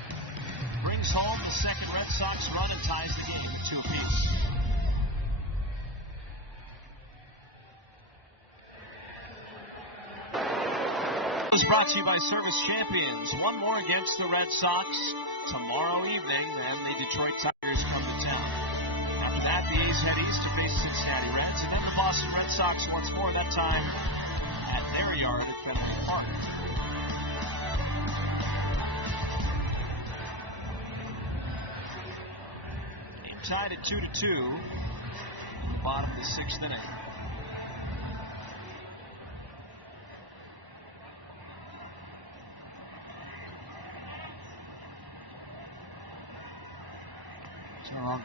brings home the second Red Sox run and ties the game 2-2. This is brought to you by Service Champions. One more against the Red Sox tomorrow evening, and the Detroit Tigers come to town. After that, the A's head east to face Cincinnati Reds, and then the Boston Red Sox once more, that time at their yard at Fenway Park. Game tied at 2-2 in the bottom of the sixth inning.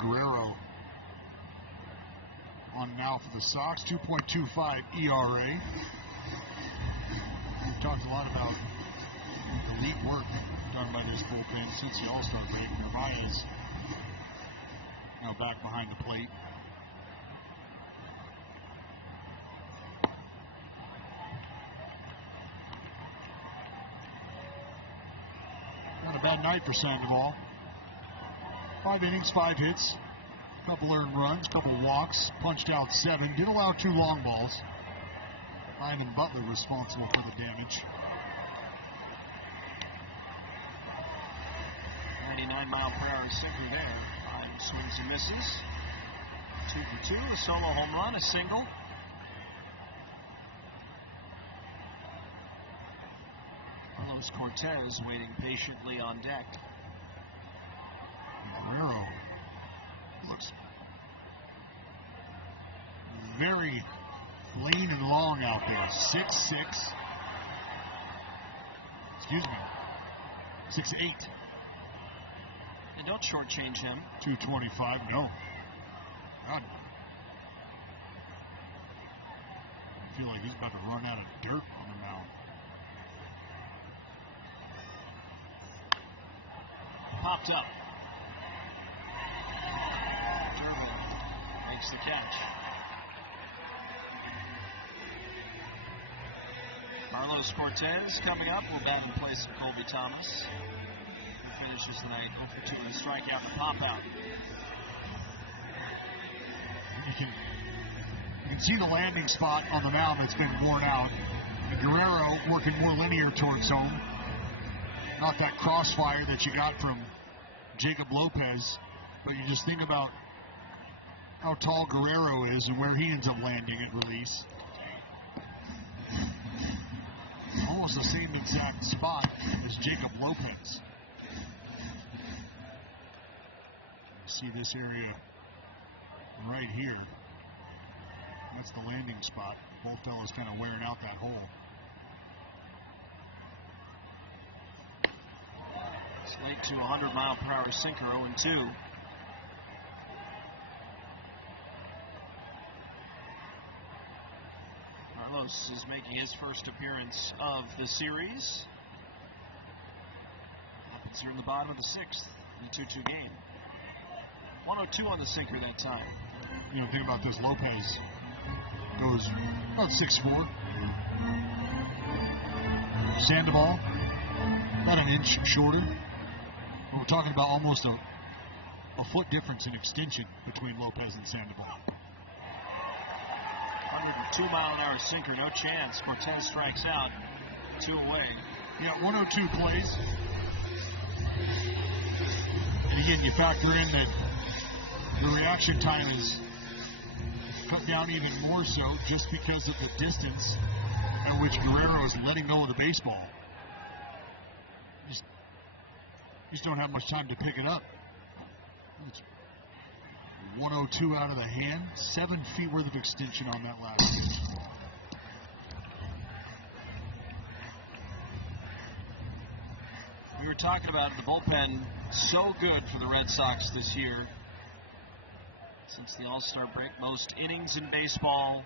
Guerrero on now for the Sox, 2.25 ERA. We've talked a lot about elite work done by this bullpen since the All-Star break. Narvaez now back behind the plate. Not a bad night for Sandoval. 5 innings, 5 hits, a couple earned runs, a couple of walks, punched out 7, did allow 2 long balls. Ryan and Butler responsible for the damage. 99-mile-per-hour sinker there. 5 swings and misses. 2 for 2, a solo home run, a single. Carlos Cortez waiting patiently on deck. Guerrero looks very lean and long out there. 6'6". Excuse me. 6'8". And don't shortchange him. 225. No. God. I feel like he's about to run out of dirt on the mound. Popped up. Makes the catch. Carlos Cortez coming up, will bat in place of Colby Thomas, who finishes tonight 0 for 2 with a strikeout and a pop out. You can see the landing spot on the mound that's been worn out. And Guerrero working more linear towards home. Not that crossfire that you got from Jacob Lopez, but you just think about how tall Guerrero is and where he ends up landing at release. Almost the same exact spot as Jacob Lopez. See this area right here. That's the landing spot. Both fellas kind of wearing out that hole. Slate to 100-mile-per-hour sinker, 0-2. Carlos is making his first appearance of the series. Happens here in the bottom of the sixth in the 2-2 game. 102 on the sinker that time. You know, think about this. Lopez goes about 6'4". Sandoval about an inch shorter. We're talking about almost a foot difference in extension between Lopez and Sandoval. 102-mile-an-hour sinker, no chance. Cortez strikes out, 2 away. Yeah, 102 plays. And again, you factor in that the reaction time is cut down even more so just because of the distance at which Guerrero is letting go of the baseball. Just don't have much time to pick it up. It's 102 out of the hand, 7 feet worth of extension on that last pitch. We were talking about the bullpen, so good for the Red Sox this year. Since the All-Star break, most innings in baseball,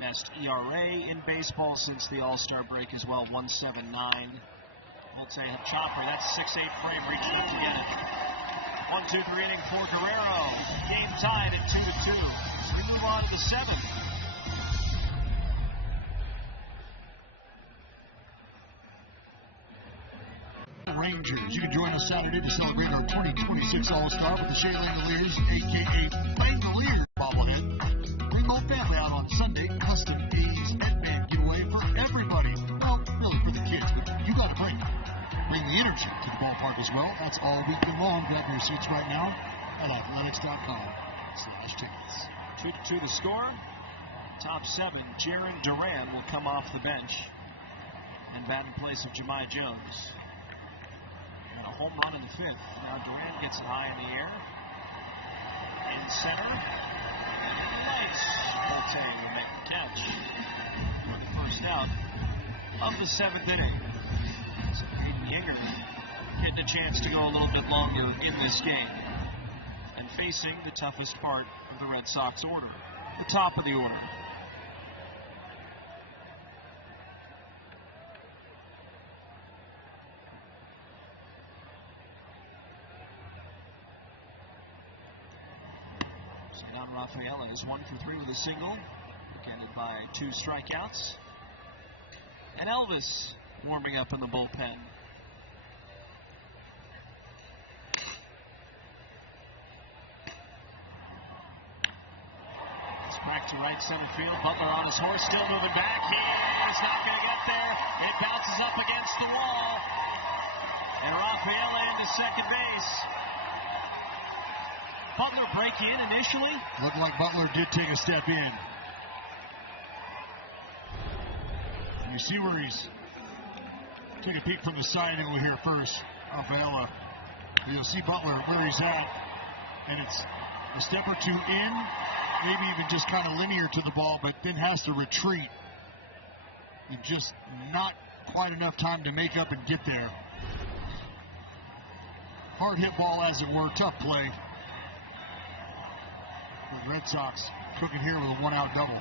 best ERA in baseball since the All-Star break as well, 1.79. We'll say Chopper, that's 6'8" frame, reaching up to get it. 1-2-3 inning for Guerrero. Game tied at 2-2. 2 on the 7th. Rangers. You can join us Saturday to celebrate our 2026 All-Star with the Shea Langoliers, a.k.a. Langoliers bobblehead. Bring the whole family out on Sunday. Custom A's Batman giveaway for everybody. Well, really for the kids, but you got to bring the energy to the ballpark as well. That's all weekend long. Grab your seats right now at athletics.com/tickets. 2-2 the score. Top 7, Jaron Duran will come off the bench and bat in place of Jahmai Jones. And a home run in the 5th. Now Duran gets it high in the air. In center. Nice. Bolte will make the catch. First out of the 7th inning. So Aiden Yeager getting a chance to go a little bit longer in this game. And facing the toughest part of the Red Sox order. The top of the order. Rafaela is 1 for 3 with a single, ended by 2 strikeouts. And Elvis warming up in the bullpen. It's back to right center field. Butler on his horse, still moving back. He's not going to get there. It bounces up against the wall. And Rafaela into second base. Butler break in initially. Looked like Butler did take a step in. You see where he's take a peek from the side angle here first. Rafaela. You'll see Butler where he's at. And it's a step or two in, maybe even just kind of linear to the ball, but then has to retreat. And just not quite enough time to make up and get there. Hard hit ball as it were, tough play. The Red Sox cooking here with a 1-out double.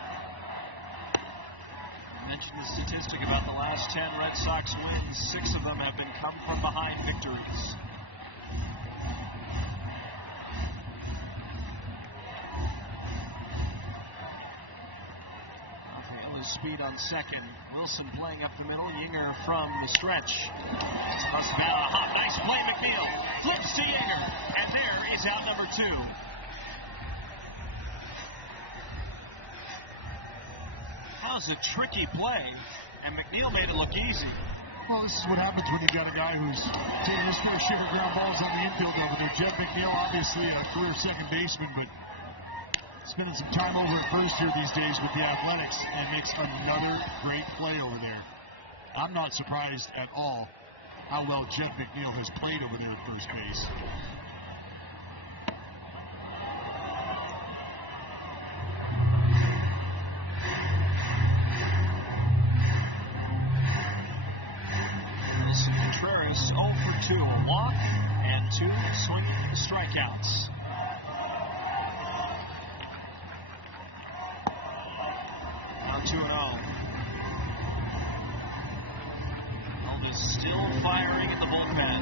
I mentioned the statistic about the last 10 Red Sox wins. 6 of them have been come from behind victories. Rafaela's speed on second. Wilson playing up the middle. Yeager from the stretch. This must be a hot, nice play. McNeil flips to Yeager. And there is out number 2. That was a tricky play, and McNeil made it look easy. Well, this is what happens when you got a guy who's taking this for sugar ground balls on the infield over there. Jeff McNeil, obviously a career second baseman, but spending some time over at first here these days with the Athletics, and makes another great play over there. I'm not surprised at all how well Jeff McNeil has played over there at first base. Contreras 0 for 2, a walk and 2 swinging strikeouts. Now 2-0. Elvis still firing in the bullpen.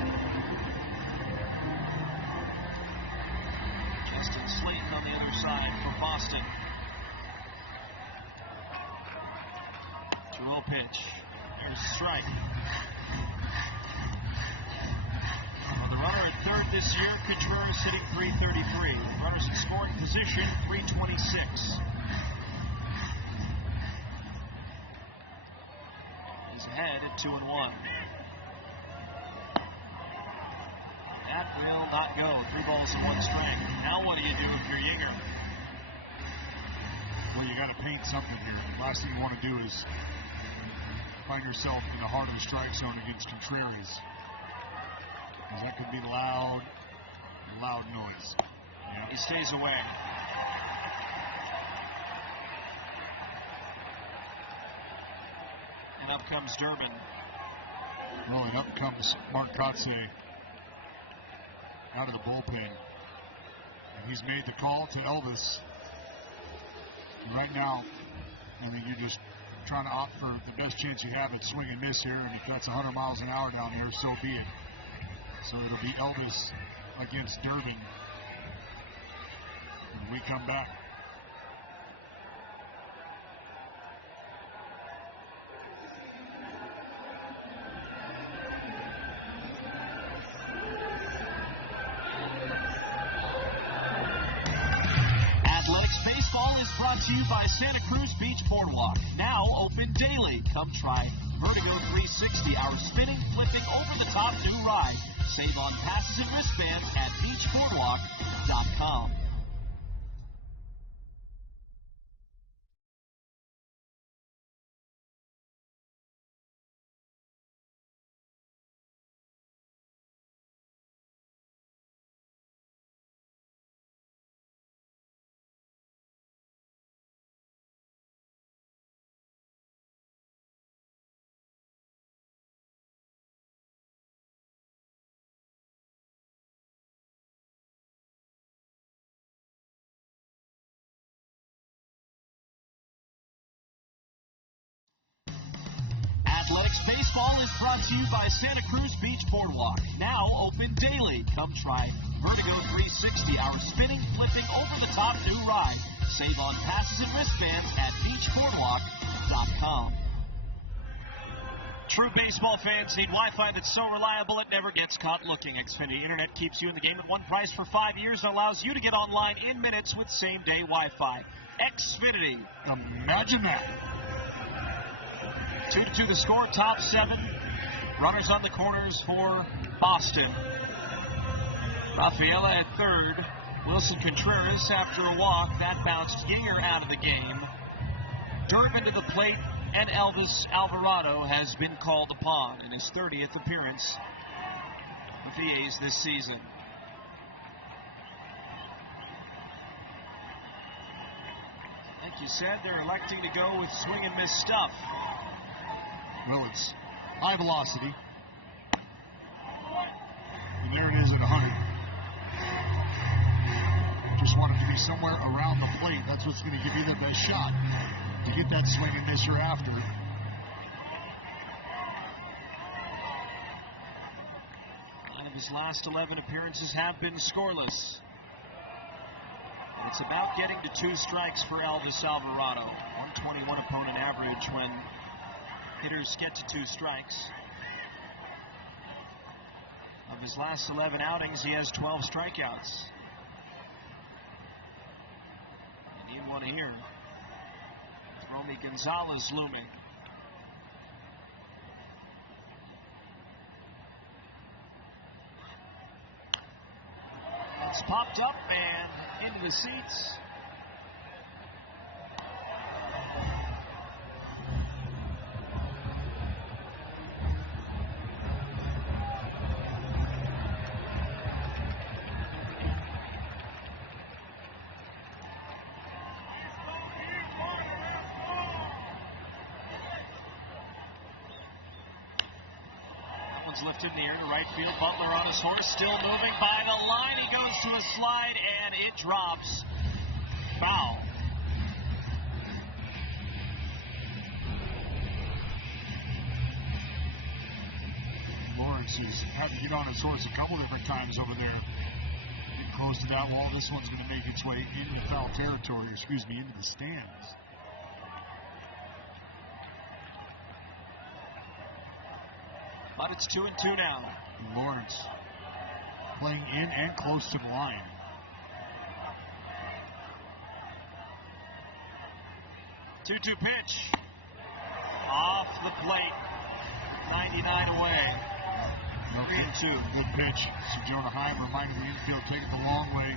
Justin Slayton on the other side for Boston. 2-0 pitch. Here's a strike. The runner at third this year, Contreras hitting .333. Runners in scoring position, .326. He's ahead at 2-1. That will not go. 3 balls and 1 strike. Now what do you do if you're Yeager? Well, you got to paint something here. The last thing you want to do is find yourself in the heart of the strike zone against Contreras. Because that could be loud noise. Yeah. He stays away. And up comes Durbin. Well, and up comes Mark Kotze out of the bullpen. And he's made the call to Elvis. And right now, I mean, you're just trying to opt for the best chance you have at swing and miss here. And if that's 100 miles an hour down here, so be it. So it'll be Elvis against Durbin when we come back. to you by Santa Cruz Beach Boardwalk. Now open daily. Come try Vertigo 360, our spinning, flipping, over-the-top new ride. Save on passes and wristbands at beachboardwalk.com. Athletics Baseball is brought to you by Santa Cruz Beach Boardwalk. Now open daily. Come try Vertigo 360, our spinning, flipping, over-the-top new ride. Save on passes and wristbands at beachboardwalk.com. True baseball fans need Wi-Fi that's so reliable it never gets caught looking. Xfinity Internet keeps you in the game at one price for 5 years and allows you to get online in minutes with same-day Wi-Fi. Xfinity. Imagine that. 2-2 the score, top 7. Runners on the corners for Boston. Rafaela at third. Wilson Contreras after a walk. That bounced Ginger out of the game. Durbin to the plate, and Elvis Alvarado has been called upon in his 30th appearance with the A's this season. Like you said, they're electing to go with swing and miss stuff. Well, it's high velocity. And there it is at 100. Just want it to be somewhere around the plate. That's what's going to give you the best shot. To get that swing and miss you're after. 9 of his last 11 appearances have been scoreless. And it's about getting to 2 strikes for Elvis Alvarado. 121 opponent average when hitters get to 2 strikes. Of his last 11 outings, he has 12 strikeouts. Need one here. Romy Gonzalez looming. It's popped up and in the seats. Lifted in the air to right field. Butler on his horse, still moving by the line. He goes to a slide and it drops. Foul. Lawrence has had to get on his horse a couple different times over there. And close to that wall. This one's going to make its way into foul territory, into the stands. But it's 2-2 now. Lawrence playing in and close to the line. Two-two pitch. Off the plate. 99 away. 3-2. Good pitch. So Jonah Heim reminded the infield, take it the long way.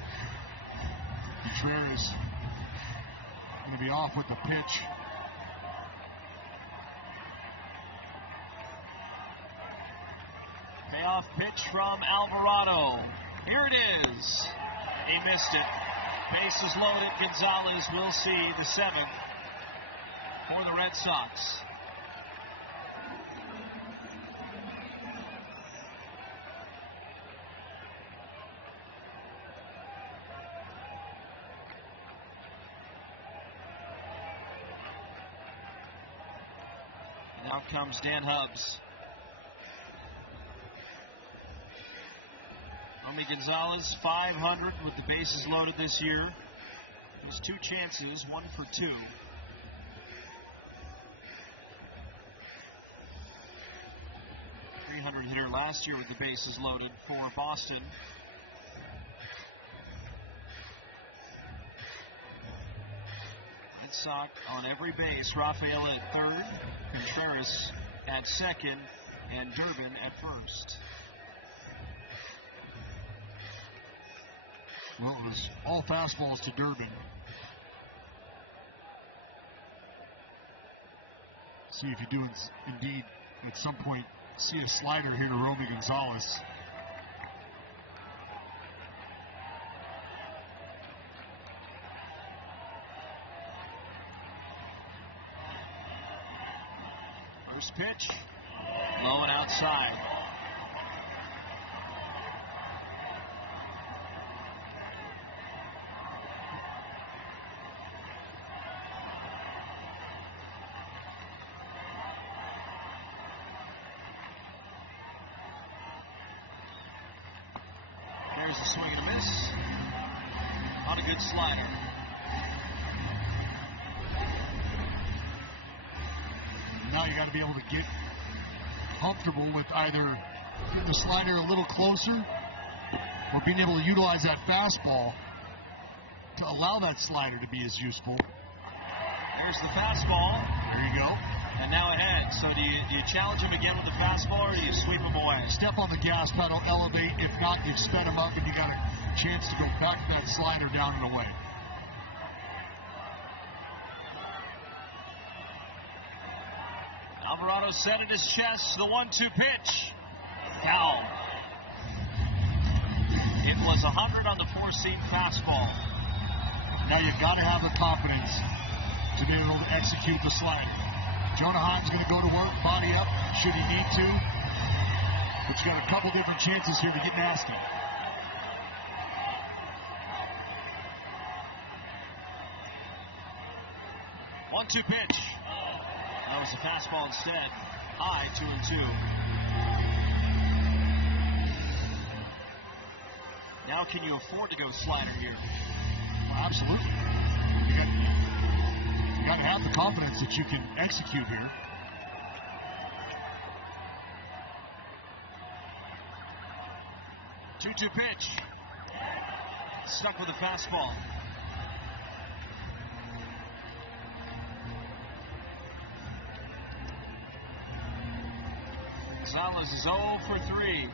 Contreras going to be off with the pitch. Payoff pitch from Alvarado. Here it is. He missed it. Bases loaded. Gonzalez will see the 7th for the Red Sox. Now comes Dan Hubbs. Romy Gonzalez, 500 with the bases loaded this year. Has 2 chances, 1 for 2. 300 hitter last year with the bases loaded for Boston. Red Sox on every base. Rafaela at third, Contreras at second, and Durbin at first. Well, it was all fastballs to Durbin. See if you do indeed at some point see a slider here to Romy Gonzalez. First pitch, low and outside. There's a swing and a miss. Not a good slider. Now you got to be able to get comfortable with either getting the slider a little closer or being able to utilize that fastball to allow that slider to be as useful. Here's the fastball. There you go. And now ahead. So do you challenge him again with the fastball, or do you sweep him away? Step on the gas pedal, elevate. If not, you sped him up and you got a chance to go back that slider down and away. Alvarado set at his chest, the 1-2 pitch. Foul. It was 100 on the four-seam fastball. Now you've got to have the confidence to be able to execute the slider. Jonah Heim's going to go to work, body up, should he need to. But he's got a couple different chances here to get nasty. One-two pitch. That was a fastball instead. High, 2-2. Now can you afford to go slider here? Absolutely. You got to have the confidence that you can execute here. Two-two pitch. Stuck with a fastball. Gonzalez is 0 for 3.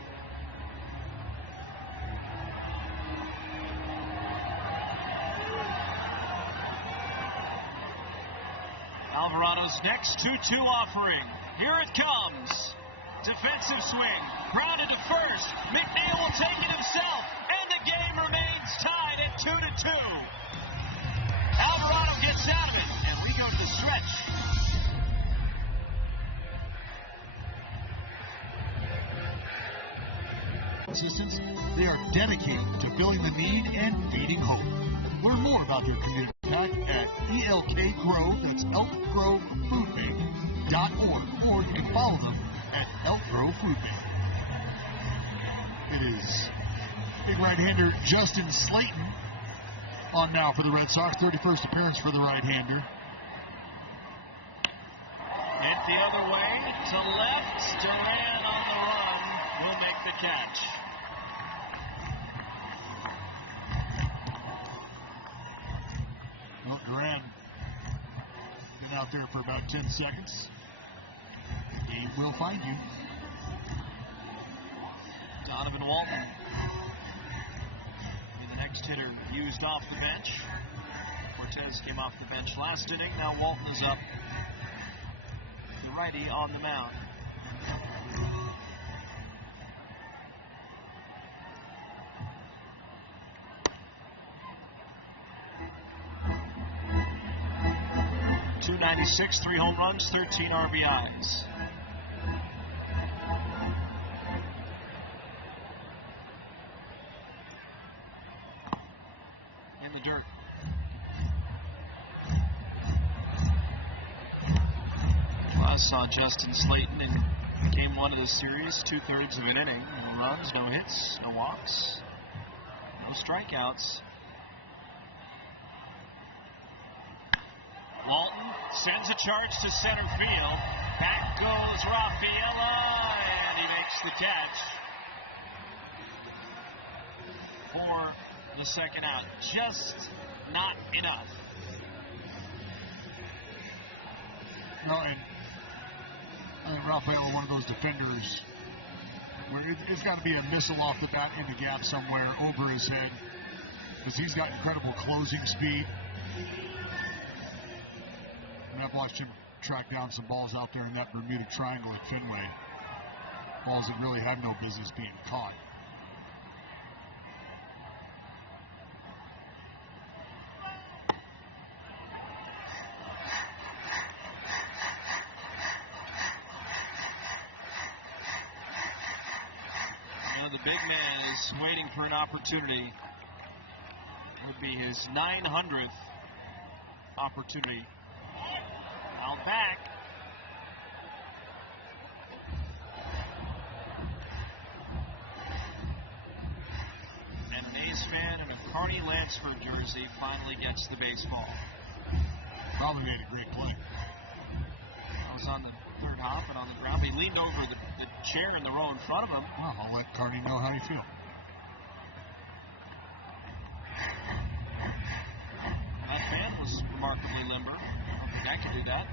Alvarado's next 2-2 offering. Here it comes. Defensive swing. Grounded to first. McNeil will take it himself. And the game remains tied at 2-2. Alvarado gets out of it. And we go to the stretch. Assistants, they are dedicated to filling the need and feeding hope. Learn more about their community pack at ELK Grove, that's elkgrovefoodbank.org, or you can follow them at Elk Grove Food Bank. It is big right-hander Justin Slayton on now for the Red Sox, 31st appearance for the right-hander. Hit the other way to left. Duran on the run will make the catch. Well, Duran been out there for about 10 seconds. He will find you. Donovan Walton, the next hitter used off the bench. Cortez came off the bench last inning. Now Walton is up. The righty on the mound. .296, 3 home runs, 13 RBIs. In the dirt. I saw Justin Slayton in game 1 of the series, 2/3 of an inning. No runs, no hits, no walks, no strikeouts. Walton sends a charge to center field. Back goes Rafaela, and he makes the catch for the second out. Just not enough. No, and Rafael, one of those defenders, where it's got to be a missile off the bat in the gap somewhere over his head, because he's got incredible closing speed. And I've watched him track down some balls out there in that Bermuda Triangle at Fenway. Balls that really have no business being caught. The big man is waiting for an opportunity. It would be his 900th opportunity. Out back. And an A's fan in a Carney Lansford jersey finally gets the baseball. Probably made a great play. That was on the third hop and on the ground. He leaned over the chair in the row in front of him. Well, I'll let Carney know how you feel. That fan was remarkably limber. I don't think I could do that.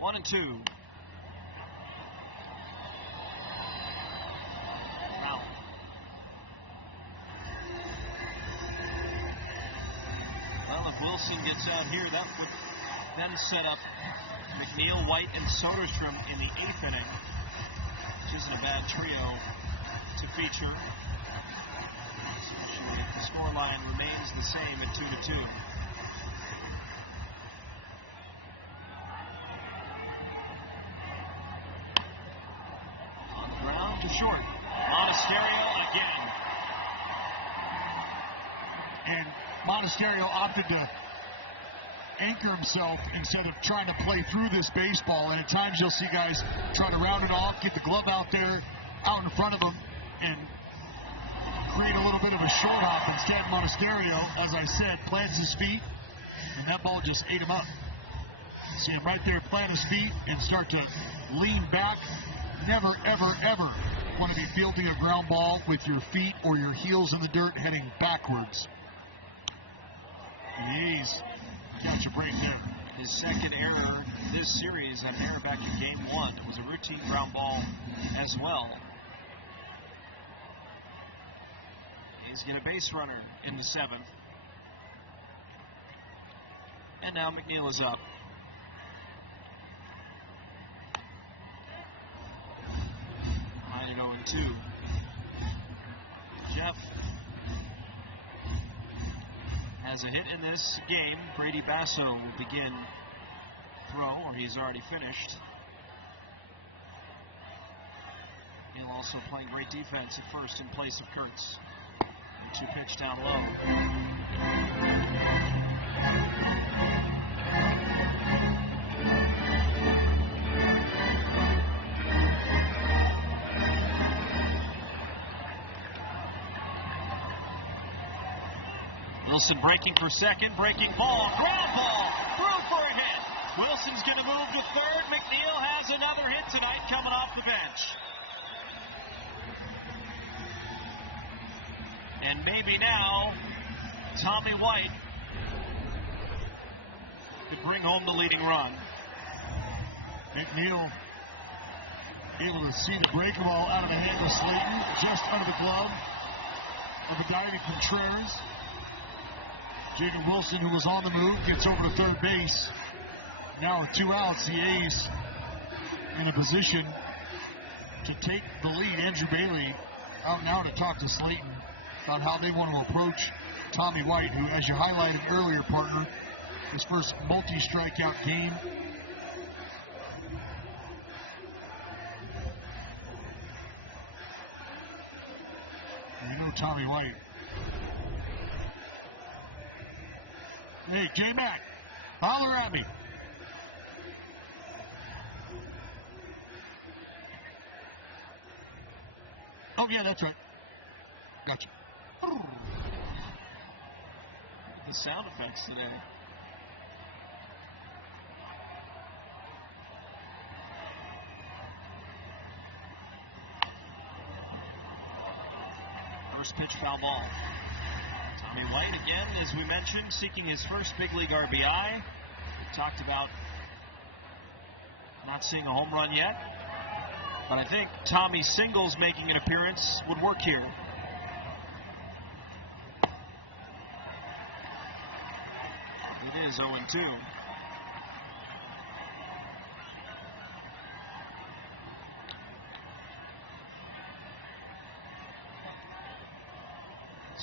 One and two. Wilson gets out here, that would then set up McNeil, White, and Soderstrom in the 8th inning, which isn't a bad trio to feature, especially if the scoreline remains the same at 2-2. On the ground to short. Monasterio again. And Monasterio opted to anchor himself instead of trying to play through this baseball. And at times you'll see guys try to round it off, get the glove out there, out in front of him, and create a little bit of a short hop. Instead, Monasterio, as I said, plants his feet, and that ball just ate him up. See him right there plant his feet and start to lean back. Never, ever, ever want to be fielding a ground ball with your feet or your heels in the dirt heading backwards. And the A's catch a break there. His second error this series, an error back in game 1. It was a routine ground ball as well. He's got a base runner in the 7th. And now McNeil is up. Tied at 0-2. Jeff has a hit in this game. Brady Basso will begin throw, or he's already finished. He'll also playing great defense at first in place of Kurtz. 2 pitch down low. Wilson breaking for second, breaking ball, ground ball, through for a hit. Wilson's going to move to third. McNeil has another hit tonight coming off the bench. And maybe now, Tommy White could bring home the leading run. McNeil able to see the break ball out of the hand of Slayton, just under the glove of the guy in Contreras. Jacob Wilson, who was on the move, gets over to third base. Now with 2 outs, the A's in a position to take the lead. Andrew Bailey out now to talk to Slayton about how they want to approach Tommy White, who, as you highlighted earlier, partner, his first multi-strikeout game. And you know Tommy White. Hey, J-Mac, holler at me. Oh, yeah, that's right. Gotcha. The sound effects today. pitch, foul ball. Tommy White again, as we mentioned, seeking his first big league RBI. We talked about not seeing a home run yet, but I think Tommy singles making an appearance would work here. It is 0-2.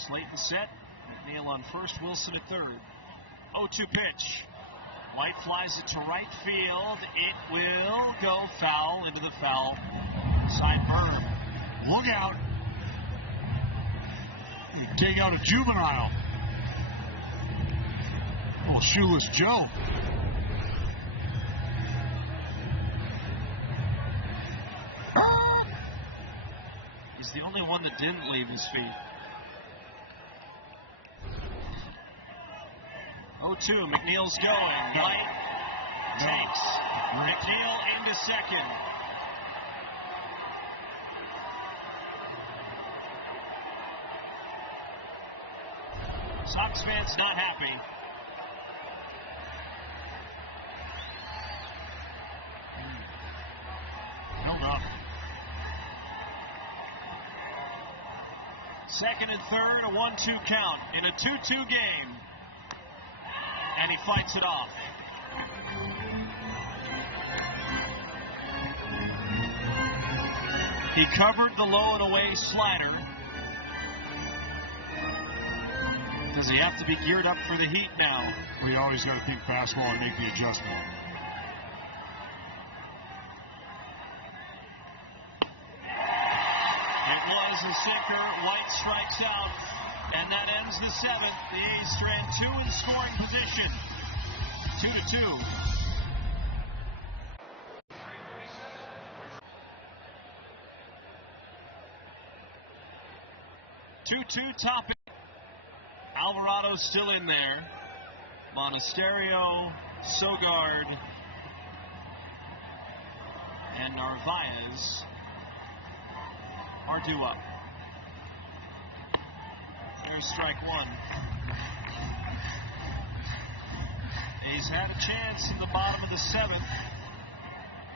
Slayton set. McNeil on first, Wilson at third. 0-2 pitch. White flies it to right field. It will go foul into the foul side berm. Look out. Take out a juvenile. Oh, shoeless Joe. He's the only one that didn't leave his feet. 0-2, McNeil's going. White takes. McNeil into second. Sox fans not happy. Held up. Second and third, a 1-2 count in a 2-2 game. And he fights it off. He covered the low and away slider. Does he have to be geared up for the heat now? We always got to think fastball and make the adjustment. It was a sinker. White strikes out. And that ends the seventh. The A's strand two in scoring position. 2-2. 2-2 topping. Alvarado's still in there. Monasterio, Sogard, and Narvaez are due up. There's strike one. He's had a chance in the bottom of the seventh.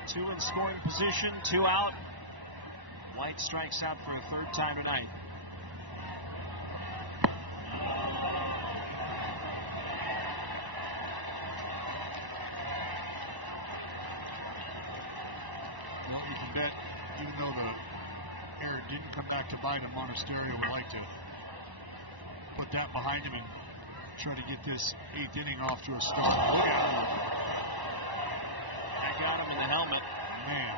Two in scoring position, two out. White strikes out for a third time tonight. Well, you can bet, even though the error didn't come back to bite him, Monasterio would like to put that behind him and try to get this eighth inning off to a start. Look at him. I got him in the helmet. Man.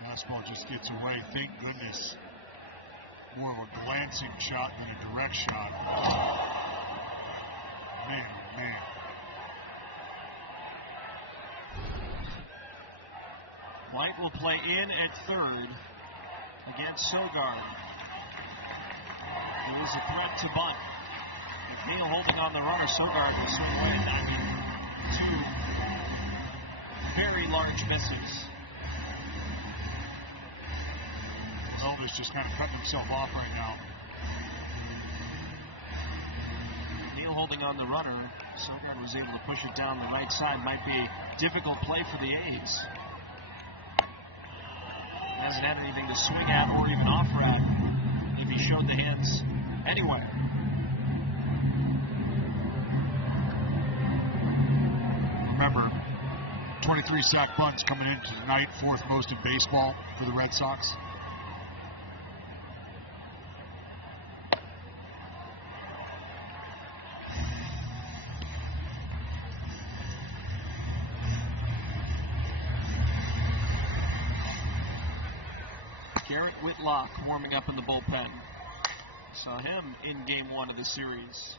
Fastball just gets away. Thank goodness. More of a glancing shot than a direct shot. Man, oh man. White will play in at third against Sogard. He is a threat to bunt. McNeil holding on the runner. Sogard will swing away. 92. Very large misses. Elvis just kind of cutting himself off right now. McNeil holding on the runner. Sogard was able to push it down the right side. Might be a difficult play for the A's. Hasn't had anything to swing at or even offer at if he showed the hands anyway. Remember, 23 sack bunts coming into tonight, fourth most in baseball for the Red Sox. Garrett Whitlock warming up in the bullpen. Saw him in game one of the series.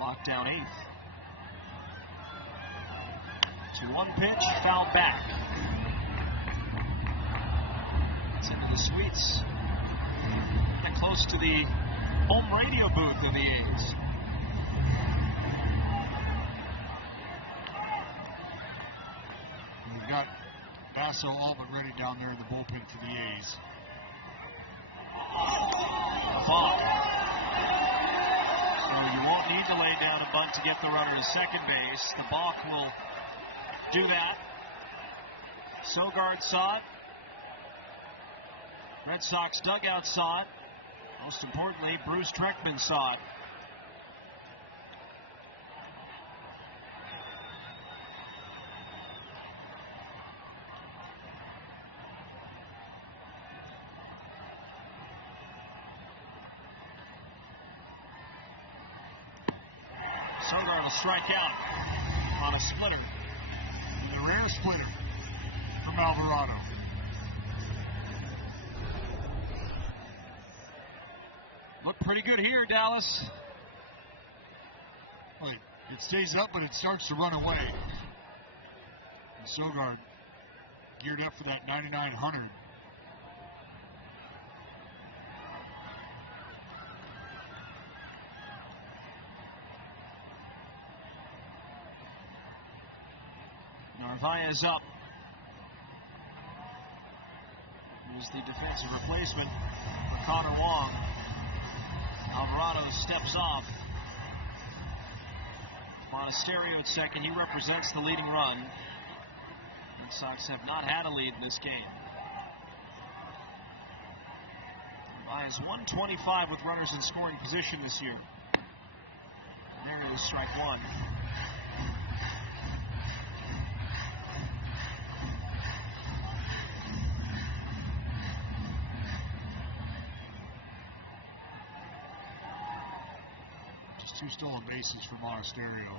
Lockdown eighth. 2-1 pitch, foul back. It's into the suites. And close to the home radio booth of the A's. got Basso all but ready down there in the bullpen for the A's. Ball. So you won't need to lay down a bunt to get the runner to second base. The balk will do that. Sogard saw it. Red Sox dugout saw it. Most importantly, Bruce Treckman saw it. Sogard will strike out on a splitter. And a rare splitter from Alvarado. Looked pretty good here, Dallas. Well, it stays up, but it starts to run away. And Sogard geared up for that 9900. Narvaez up. Here's the defensive replacement, Connor Wong. Alvarado steps off. Monasterio at second. He represents the leading run. Red Sox have not had a lead in this game. Narvaez 125 with runners in scoring position this year. There it is, strike one. Two stolen bases for Monasterio.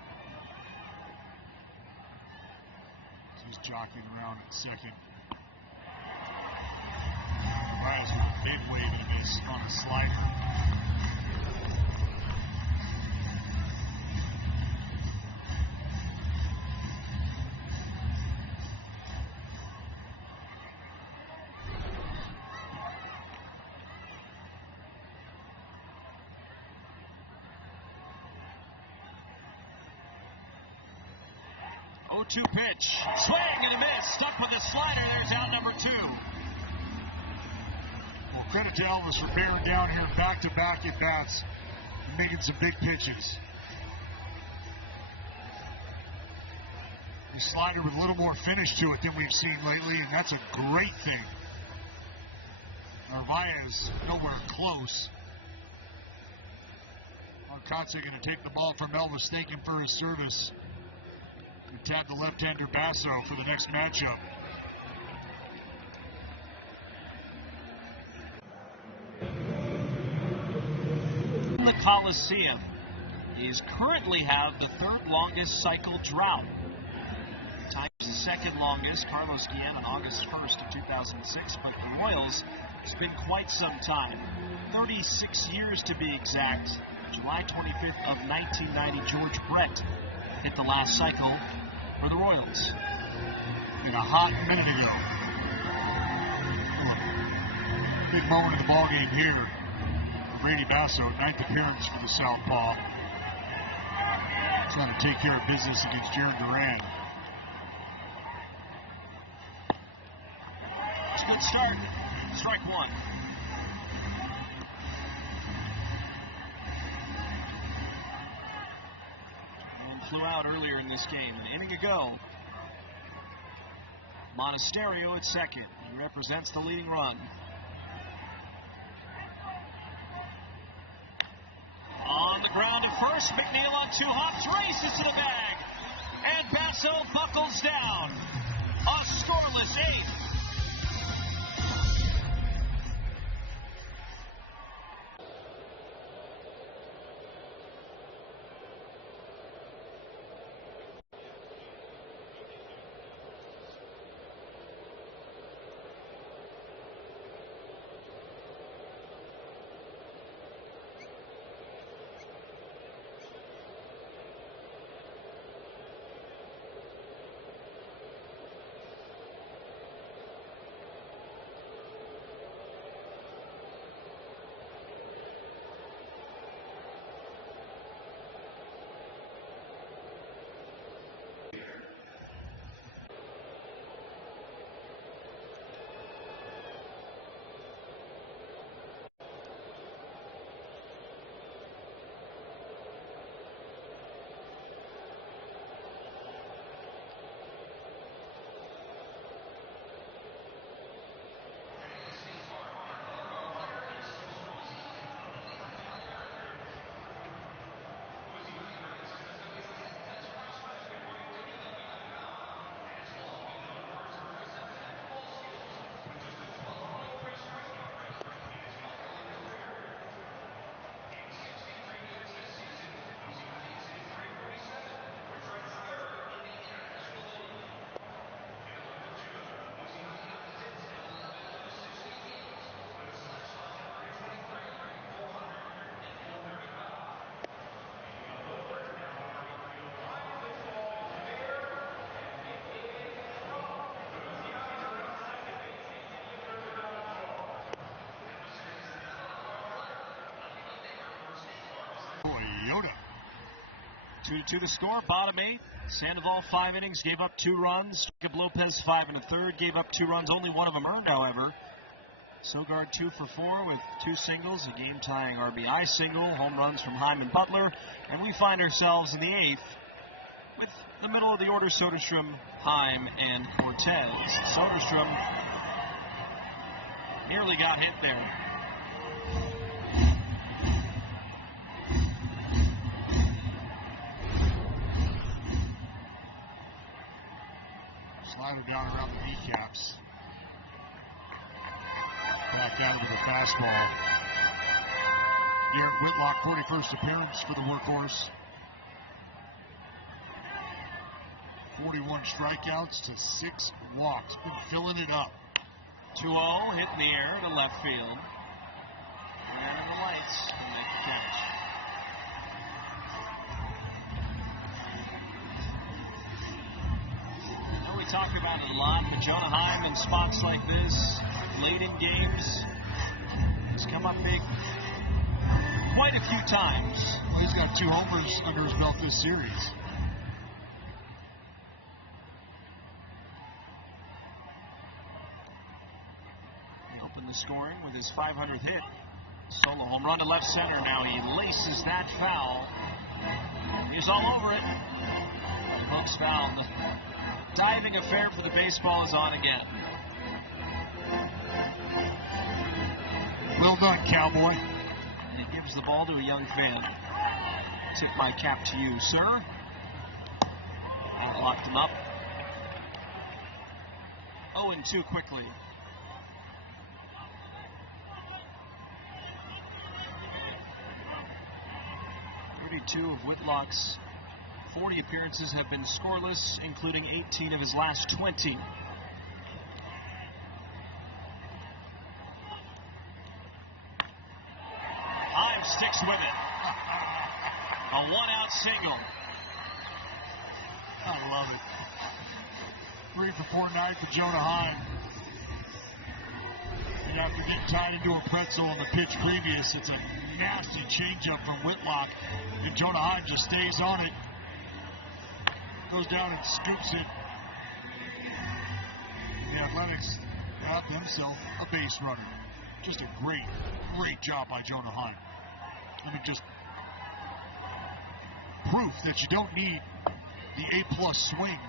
So he's jockeying around at second. Nice big wave and miss on a slider. Two pitch, swing and a miss, stuck with the slider. There's out number two. Well, credit to Elvis for bearing down here back-to-back at bats and making some big pitches. The slider with a little more finish to it than we've seen lately, and that's a great thing. Narvaez nowhere close. Arcatse going to take the ball from Elvis, thank him for his service. And tap the left-hander Basso for the next matchup. In the Coliseum, is currently have the third longest cycle drought. Times the second longest, Carlos Guillen on August 1st of 2006, but the Royals, it's been quite some time. 36 years to be exact. July 25th of 1990, George Brett hit the last cycle for the Royals. In a hot minute ago. Big moment in the ballgame here for Brady Basso, ninth appearance for the Southpaw. Trying to take care of business against Jared Duran. Good start. Strike one. Flew out earlier in this game. An inning ago. Monasterio at second. He represents the leading run. On the ground at first. McNeil on two hops. Races to the bag. And Basso buckles down. A scoreless eighth. 2-2 to score, bottom 8. Sandoval 5 innings, gave up 2 runs. Jacob Lopez 5 1/3, gave up 2 runs. Only one of them earned, however. Sogard 2 for 4 with 2 singles, a game-tying RBI single, home runs from Heim and Butler, and we find ourselves in the 8th with the middle of the order: Soderstrom, Heim, and Cortez. Soderstrom nearly got hit there. Slider down around the kneecaps. Back down with a fastball. Garrett Whitlock, 41st appearance for the workhorse. 41 strikeouts to 6 walks. Been filling it up. 2-0, hit in the air to left field. There are the lights to make the catch. We talk about it a lot, but Jonah Heim in spots like this, late in games, has come up big quite a few times. He's got 2 homers under his belt this series. He opened the scoring with his 500th hit. Solo home run to left center. Now he laces that foul. He's all over it. Brooks foul. The diving affair for the baseball is on again. Well done, Cowboy. He gives the ball to a young fan. Tip my cap to you, sir. And locked him up. 0-2 quickly. 32 of Whitlock's 40 appearances have been scoreless, including 18 of his last 20. Heim sticks with it. A one-out single. I love it. 3 for 4 tonight for Jonah Heim. And after getting tied into a pretzel on the pitch previous, it's a nasty changeup from Whitlock. And Jonah Heim just stays on it. Goes down and scoops it. The Athletics got themselves a base runner. Just a great job by Jonah Heim. I mean, just proof that you don't need the A+ swing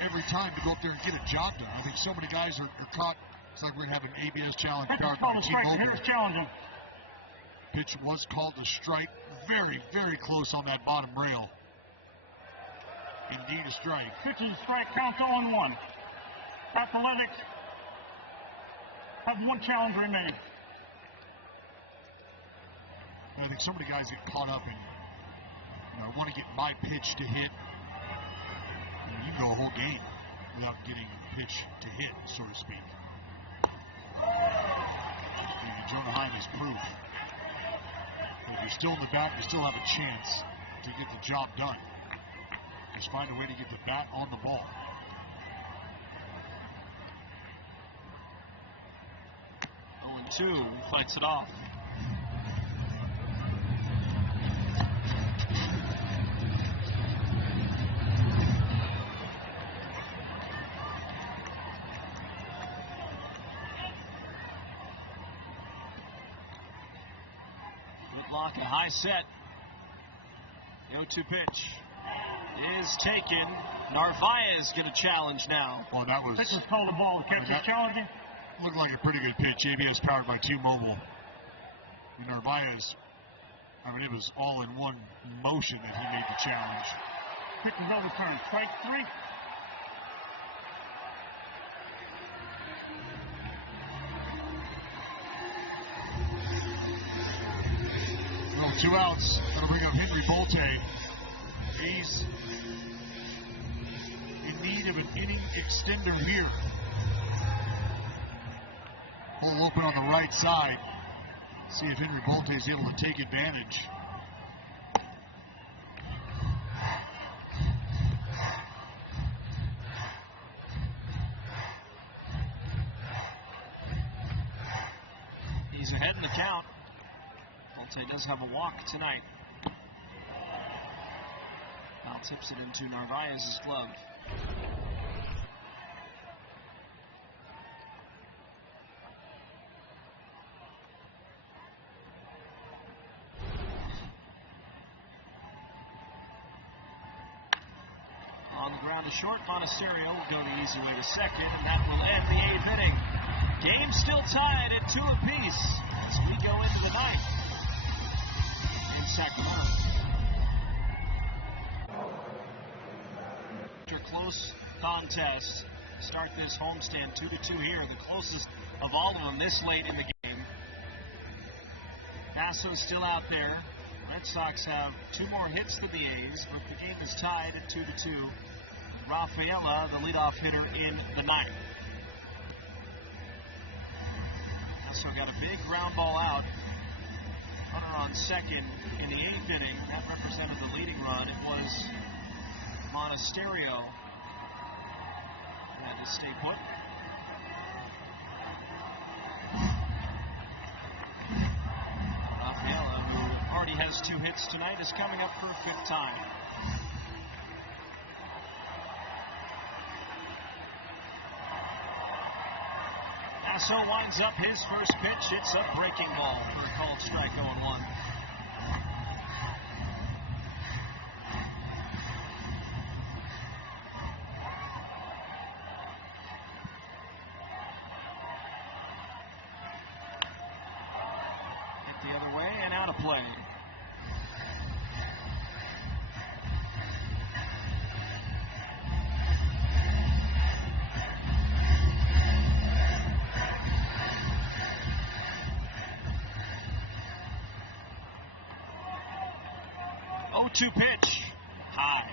every time to go up there and get a job done. I think so many guys are caught. It's like we're going to have an ABS challenge card by T-Mobile. Challenging. Pitch was called a strike. Very close on that bottom rail. Indeed a strike. Pitch and strike, counts 0-1. Athletics have 1 challenge remaining. I think so many guys get caught up in, I want to get my pitch to hit. You can go a whole game without getting a pitch to hit, so to speak. And Jonah Heim is proof. If you're still in the bat, you still have a chance to get the job done. Just find a way to get the bat on the ball. Two, fights it off. Whitlock, a high set. The 0-2 pitch is taken. Narvaez get a challenge now. Oh, that was... Pitcher's called the ball. The catcher's challenging. Looked like a pretty good pitch. ABS powered by T-Mobile. And Narvaez, I mean, it was all in one motion that he made the challenge. Pitcher's overturned. Strike 3. Well, 2 outs. That'll bring up Henry Bolte. He's in need of an inning extender here. We'll open on the right side. See if Henry Bolte is able to take advantage. He's ahead in the count. Bolte does have a walk tonight. Tips it into Narvaez's glove. On the ground to short, Monasterio will go the easy way to second, and that will end the 8th inning. Game still tied at 2 apiece as we go into the 9th in Sacramento. After close contest, start this homestand 2-2 here, the closest of all of them this late in the game. Basso's still out there. Red Sox have 2 more hits than the A's, but the game is tied at 2-2. Rafaela, the leadoff hitter in the 9th. Also got a big ground ball out. Runner on second in the 8th inning. That represented the leading run. It was Monasterio who had to stay put. Rafaela, who already has 2 hits tonight, is coming up for a 5th time. Basso winds up his first pitch. It's a breaking ball for a called strike 0-1. Hit the other way and out of play. To pitch, high.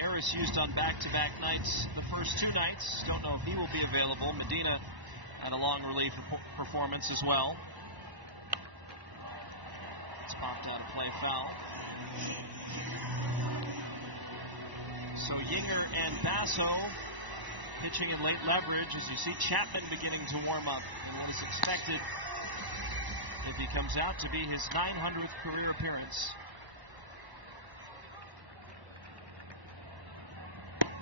Harris used on back-to-back nights, the first 2 nights. Don't know if he will be available. Medina had a long relief performance as well. It's popped out of play, foul. So Yinger and Basso pitching in late leverage as you see Chapman beginning to warm up. It was expected if he comes out to be his 900th career appearance.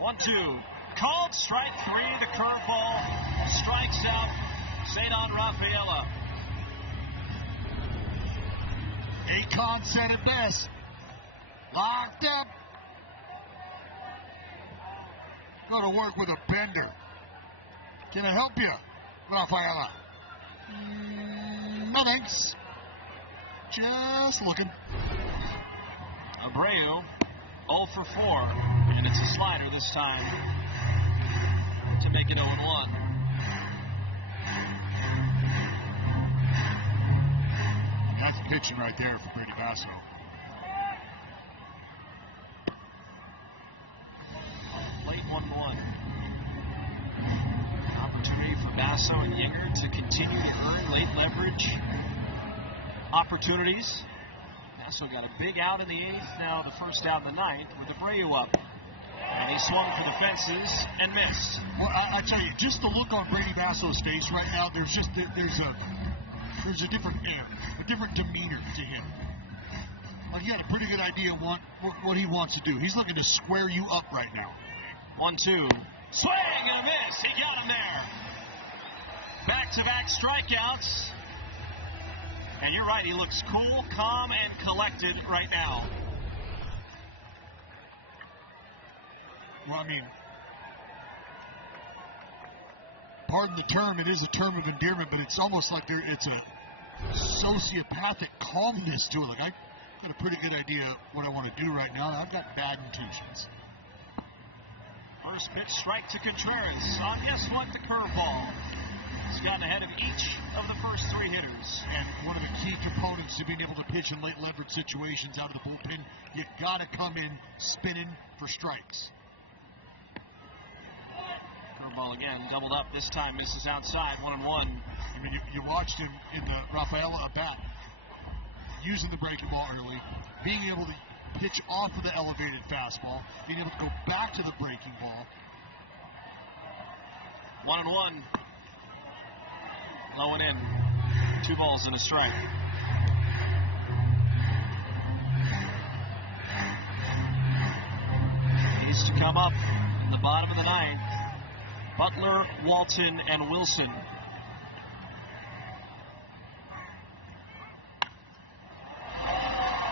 1-2. Called strike 3, the curveball strikes out Cedon Rafaela. Akon said it best. Locked up. Go to work with a bender. Can I help you, Rafaela? No thanks. Just looking. Abreu 0 for 4, and it's a slider this time to make it 0-1. That's pitching right there for Brady Basso. Late 1-1. Opportunity for Basso and Yinger to continue to earn late leverage opportunities. Basso got a big out in the 8th, now the first out in the 9th with Abreu up. And he swung for the fences and missed. Well, I tell you, just the look on Brady Basso's face right now, there's a different air, a different demeanor to him. Like he had a pretty good idea what he wants to do. He's looking to square you up right now. 1-2. Swing and a miss. He got him there. Back-to-back strikeouts. And you're right, he looks cool, calm, and collected right now. Well, I mean, pardon the term, it is a term of endearment, but it's almost like it's a sociopathic calmness to it. Like, I got a pretty good idea what I want to do right now. I've got bad intentions. First pitch strike to Contreras. On guess what? The curveball. He's gotten ahead of each of the first 3 hitters. And one of the key components to being able to pitch in late leverage situations out of the bullpen, you got to come in spinning for strikes. Curveball again, doubled up. This time misses outside, 1-1. I mean, you watched him in the Rafaela at bat, using the breaking ball early, being able to pitch off of the elevated fastball, being able to go back to the breaking ball. 1-1. Low and in. 2 balls and a strike. runners to come up in the bottom of the ninth. Butler, Walton, and Wilson.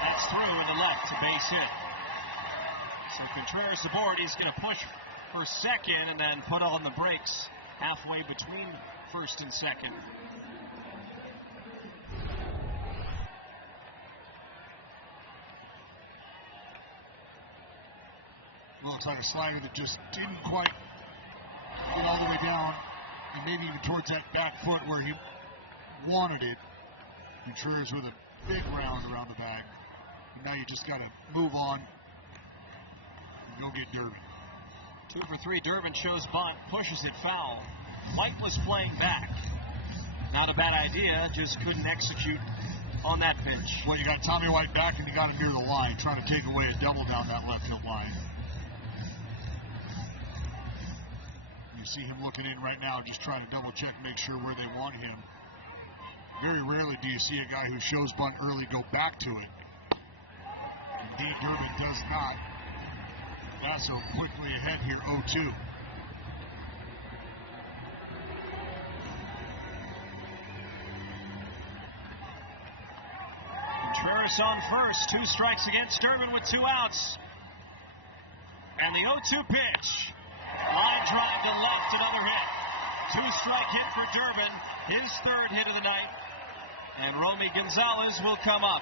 That's through into left, a base hit. So Contreras aboard. He's going to push for second and then put on the brakes halfway between first and second. Little type of slider that just didn't quite get all the way down, and maybe even towards that back foot where he wanted it. Contreras with a big round around the bag. And now you just got to move on and go get Durbin. 2 for 3. Durbin shows bunt, pushes it foul. White was playing back. Not a bad idea, just couldn't execute on that pitch. Well, you got Tommy White back and you got him near the line, trying to take away a double down that left field line. You see him looking in right now, just trying to double check, make sure where they want him. Very rarely do you see a guy who shows bunt early go back to it. Indeed, Durbin does not. Basso quickly ahead here, 0-2. Contreras on first, 2 strikes against Durbin with 2 outs. And the 0-2 pitch. Line drive to left, another hit. 2-strike hit for Durbin, his 3rd hit of the night. And Romy Gonzalez will come up.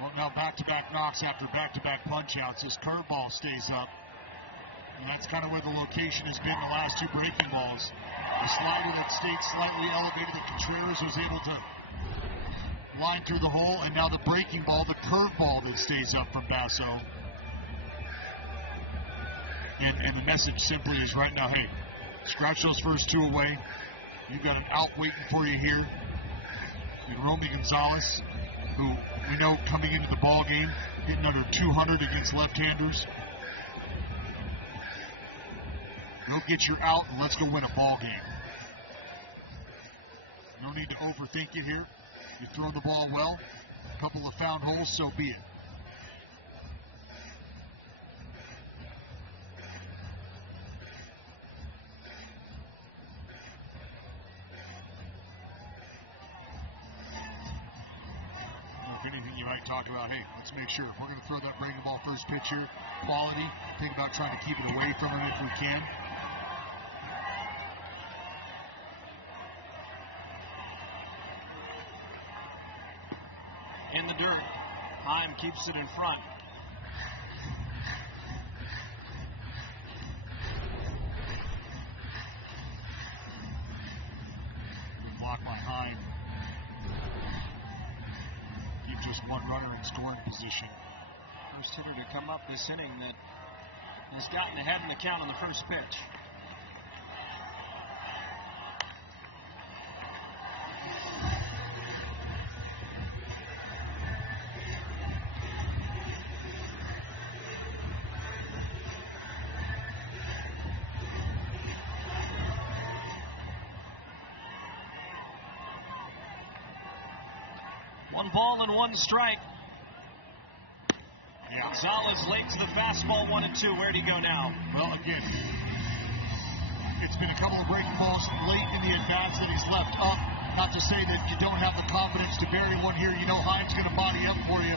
Well, now back-to-back knocks after back-to-back punch-outs. This curveball stays up. And that's kind of where the location has been the last 2 breaking balls. The slider that stayed slightly elevated that Contreras was able to line through the hole, and now the breaking ball, the curveball that stays up from Basso. And the message simply is right now, hey, scratch those first 2 away. You've got an out waiting for you here. And Romy Gonzalez, who we know coming into the ball game, hitting under 200 against left-handers. Go get your out and let's go win a ball game. No need to overthink it here. You throw the ball well, a couple of found holes, so be it. If anything, you might talk about, hey, let's make sure if we're going to throw that breaking ball first pitch here, quality, think about trying to keep it away from him if we can. In the dirt. Heim keeps it in front. Block by Heim. Keep just 1 runner in scoring position. First hitter to come up this inning that has gotten ahead in the count on the first pitch. One ball and 1 strike. Yeah. Gonzalez late to the fastball, 1-2. Where'd he go now? Well, again, it's been a couple of breaking balls late in the at-bats that he's left up. Not to say that you don't have the confidence to bury one here. You know Heim's going to body up for you.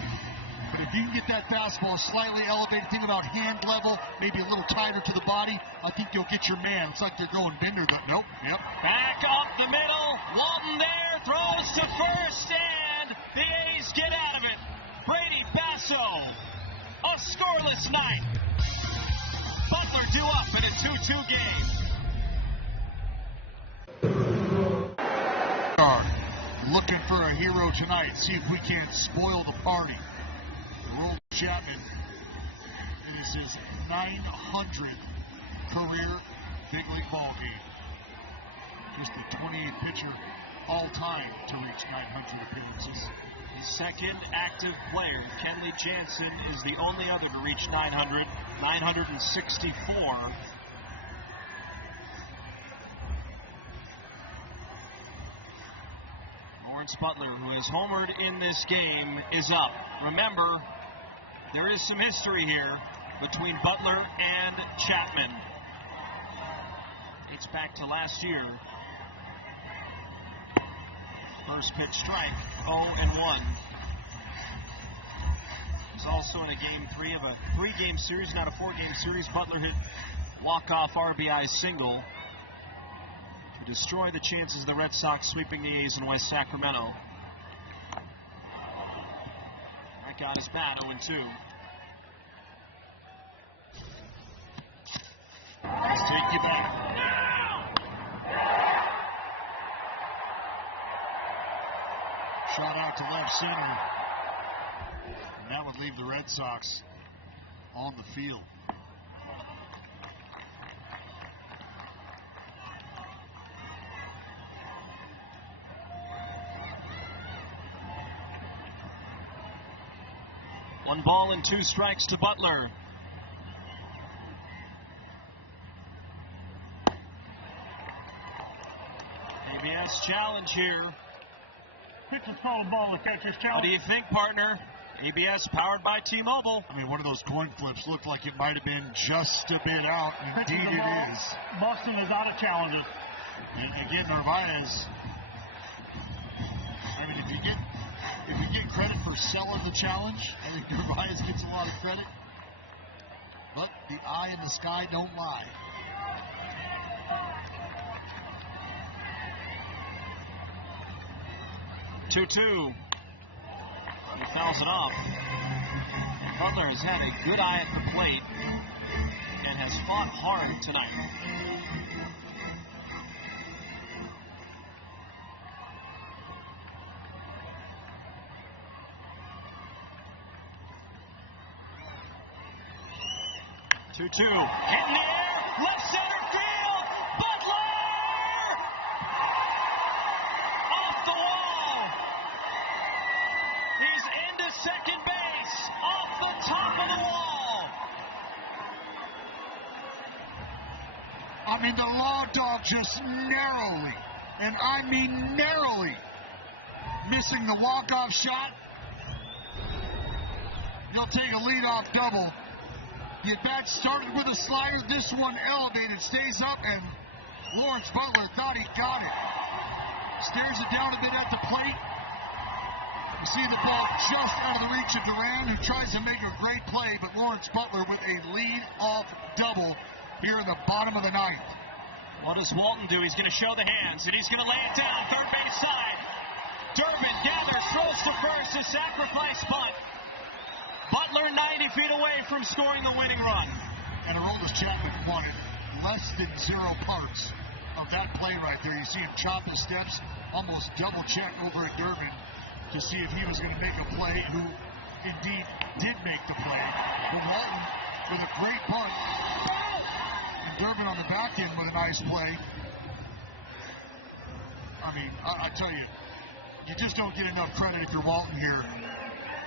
But if you can get that fastball slightly elevated, think about hand level, maybe a little tighter to the body, I think you'll get your man. It's like they're going Bender. Nope. Yep. Back up the middle. Walton there, throws to first, and the A's get out of it. Brady Basso, a scoreless night. Butler due up in a 2-2 game. Looking for a hero tonight. See if we can't spoil the party. Roll Chapman. This is his 900th career big league ball game. Just the 28th pitcher all time to reach 900 appearances. The second active player, Kenley Jansen, is the only other to reach 900, 964. Lawrence Butler, who has homered in this game, is up. Remember, there is some history here between Butler and Chapman. Dates back to last year. First pitch strike, 0-1. He's also in a game 3 of a 3-game series, not a 4-game series. Butler hit walk-off RBI single to destroy the chances of the Red Sox sweeping the A's in West Sacramento. That got his bat, 0-2. Let's take you back. Shot out to left center. And that would leave the Red Sox on the field. One ball and 2 strikes to Butler. ABS challenge here. Pitcher's calling ball, the catcher's What challenge. do you think, partner? ABS powered by T-Mobile. I mean, one of those coin flips looked like it might have been just a bit out. Indeed it is. Boston is out of challenges. And again, Narvaez. I mean, if you get credit for selling the challenge, I think Narvaez gets a lot of credit. But the eye in the sky don't lie. Two. He fouls it off. Butler has had a good eye at the plate and has fought hard tonight. Hit in the air, left center field, Butler! Off the wall! He's into second base, off the top of the wall! I mean, the Raw Dog just narrowly, and I mean narrowly, missing the walk-off shot. He'll take a leadoff double. The at-bat started with a slider. This one elevated, stays up, and Lawrence Butler thought he got it. Stares it down a bit at the plate. You see the ball just out of the reach of Duran, who tries to make a great play, but Lawrence Butler with a lead-off double here in the bottom of the ninth. What does Walton do? He's going to show the hands, and he's going to lay it down, third base side. Durbin gathers, throws to first, a sacrifice punt. Butler 90 feet away from scoring the winning run. And Aroldis Chapman wanted less than 0 parts of that play right there. You see him chop his steps, almost double check over at Durbin to see if he was going to make a play, who indeed did make the play. But Walton with a great punt. And Durbin on the back end with a nice play. I mean, I tell you, you just don't get enough credit if you're Walton here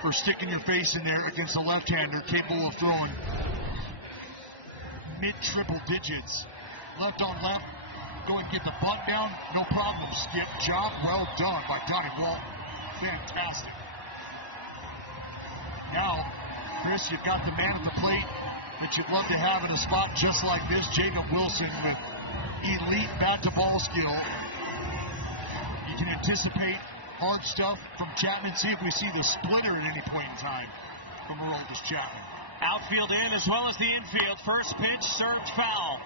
for sticking your face in there against a left-hander capable of throwing mid-triple digits. Left on left, go and get the bunt down, no problem, Skip. Job well done by Donnie Walton. Fantastic. Now, Chris, you've got the man at the plate that you'd love to have in a spot just like this. Jacob Wilson with elite bat-to-ball skill. You can anticipate hard stuff from Chapman. See if we see the splitter at any point in time from Aroldis Chapman. Outfield in as well as the infield. First pitch served foul.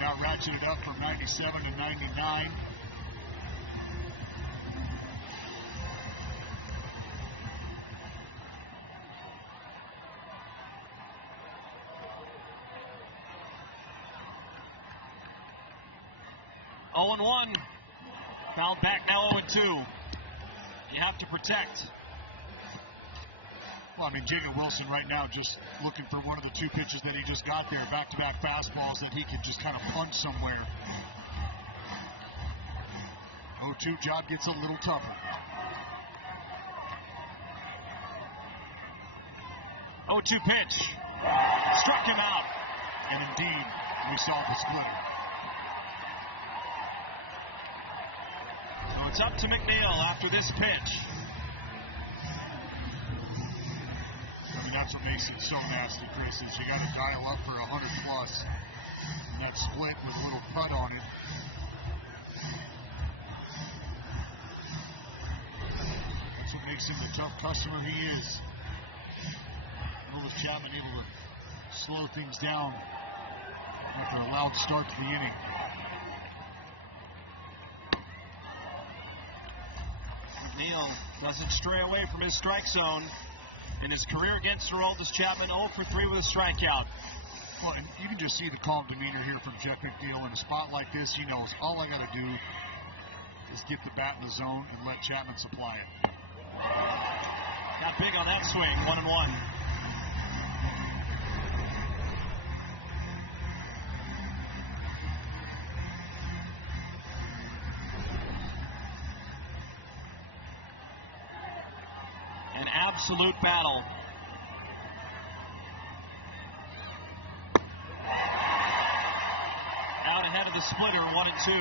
Now ratcheted up from 97 to 99. Oh, 1. Fouled back now 0-2. You have to protect. Well, I mean, Jacob Wilson right now just looking for one of the 2 pitches that he just got there, back-to-back fastballs that he could just kind of punch somewhere. 0-2 job gets a little tougher. 0-2 pitch. Struck him out. And indeed, we saw the splitter. It's up to McNeil after this pitch. I mean, that's what makes it so nasty, Chris, is you got to dial up for 100 plus. And that split with a little putt on it. That's what makes him the tough customer he is. With Chapman able to slow things down after a loud start to the inning. McNeil doesn't stray away from his strike zone. In his career against Aroldis Chapman, 0 for 3 with a strikeout. Well, and you can just see the calm demeanor here from Jeff McNeil. In a spot like this, he knows all I got to do is get the bat in the zone and let Chapman supply it. Not big on that swing, 1-1. An absolute battle. Out ahead of the splitter, 1-2.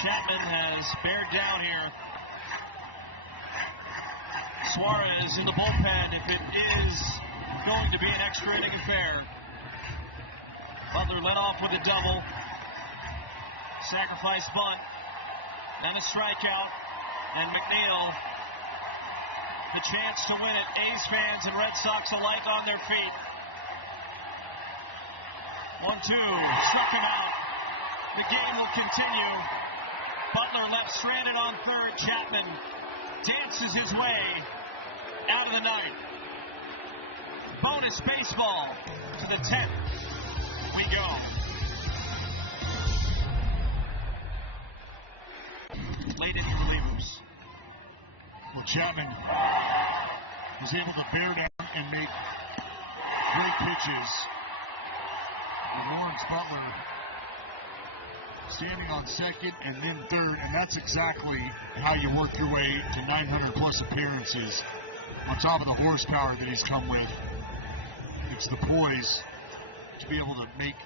Chapman has bared down here. Suarez in the bullpen if it is going to be an extra inning affair. Butler led off with a double. Sacrifice bunt. Then a strikeout. And McNeil, the chance to win it. A's fans and Red Sox alike on their feet. 1-2, struck him out. The game will continue. Butler left stranded on third. Chapman dances his way out of the ninth. Bonus baseball to the 10th. We go. Late in the relievers. Well, Chapman was able to bear down and make great pitches. And Lawrence Butler standing on second and then third, and that's exactly how you work your way to 900 plus appearances on top of the horsepower that he's come with. It's the poise to be able to make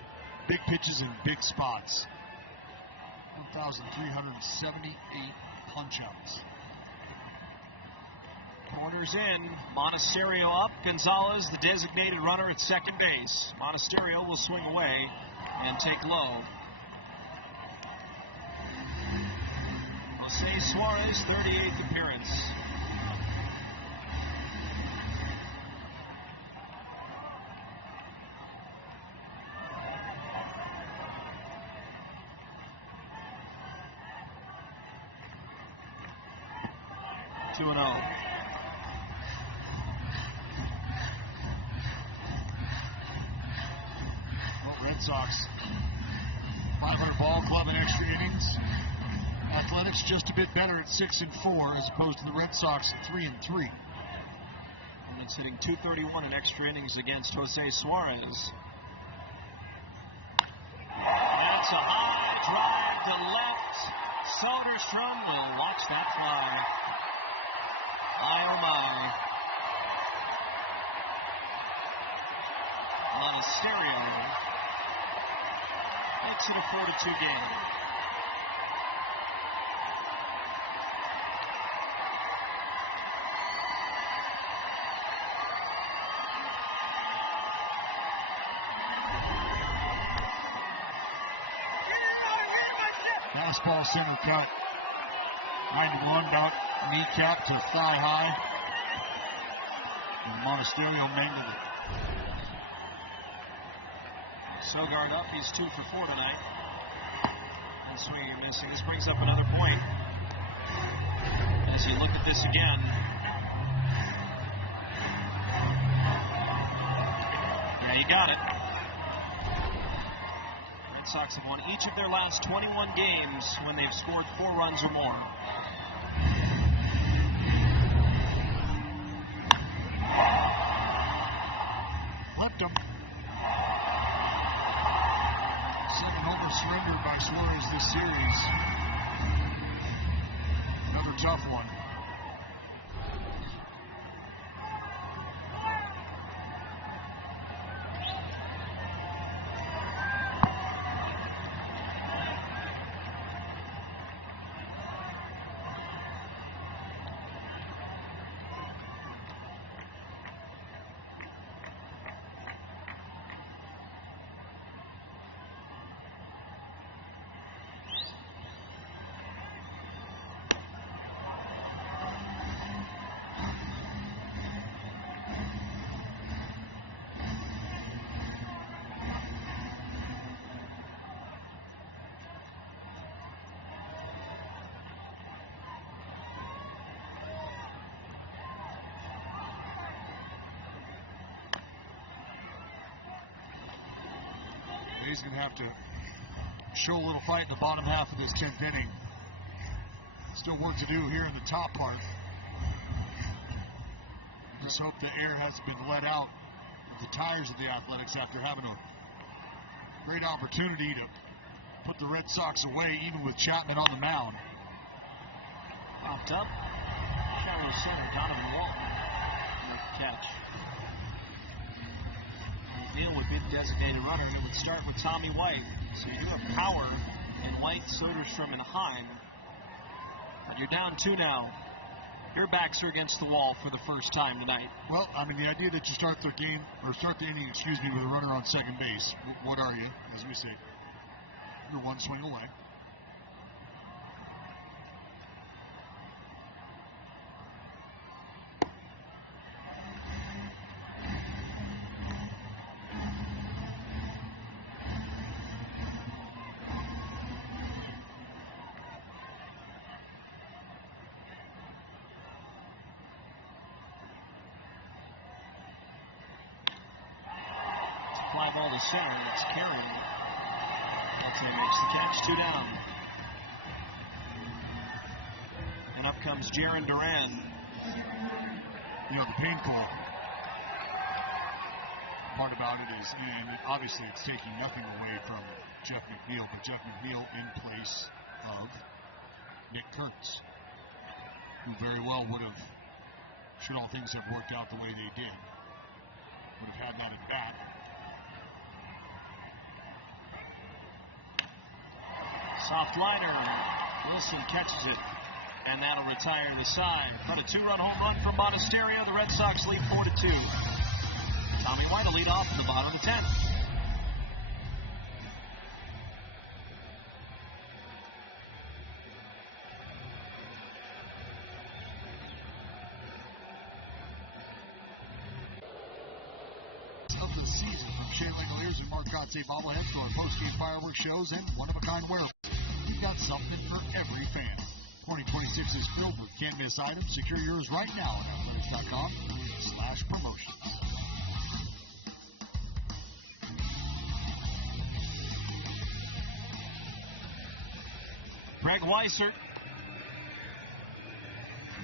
big pitches in big spots. 1,378 punch-outs. Corners in, Monasterio up, Gonzalez the designated runner at second base. Monasterio will swing away and take low. Jose Suarez, 38th appearance. Two and 0. Red Sox, 500 ball club in extra innings. Athletics just a bit better at 6-4 as opposed to the Red Sox at 3-3. And it's hitting .231 in extra innings against Jose Suarez. That's a high drive to left. Soderstrom will watch that fly. Oh my. Monasterio makes it a 4-2 game. Fastball center cut. 91 out, kneecap to thigh high. And Monasterio mangled it. Sogard up, he's 2 for 4 tonight. That's what you're missing. This brings up another point. As you look at this again. Yeah, you got it. Red Sox have won each of their last 21 games when they've scored 4 runs or more. Left him. Second over surrendered by Suarez this series. Another tough one. He's going to have to show a little fight in the bottom half of this 10th inning. Still work to do here in the top part. Just hope the air has been let out of the tires of the Athletics after having a great opportunity to put the Red Sox away, even with Chapman on the mound. Popped up. Shallow center, Donovan Walton. Catch. Deal with the designated runner. It would start with Tommy White. So you have power in White, Soderstrom, and Heim. You're down 2 now. Your backs are against the wall for the first time tonight. Well, I mean, the idea that you start the game, or start the inning, with a runner on second base. What are you, as we say? You're one swing away. Fly ball to center. It's carried. That's the catch. 2 down. And up comes Jarren Duran. You know, the painful part about it is, and obviously it's taking nothing away from Jeff McNeil, but Jeff McNeil in place of Nick Kurtz, who very well would have, should all things have worked out the way they did, would have had that at bat. Soft liner. Wilson catches it. And that'll retire to the side. But a 2-run home run from Monasterio. The Red Sox lead 4-2. Tommy White will lead off in the bottom of the 10th. Of the season from Shea Langoliers and Marcotte bobbleheads to our post-game fireworks shows and one-of-a-kind wearables. We've got something for every fan. 2026 is filled with can't-miss items. Secure yours right now at athletics.com/promotions. Greg Weissert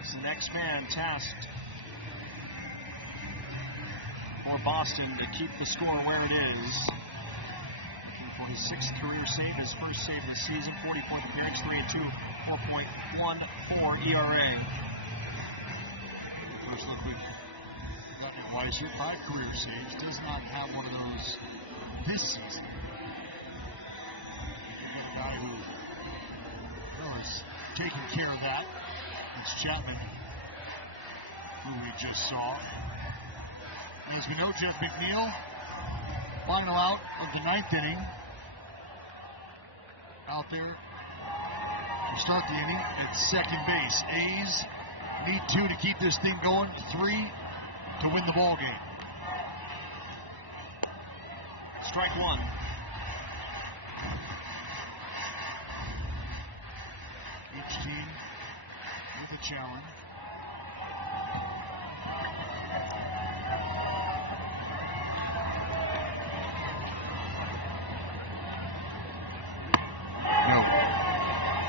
is the next man tasked for Boston to keep the score where it is. For his 6th career save, his first save this season, 40-point advantage, 3-2, 4.14 ERA. First look with Weissert, 5 career saves, does not have one of those this season. A guy who is taking care of that. It's Chapman, who we just saw. And as we know, Jeff McNeil, final out of the 9th inning. Out there to start the inning at second base. A's need 2 to keep this thing going, 3 to win the ball game. Strike 1. Each team with a challenge.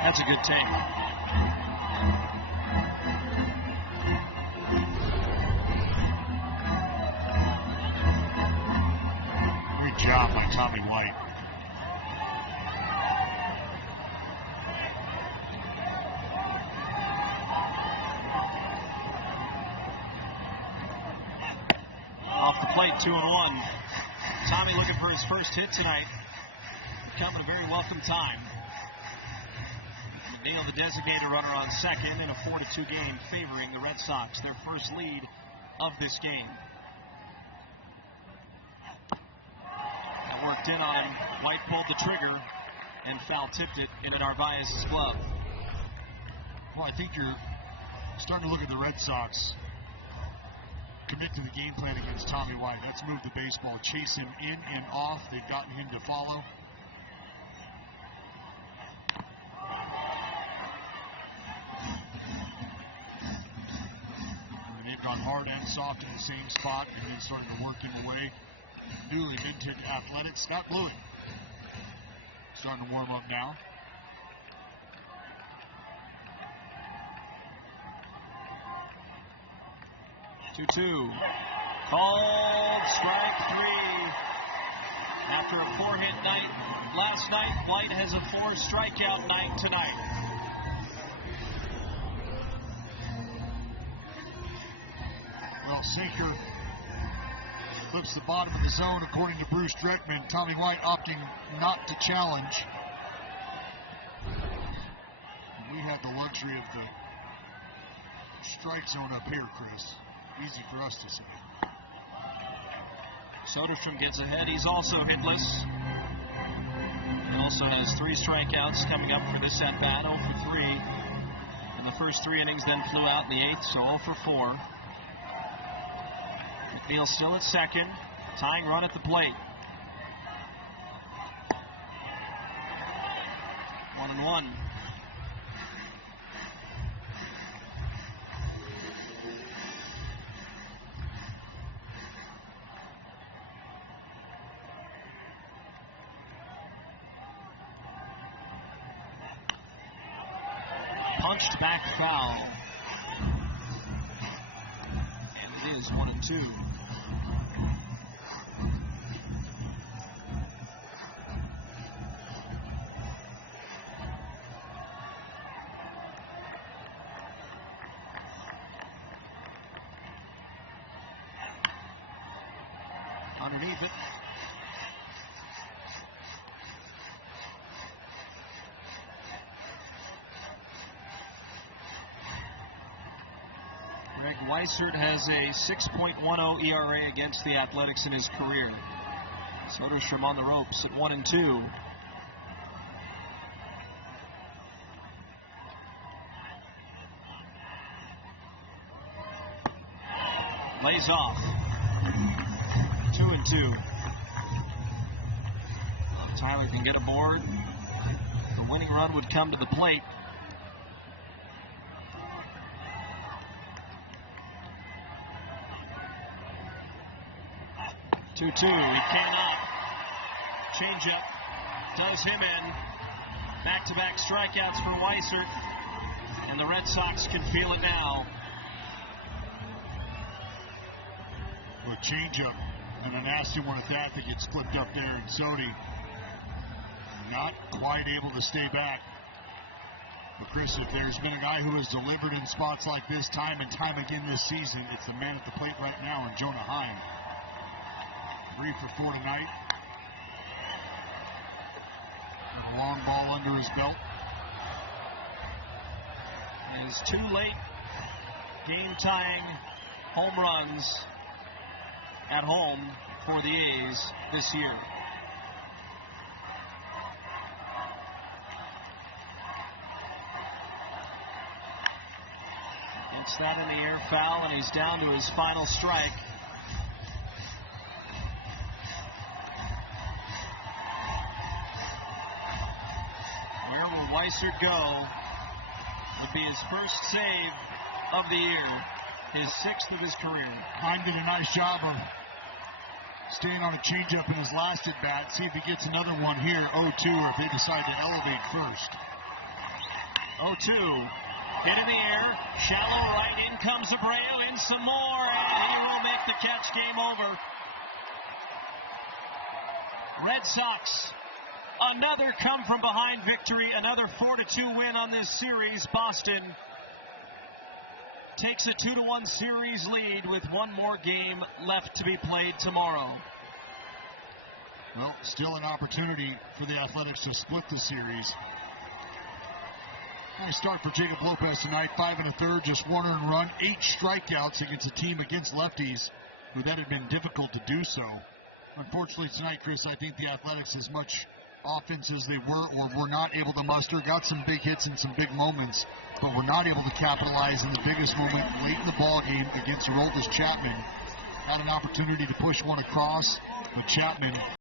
That's a good take. Good job by Tommy White. Off the plate, 2-1. Tommy looking for his first hit tonight. Coming a very welcome time. McNeil, the designated runner on second, in a 4-2 game favoring the Red Sox, their first lead of this game. Worked in on, White pulled the trigger and foul tipped it into Narvaez's glove. Well, I think you're starting to look at the Red Sox commit to the game plan against Tommy White. Let's move the baseball, chase him in and off. They've gotten him to follow. They've gone hard and soft in the same spot and then started to work him away. Newly minted Athletics. Scott Louie Starting to warm up now. Two. Called strike three. After a 4-hit night last night, White has a 4-strikeout night tonight. Well, sinker flips the bottom of the zone, according to Bruce Dreckman. Tommy White opting not to challenge. We had the luxury of the strike zone up here, Chris. Easy for us to see. Soderstrom gets ahead. He's also hitless. He also has 3 strikeouts coming up for this at-bat. 0 for 3 in the first 3 innings, then flew out in the 8th, so 0 for 4. McNeil still at second. Tying run at the plate. 1-1. Punched back foul. And it is 1-2. Underneath it. Greg Weissert has a 6.10 ERA against the Athletics in his career. Soderstrom on the ropes at 1-2. Lays off. 2-2. Tyler can get aboard. The winning run would come to the plate. He cannot. Changeup does him in. Back-to-back strikeouts for Weissert, and the Red Sox can feel it now. With changeup and a nasty one at that gets flipped up there, and Sodi not quite able to stay back. But Chris, if there's been a guy who has delivered in spots like this time and time again this season, it's the man at the plate right now, and Jonah Heim. 3 for 4 tonight. Long ball under his belt. His 2 late game-tying home runs at home for the A's this year. Gets that in the air, foul, and he's down to his final strike. Weissert go would be his first save of the year, his 6th of his career. Heim did a nice job of staying on a changeup in his last at bat. See if he gets another one here, 0-2, or if they decide to elevate first. 0-2, hit in the air, shallow right, in comes Abreu, in some more, and he will make the catch. Game over. Red Sox. Another come-from-behind victory, another 4-2 win on this series. Boston takes a 2-1 series lead with one more game left to be played tomorrow. Well, still an opportunity for the Athletics to split the series. Nice start for Jacob Lopez tonight, 5 1/3, just 1 earned run, 8 strikeouts against a team against lefties where that had been difficult to do so. Unfortunately tonight, Chris, I think the Athletics, as much offense as they were not able to muster. Got some big hits and some big moments, but were not able to capitalize in the biggest moment late in the ball game against Aroldis Chapman. Had an opportunity to push one across, but Chapman